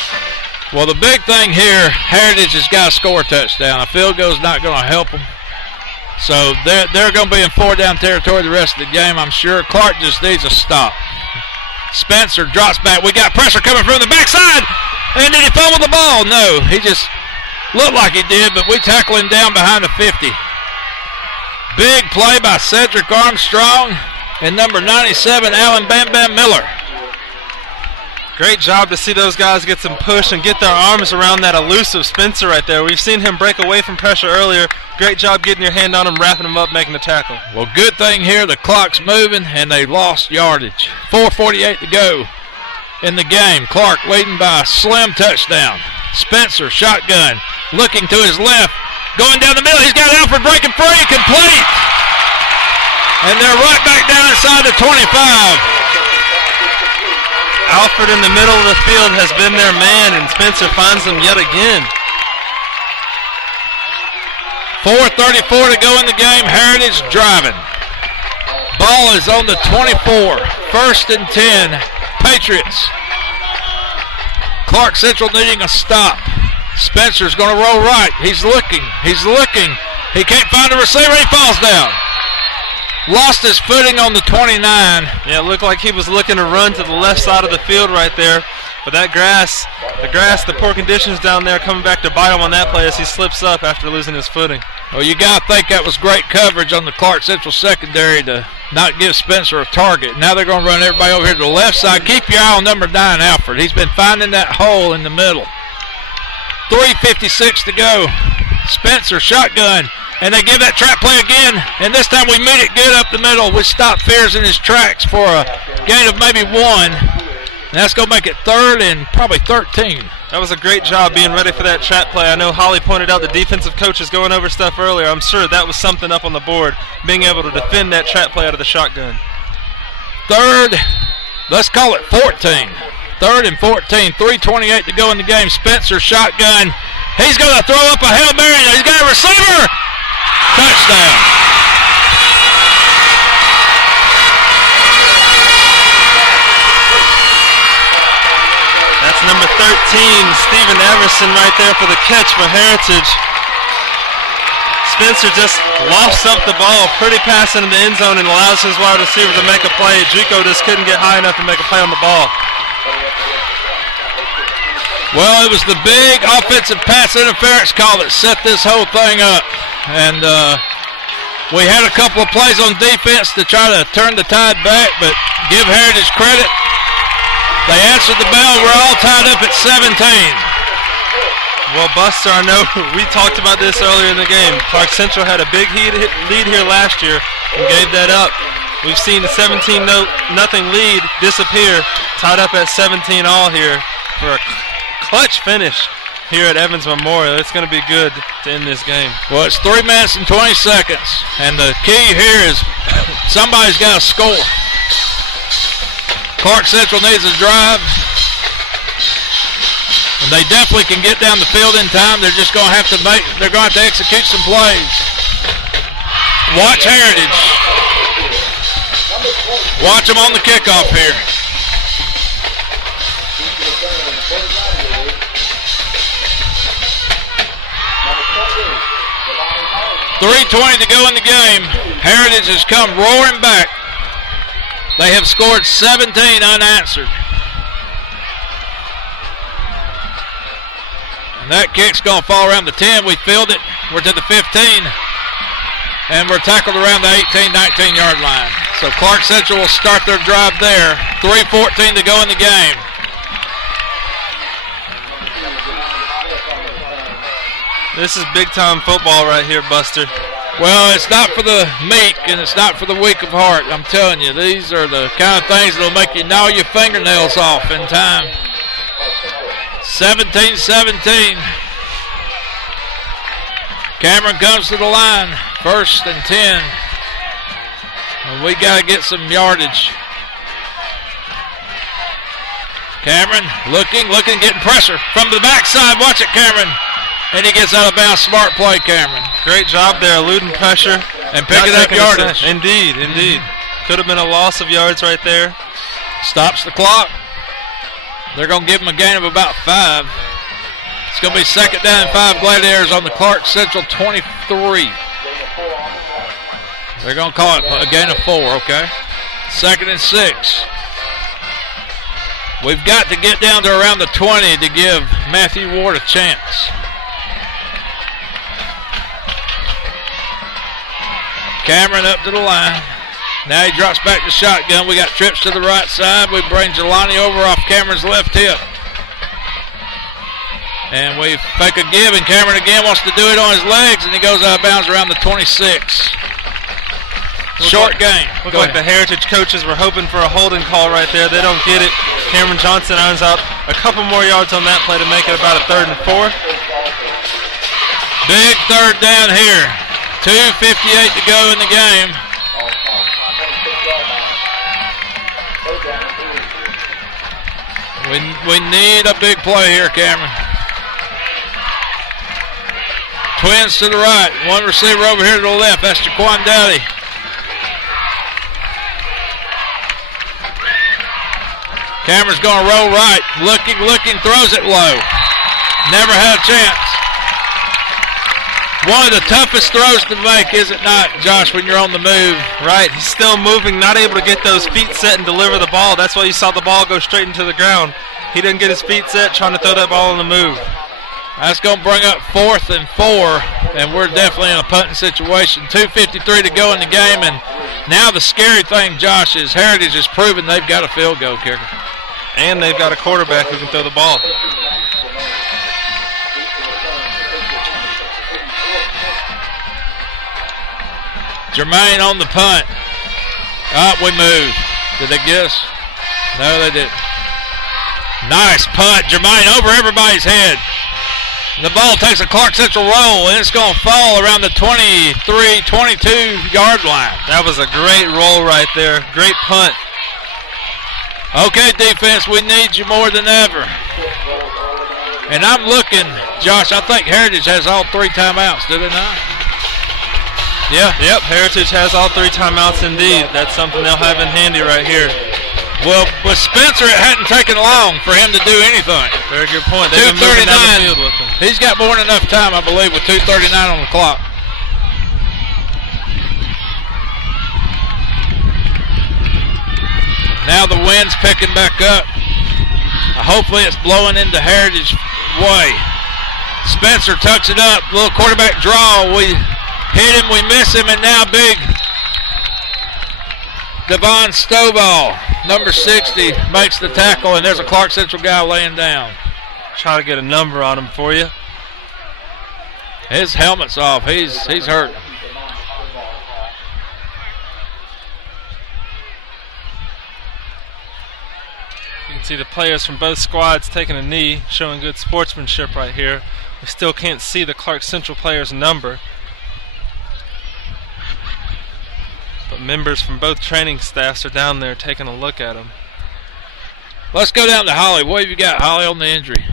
Well, the big thing here, Heritage has got to score a touchdown. A field goal is not going to help them. So they're going to be in 4-down territory the rest of the game, I'm sure. Clarke just needs a stop. Spencer drops back. We got pressure coming from the backside. And did he fumble the ball? No, he just looked like he did, but we tackle him down behind the 50. Big play by Cedric Armstrong and number 97, Alan Bam Bam Miller. Great job to see those guys get some push and get their arms around that elusive Spencer right there. We've seen him break away from pressure earlier. Great job getting your hand on him, wrapping him up, making the tackle. Well, good thing here, the clock's moving, and they lost yardage. 4:48 to go in the game. Clarke leading by a slim touchdown. Spencer, shotgun, looking to his left, going down the middle. He's got Alfred breaking free, complete. And they're right back down inside the 25. Alford in the middle of the field has been their man, and Spencer finds them yet again. 4:34 to go in the game. Heritage driving. Ball is on the 24. 1st and 10. Patriots. Clarke Central needing a stop. Spencer's going to roll right. He's looking. He can't find a receiver. He falls down. Lost his footing on the 29. Yeah, it looked like he was looking to run to the left side of the field right there. But that grass, the poor conditions down there coming back to bite him on that play as he slips up after losing his footing. Well, you got to think that was great coverage on the Clarke Central secondary to not give Spencer a target. Now they're going to run everybody over here to the left side. Keep your eye on number 9, Alfred. He's been finding that hole in the middle. 3:56 to go. Spencer shotgun. And they give that trap play again. And this time we meet it good up the middle. We stop Fears in his tracks for a gain of maybe 1. And that's going to make it 3rd and probably 13. That was a great job being ready for that trap play. I know Holly pointed out the defensive coaches going over stuff earlier. I'm sure that was something up on the board, being able to defend that trap play out of the shotgun. 3rd, let's call it 14. 3rd and 14, 3:28 to go in the game. Spencer shotgun. He's going to throw up a Hail Mary. He's got a receiver. Touchdown. That's number 13, Stephen Everson, right there for the catch for Heritage. Spencer just lofts up the ball, pretty pass into the end zone, and allows his wide receiver to make a play. Juco just couldn't get high enough to make a play on the ball. Well, it was the big offensive pass interference call that set this whole thing up. And we had a couple of plays on defense to try to turn the tide back, but give Heritage credit. They answered the bell. We're all tied up at 17. Well, Buster, I know we talked about this earlier in the game. Clarke Central had a big lead here last year and gave that up. We've seen the 17-0 lead disappear, tied up at 17 all here for a clutch finish here at Evans Memorial. It's going to be good to end this game. Well, it's 3 minutes and 20 seconds, and the key here is somebody's got to score. Clarke Central needs a drive, and they definitely can get down the field in time. They're just going to have to execute some plays. Watch Heritage. Watch them on the kickoff here. .320 to go in the game. Heritage has come roaring back. They have scored 17 unanswered. And that kick's going to fall around the 10. We filled it. We're to the 15. And we're tackled around the 18, 19-yard line. So Clarke Central will start their drive there. 3:14 to go in the game. This is big-time football right here, Buster. Well, it's not for the meek and it's not for the weak of heart. I'm telling you, these are the kind of things that will make you gnaw your fingernails off in time. 17-17. Cameron comes to the line. 1st and 10. And we got to get some yardage. Cameron looking, getting pressure from the backside. Watch it, Cameron. And he gets out of bounds. Smart play, Cameron. Great job there, eluding pressure. And picking up yardage. Indeed. Could have been a loss of yards right there. Stops the clock. They're going to give him a gain of about 5. It's going to be 2nd down and 5 Gladiators on the Clarke Central 23. They're going to call it a gain of 4, okay? 2nd and 6. We've got to get down to around the 20 to give Matthew Ward a chance. Cameron up to the line. Now he drops back to shotgun. We got trips to the right side. We bring Jelani over off Cameron's left hip. And we fake a give, and Cameron again wants to do it on his legs, and he goes out of bounds around the 26. Short gain. Looked like the Heritage coaches were hoping for a holding call right there. They don't get it. Cameron Johnson irons out a couple more yards on that play to make it about a 3rd and 4. Big 3rd down here. 2:58 to go in the game. We need a big play here, Cameron. Twins to the right. One receiver over here to the left. That's Jaquan Dowdy. Cameron's going to roll right. Looking, throws it low. Never had a chance. One of the toughest throws to make, is it not, Josh, when you're on the move? Right, he's still moving, not able to get those feet set and deliver the ball. That's why you saw the ball go straight into the ground. He didn't get his feet set trying to throw that ball on the move. That's going to bring up 4th and 4, and we're definitely in a punting situation. 2:53 to go in the game, and now the scary thing, Josh, is Heritage has proven they've got a field goal kicker. And they've got a quarterback who can throw the ball. Jermaine on the punt. Up, we move. Did they get us? No, they didn't. Nice punt. Jermaine over everybody's head. The ball takes a Clarke Central roll, and it's going to fall around the 23, 22-yard line. That was a great roll right there. Great punt. Okay, defense, we need you more than ever. And I'm looking, Josh, I think Heritage has all 3 timeouts, do they not? Yeah. Yep, Heritage has all 3 timeouts indeed. That's something they'll have in handy right here. Well, with Spencer, it hadn't taken long for him to do anything. Very good point. They've been moving down the field with him. He's got more than enough time, I believe, with 2:39 on the clock. Now the wind's picking back up. Hopefully it's blowing into Heritage way. Spencer tucks it up. Little quarterback draw. We hit him, we miss him, and now big Devon Stovall, number 60, makes the tackle, and there's a Clarke Central guy laying down. Try to get a number on him for you. His helmet's off. He's hurt. You can see the players from both squads taking a knee, showing good sportsmanship right here. We still can't see the Clarke Central player's number. But members from both training staffs are down there taking a look at him. Let's go down to Holly. What have you got, Holly, on the injury?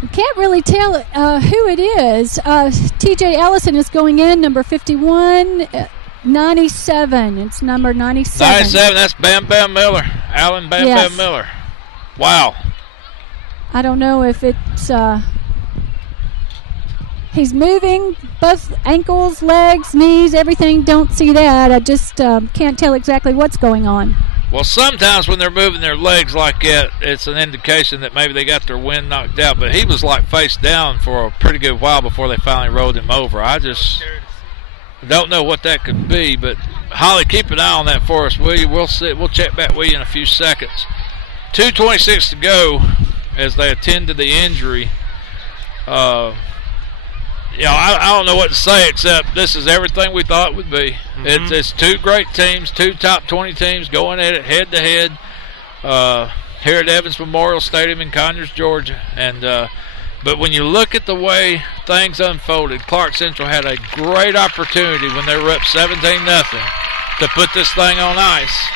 We can't really tell who it is. T.J. Ellison is going in, number 51, 97. It's number 97. 97, that's Bam Bam Miller. Alan Bam Bam Miller. Wow. I don't know if it's... he's moving, both ankles, legs, knees, everything. Don't see that. I just can't tell exactly what's going on. Well, sometimes when they're moving their legs like that, it's an indication that maybe they got their wind knocked out. But he was like face down for a pretty good while before they finally rolled him over. I just don't know what that could be. But Holly, keep an eye on that for us, will you? We'll see. We'll check back with you in a few seconds. 2:26 to go as they attend to the injury. I don't know what to say except this is everything we thought it would be. Mm-hmm. It's 2 great teams, 2 top 20 teams going at it head-to-head here at Evans Memorial Stadium in Conyers, Georgia. And but when you look at the way things unfolded, Clarke Central had a great opportunity when they were up 17-0 to put this thing on ice.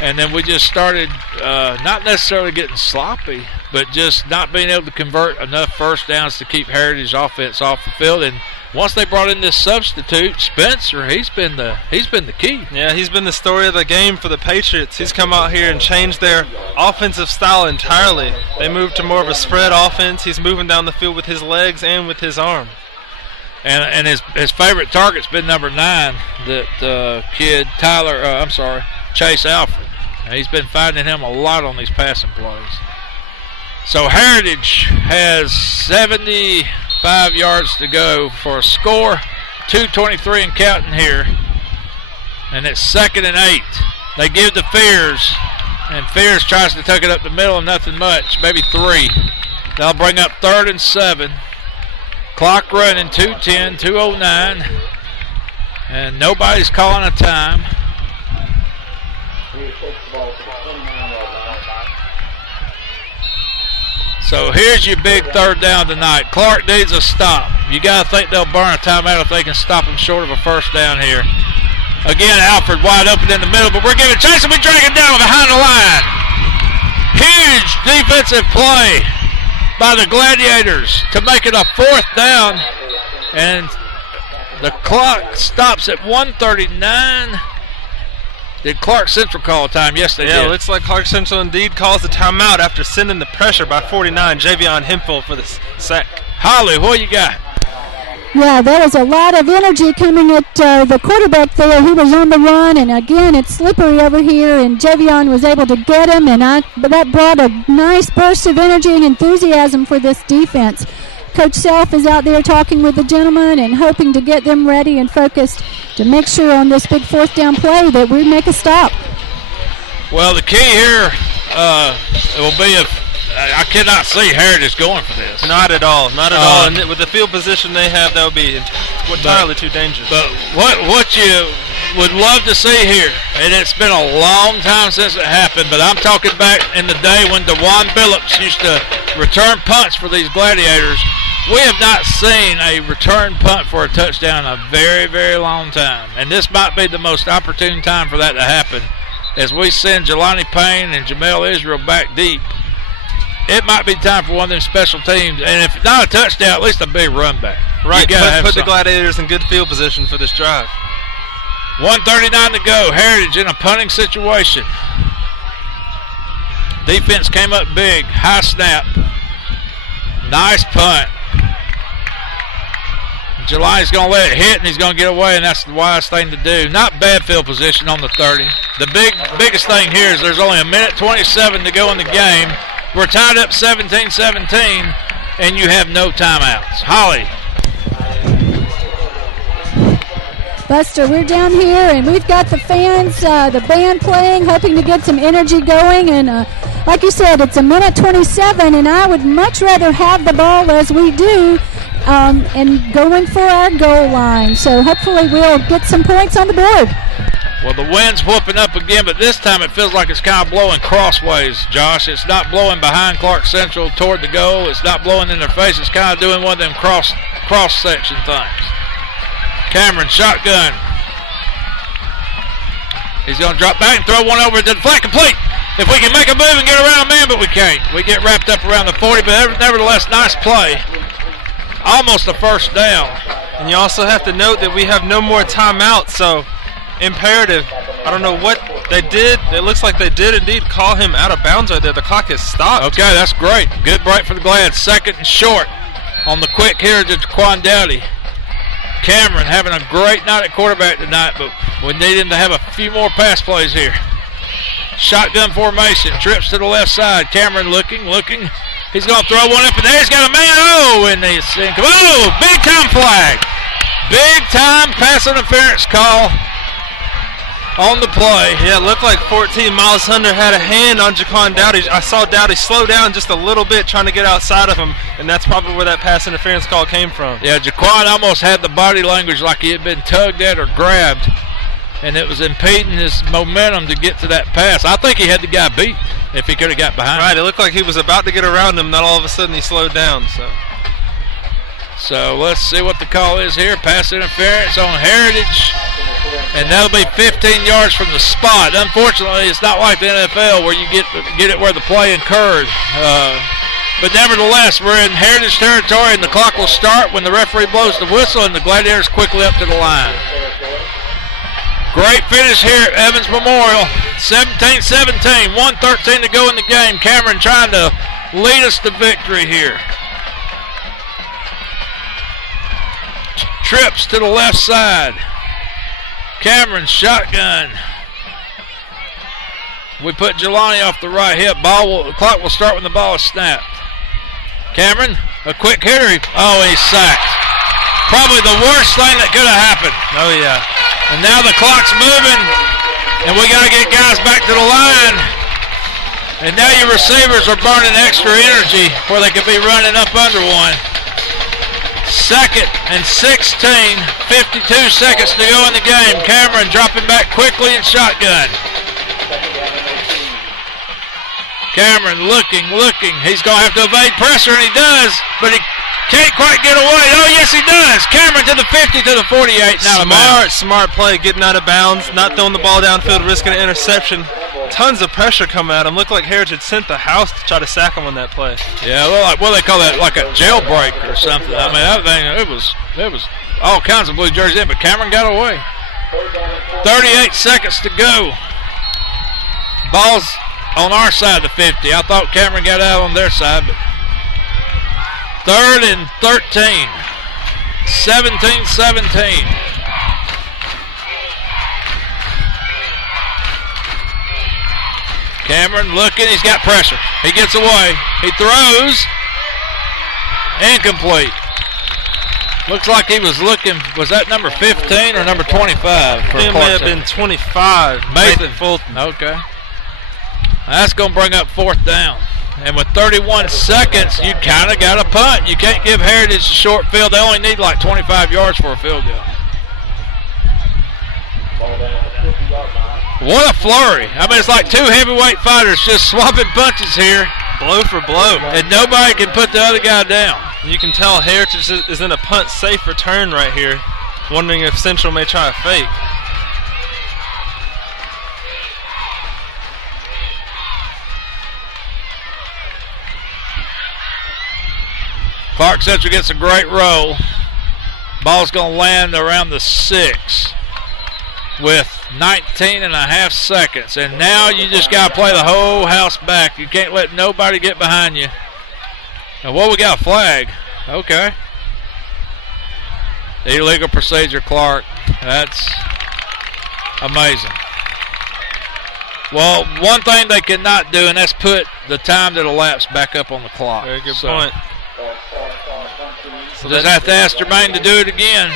And then we just started not necessarily getting sloppy, but just not being able to convert enough first downs to keep Heritage offense off the field. And once they brought in this substitute, Spencer, he's been the key. Yeah, he's been the story of the game for the Patriots. He's come out here and changed their offensive style entirely. They moved to more of a spread offense. He's moving down the field with his legs and with his arm. And his favorite target's been number 9, that kid Chase Alfred. He's been finding him a lot on these passing plays. So Heritage has 75 yards to go for a score. 2:23 and counting here. And it's 2nd and 8. They give to Fears. And Fears tries to tuck it up the middle and nothing much. Maybe 3. They'll bring up 3rd and 7. Clock running, 2:10, 2:09. And nobody's calling a time. So here's your big 3rd down tonight. Clarke needs a stop. You got to think they'll burn a timeout if they can stop him short of a first down here. Again, Alfred wide open in the middle, but we're giving chase and we drag him down behind the line. Huge defensive play by the Gladiators to make it a 4th down, and the clock stops at 1:39. Did Clarke Central call a time? Yes, they did. Yeah, it looks like Clarke Central indeed calls the timeout after sending the pressure by 49, Javion Hemphill for the sack. Holly, what you got? Yeah, there was a lot of energy coming at the quarterback there. He was on the run, and again, it's slippery over here, and Javion was able to get him, and that brought a nice burst of energy and enthusiasm for this defense. Coach Self is out there talking with the gentlemen and hoping to get them ready and focused to make sure on this big 4th down play that we make a stop. Well, the key here will be if I cannot see Heritage going for this. Not at all. Not at all. And with the field position they have, that would be entirely too dangerous. But what you would love to see here, and it's been a long time since it happened, but I'm talking back in the day when DeJuan Billups used to return punts for these Gladiators. We have not seen a return punt for a touchdown in a very, very long time. And this might be the most opportune time for that to happen as we send Jelani Payne and Jamel Israel back deep. It might be time for one of them special teams, and if not a touchdown, at least a big run back. Right, put the Gladiators in good field position for this drive. 1:39 to go. Heritage in a punting situation. Defense came up big. High snap. Nice punt. Jelani's going to let it hit, and he's going to get away, and that's the wise thing to do. Not bad field position on the 30. The biggest thing here is there's only 1:27 to go in the game. We're tied up 17-17, and you have no timeouts. Holly. Buster, we're down here, and we've got the fans, the band playing, hoping to get some energy going. And like you said, it's 1:27, and I would much rather have the ball as we do and going for our goal line. So hopefully we'll get some points on the board. Well, the wind's whooping up again, but this time it feels like it's kind of blowing crossways, Josh. It's not blowing behind Clarke Central toward the goal. It's not blowing in their face. It's kind of doing one of them cross-section things. Cameron, shotgun. He's going to drop back and throw one over to the flat, complete. If we can make a move and get around man, but we can't. We get wrapped up around the 40, but nevertheless, nice play. Almost a 1st down. And you also have to note that we have no more timeouts, so imperative. I don't know what they did. It looks like they did indeed call him out of bounds right there. The clock has stopped. Okay, that's great. Good break for the Glad. 2nd and short on the quick here to Jaquan Dowdy. Cameron having a great night at quarterback tonight, but we need him to have a few more pass plays here. Shotgun formation, trips to the left side. Cameron looking. He's going to throw one up in there. He's got a man. And he's saying, big time flag. Big time pass interference call on the play. Yeah, it looked like 14 Miles Hunter had a hand on Jaquan Dowdy. I saw Dowdy slow down just a little bit trying to get outside of him, and that's probably where that pass interference call came from. Yeah, Jaquan almost had the body language like he had been tugged at or grabbed, and it was impeding his momentum to get to that pass. I think he had the guy beat if he could have got behind him. Right, it looked like he was about to get around him, then all of a sudden he slowed down. So let's see what the call is here. Pass interference on Heritage. And that'll be 15 yards from the spot. Unfortunately, it's not like the NFL where you get it where the play occurred. But nevertheless, we're in Heritage territory, and the clock will start when the referee blows the whistle, and the Gladiators quickly up to the line. Great finish here at Evans Memorial. 17-17, 1:13 to go in the game. Cameron trying to lead us to victory here. Trips to the left side. Cameron shotgun. We put Jelani off the right hip. The clock will start when the ball is snapped. Cameron, a quick hitter. He's sacked. Probably the worst thing that could have happened. Oh, yeah. And now the clock's moving, and we got to get guys back to the line. And now your receivers are burning extra energy where they could be running up under one. 2nd and 16, 52 seconds to go in the game. Cameron dropping back quickly in shotgun. Cameron looking. He's going to have to evade pressure, and he does, but he can't quite get away. Oh, yes, he does. Cameron to the 50, to the 48. Now smart play, getting out of bounds, not throwing the ball downfield, risking an interception. tons of pressure coming at him. Looked like Heritage sent the house to try to sack him on that play. Yeah, well, like, what do they call that, like a jailbreak or something. I mean, that thing, it was all kinds of blue jerseys in, but Cameron got away. 38 seconds to go. Ball's on our side of the 50. I thought Cameron got out on their side, but 3rd and 13. 17-17. Cameron looking, he's got pressure. He gets away. He throws. Incomplete. Looks like he was looking, was that number 15 or number 25? It may have been 25. Nathan Fulton. Okay. That's going to bring up 4th down. And with 31 seconds, you kind of got to punt. You can't give Heritage a short field. They only need like 25 yards for a field goal. What a flurry. I mean, it's like two heavyweight fighters just swapping punches here. Blow for blow. And nobody can put the other guy down. You can tell Heritage is in a punt safe return right here, wondering if Central may try a fake. Clarke Central gets a great roll. Ball's going to land around the 6 with 19 and a half seconds. And now you just got to play the whole house back. You can't let nobody get behind you. And what, we got a flag. Okay. Illegal procedure, Clarke. That's amazing. Well, one thing they cannot do, and that's put the time that elapsed back up on the clock. Very good point. So just have to ask Jermaine to do it again.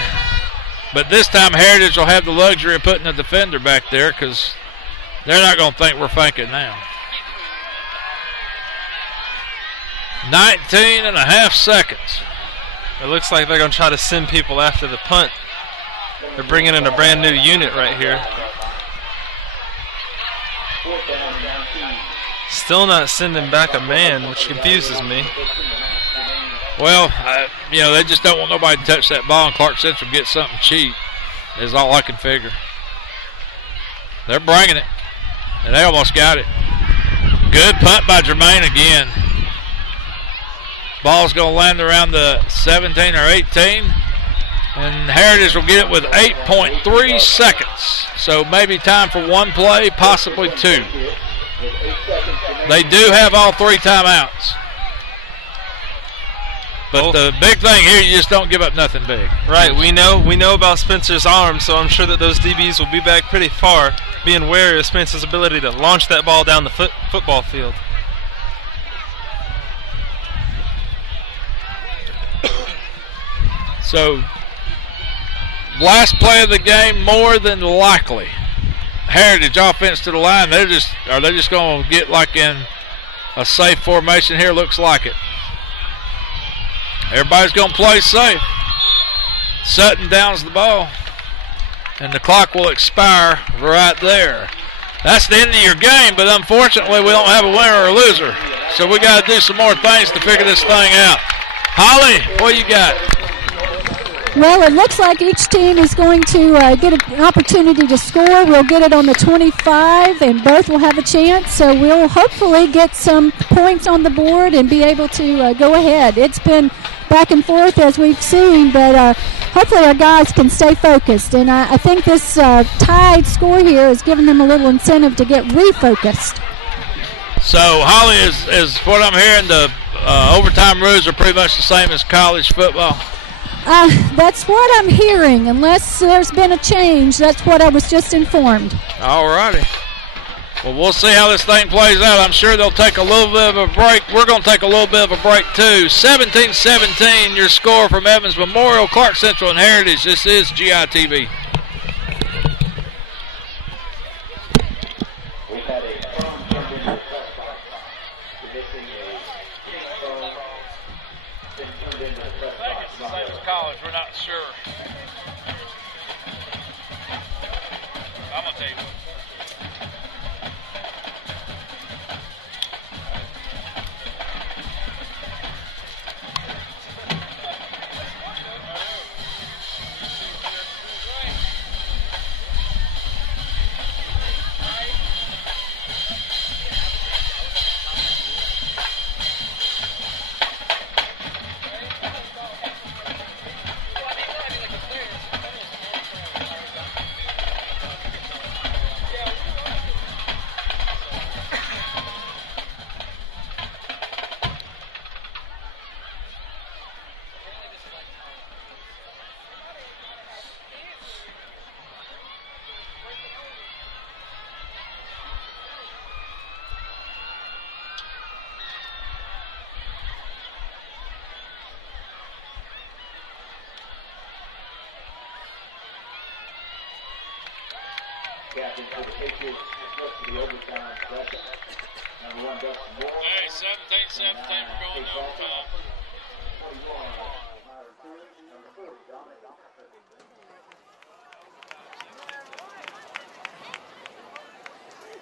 But this time Heritage will have the luxury of putting a defender back there because they're not going to think we're faking now. 19 and a half seconds. It looks like they're going to try to send people after the punt. They're bringing in a brand new unit right here. Still not sending back a man, which confuses me. Well, they just don't want nobody to touch that ball, and Clarke Central get something cheap, is all I can figure. They're bringing it, and they almost got it. Good punt by Jermaine again. Ball's going to land around the 17 or 18, and Heritage will get it with 8.3 seconds. So maybe time for one play, possibly two. They do have all 3 timeouts. But the big thing here, you just don't give up nothing big. Right, we know about Spencer's arm, so I'm sure that those DBs will be back pretty far, being wary of Spencer's ability to launch that ball down the football field. So, last play of the game, more than likely. Heritage offense to the line, are they just going to get like in a safe formation here? Looks like it. Everybody's going to play safe. Sutton downs the ball, and the clock will expire right there. That's the end of your game, but unfortunately we don't have a winner or a loser. So we got to do some more things to figure this thing out. Holly, what you got? Well, it looks like each team is going to get an opportunity to score. We'll get it on the 25, and both will have a chance. So we'll hopefully get some points on the board and be able to go ahead. It's been back and forth as we've seen, but hopefully our guys can stay focused. And I think this tied score here is giving them a little incentive to get refocused. So, Holly, is what I'm hearing, the overtime rules are pretty much the same as college football? That's what I'm hearing. Unless there's been a change, that's what I was just informed. All righty. Well, we'll see how this thing plays out. I'm sure they'll take a little bit of a break. We're going to take a little bit of a break, too. 17-17, your score from Evans Memorial, Clarke Central, and Heritage. This is GITV. College, we're not sure. I'm going to tell you what. Captain for the Patriots, first to the overtime possession. Number 1, Dustin Moore. Hey, 17-17, we're going to overtime. 21, Myron Cooley. Number 40, Dominic Johnson.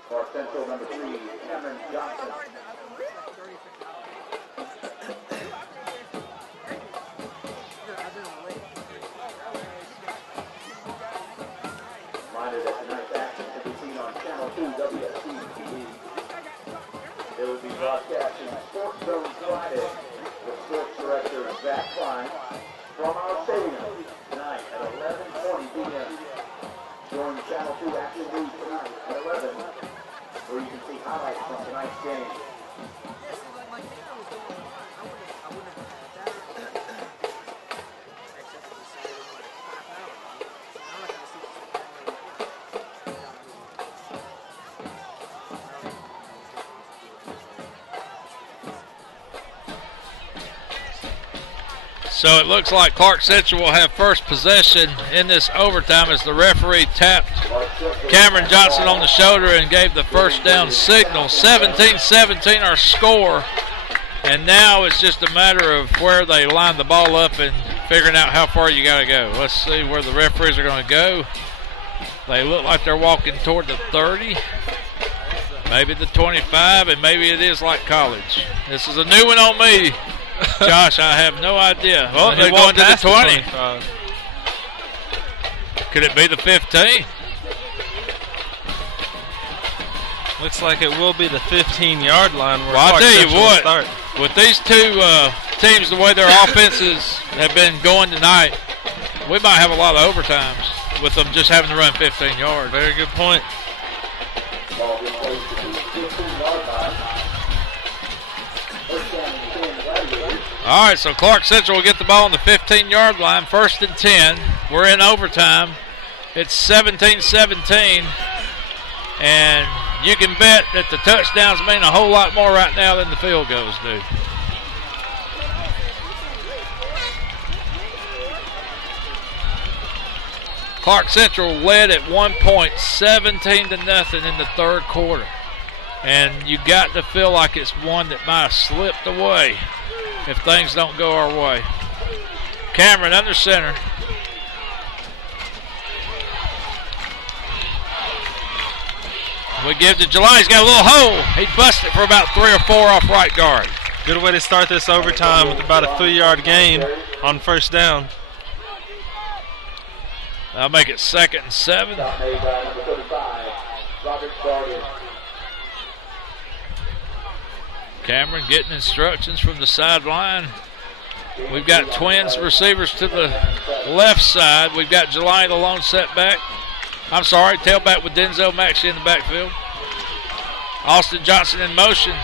Clarke Central, number 3, Cameron Johnson. Reminder that tonight's action can be seen on Channel 2 WSC-TV. It will be broadcasting Sports Zone Friday with Sports Director Zach Klein from our stadium tonight at 11:20 p.m. Join Channel 2 Action News tonight at 11, where you can see highlights from tonight's game. So it looks like Clarke Central will have first possession in this overtime as the referee tapped Cameron Johnson on the shoulder and gave the first down signal. 17-17 our score. And now it's just a matter of where they line the ball up and figuring out how far you got to go. Let's see where the referees are going to go. They look like they're walking toward the 30, maybe the 25, and maybe it is like college. This is a new one on me. Josh, I have no idea. Oh, they're going to the 20. Could it be the 15? Looks like it will be the 15-yard line. Where Well, I'll tell you what, start. with these two teams, the way their offenses have been going tonight, we might have a lot of overtimes with them just having to run 15 yards. Very good point. All right, so Clarke Central will get the ball on the 15-yard line, 1st and 10. We're in overtime. It's 17-17, and you can bet that the touchdowns mean a whole lot more right now than the field goals do. Clarke Central led at 1 point, 17-0 in the third quarter. And you got to feel like it's one that might have slipped away if things don't go our way. Cameron under center. We give to July. He's got a little hole. He busted for about 3 or 4 off right guard. Good way to start this overtime with about a 3-yard gain on first down. I'll make it 2nd and 7. Cameron getting instructions from the sideline. We've got twins receivers to the left side. We've got July the lone setback. I'm sorry, tailback with Denzel Maxey in the backfield. Austin Johnson in motion.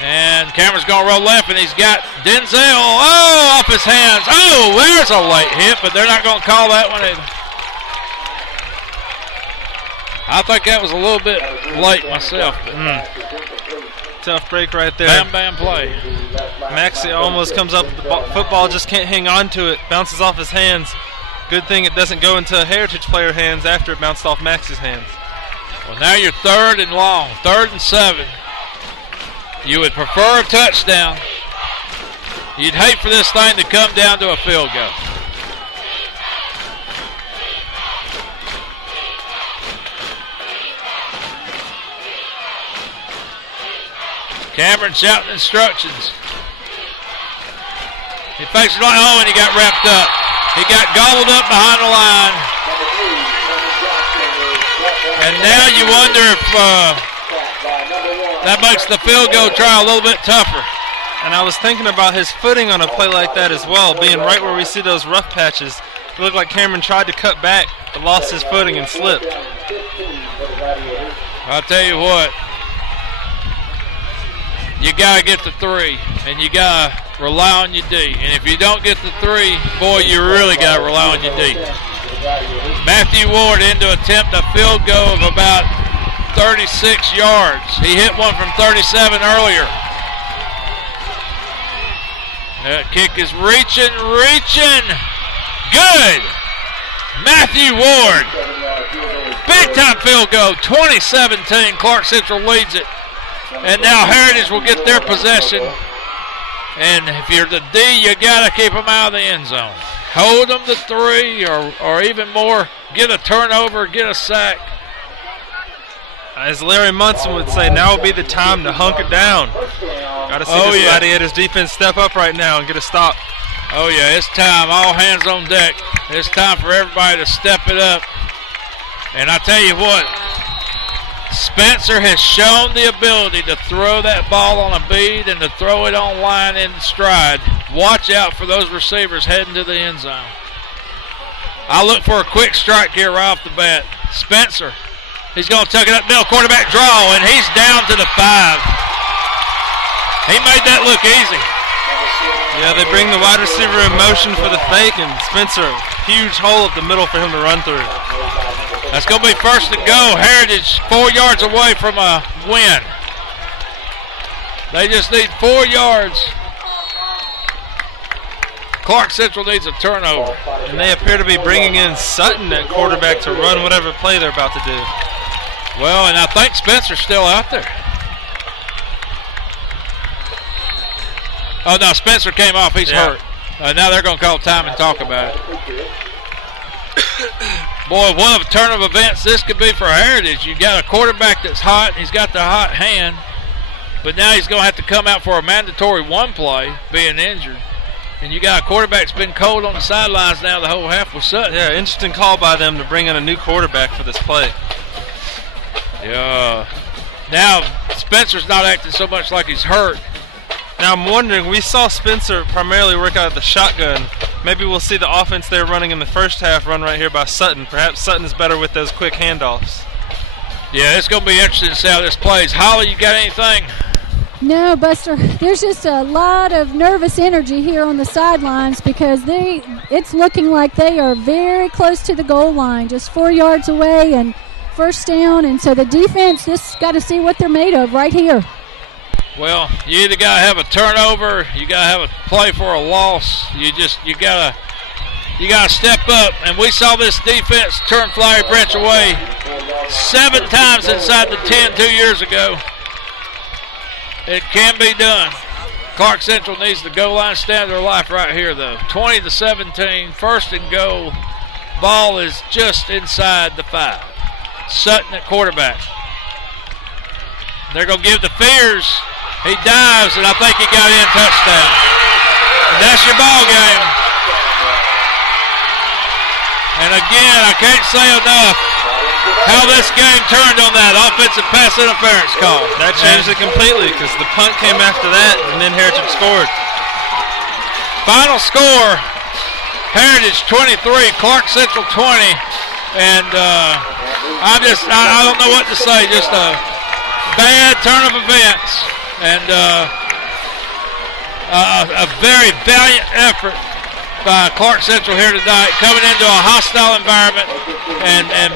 And Cameron's going to roll left, and he's got Denzel. Oh, off his hands. Oh, there's a late hit, but they're not going to call that one either. I think that was a little bit late myself. Tough break right there. Bam, bam play. Maxey almost comes up with the football, just can't hang on to it. Bounces off his hands. Good thing it doesn't go into a Heritage player hands after it bounced off Maxey's hands. Well, now you're 3rd and long, 3rd and 7. You would prefer a touchdown. You'd hate for this thing to come down to a field goal. Cameron shouting instructions. He fakes it on home and he got wrapped up. He got gobbled up behind the line. And now you wonder if that makes the field goal try a little bit tougher. And I was thinking about his footing on a play like that as well, being right where we see those rough patches. It looked like Cameron tried to cut back, but lost his footing and slipped. I'll tell you what. You got to get the 3, and you got to rely on your D. And if you don't get the 3, boy, you really got to rely on your D. Matthew Ward in to attempt a field goal of about 36 yards. He hit one from 37 earlier. That kick is reaching. Good. Matthew Ward. Big time field goal, 20-17. Clarke Central leads it. And now Heritage will get their possession. And if you're the D, you got to keep them out of the end zone. Hold them to 3 or even more. Get a turnover, get a sack. As Larry Munson would say, now would be the time to hunk it down. Got to see this Gladiators defense step up right now and get a stop. Oh, yeah, it's time. All hands on deck. It's time for everybody to step it up. And I tell you what, Spencer has shown the ability to throw that ball on a bead and to throw it on line in stride. Watch out for those receivers heading to the end zone. I look for a quick strike here right off the bat. Spencer, he's going to tuck it up middle, quarterback draw, and he's down to the 5. He made that look easy. Yeah, they bring the wide receiver in motion for the fake, and Spencer, huge hole up the middle for him to run through. That's going to be first and go. Heritage 4 yards away from a win. They just need 4 yards. Clarke Central needs a turnover. And they appear to be bringing in Sutton at quarterback to run whatever play they're about to do. Well, and I think Spencer's still out there. Oh, no, Spencer came off. He's hurt. Now they're going to call time and talk about it. Boy, one of the turn of events this could be for Heritage. You got a quarterback that's hot. He's got the hot hand. But now he's going to have to come out for a mandatory 1 play, being injured. And you got a quarterback that's been cold on the sidelines now the whole half with Sutton. Yeah, interesting call by them to bring in a new quarterback for this play. Yeah. Now, Spencer's not acting so much like he's hurt. Now, I'm wondering, we saw Spencer primarily work out of the shotgun. Maybe we'll see the offense they were running in the first half run right here by Sutton. Perhaps Sutton is better with those quick handoffs. Yeah, it's going to be interesting to see how this plays. Holly, you got anything? No, Buster. There's just a lot of nervous energy here on the sidelines because it's looking like they are very close to the goal line, just 4 yards away and first down. And so the defense just got to see what they're made of right here. Well, you either got to have a turnover, you got to have a play for a loss. You got to step up. And we saw this defense turn Flowery Branch away 7 times inside the 10 2 years ago. It can be done. Clarke Central needs the goal line stand of their life right here, though. 20-17, first and goal. Ball is just inside the 5. Sutton at quarterback. They're going to give the Fears. He dives, and I think he got in, touchdown. And that's your ball game. And again, I can't say enough how this game turned on that offensive pass interference call. That changed it completely because the punt came after that, and then Heritage scored. Final score, Heritage 23, Clarke Central 20. And I don't know what to say, just a bad turn of events. And a very valiant effort by Clarke Central here tonight, coming into a hostile environment and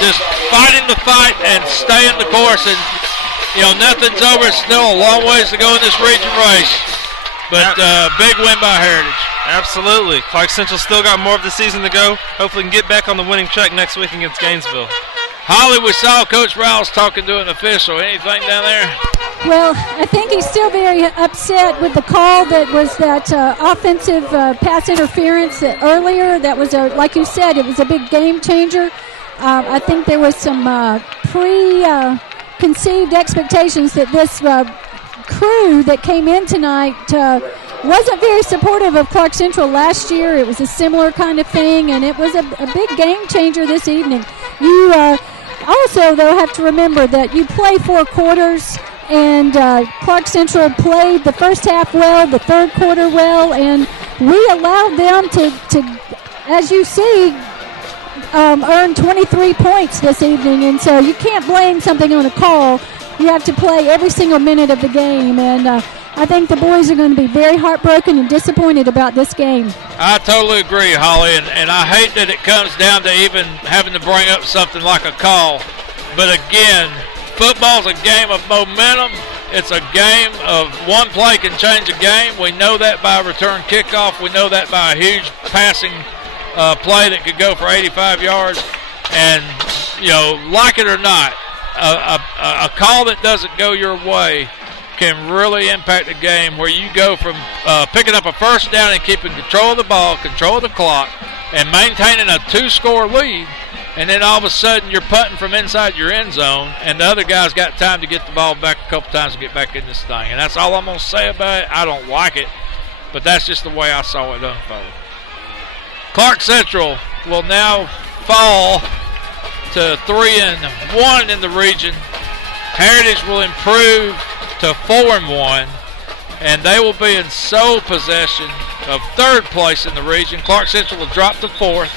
just fighting the fight and staying the course. And, nothing's over. It's still a long ways to go in this region race. But big win by Heritage. Absolutely. Clarke Central still got more of the season to go. Hopefully we can get back on the winning track next week against Gainesville. Holly, we saw Coach Rouse talking to an official. Anything down there? Well, I think he's still very upset with the call that was that offensive pass interference earlier. That was, like you said, it was a big game changer. I think there was some preconceived expectations that this crew that came in tonight wasn't very supportive of Clarke Central last year. It was a similar kind of thing, and it was a big game changer this evening. You also, though, have to remember that you play 4 quarters, and Clarke Central played the first half well, the third quarter well, and we allowed them to as you see, earn 23 points this evening, and so you can't blame something on a call. You have to play every single minute of the game, and I think the boys are going to be very heartbroken and disappointed about this game. I totally agree, Holly, and I hate that it comes down to even having to bring up something like a call. But again, football's a game of momentum. It's a game of one play can change a game. We know that by a return kickoff. We know that by a huge passing play that could go for 85 yards. And, like it or not, a call that doesn't go your way can really impact the game, where you go from picking up a first down and keeping control of the ball, control of the clock, and maintaining a 2-score lead, and then all of a sudden you're punting from inside your end zone, and the other guy's got time to get the ball back a couple times to get back in this thing. And that's all I'm going to say about it. I don't like it, but that's just the way I saw it unfold. Clarke Central will now fall to 3-1 in the region. Heritage will improve to 4-1, and they will be in sole possession of 3rd place in the region. Clarke Central will drop to 4th.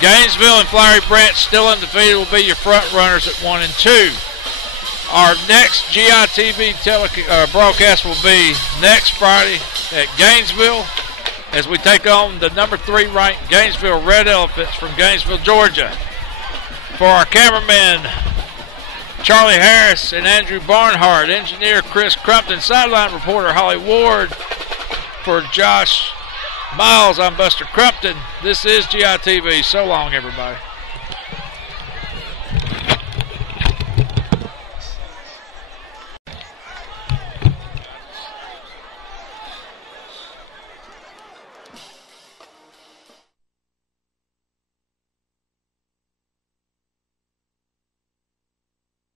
Gainesville and Flowery Branch, still undefeated, will be your front runners at 1 and 2. Our next GITV broadcast will be next Friday at Gainesville, as we take on the number 3 ranked Gainesville Red Elephants from Gainesville, Georgia. For our cameramen, Charlie Harris and Andrew Barnhart, engineer Chris Crumpton, sideline reporter Holly Ward. For Josh Miles, I'm Buster Crumpton. This is GITV. So long, everybody.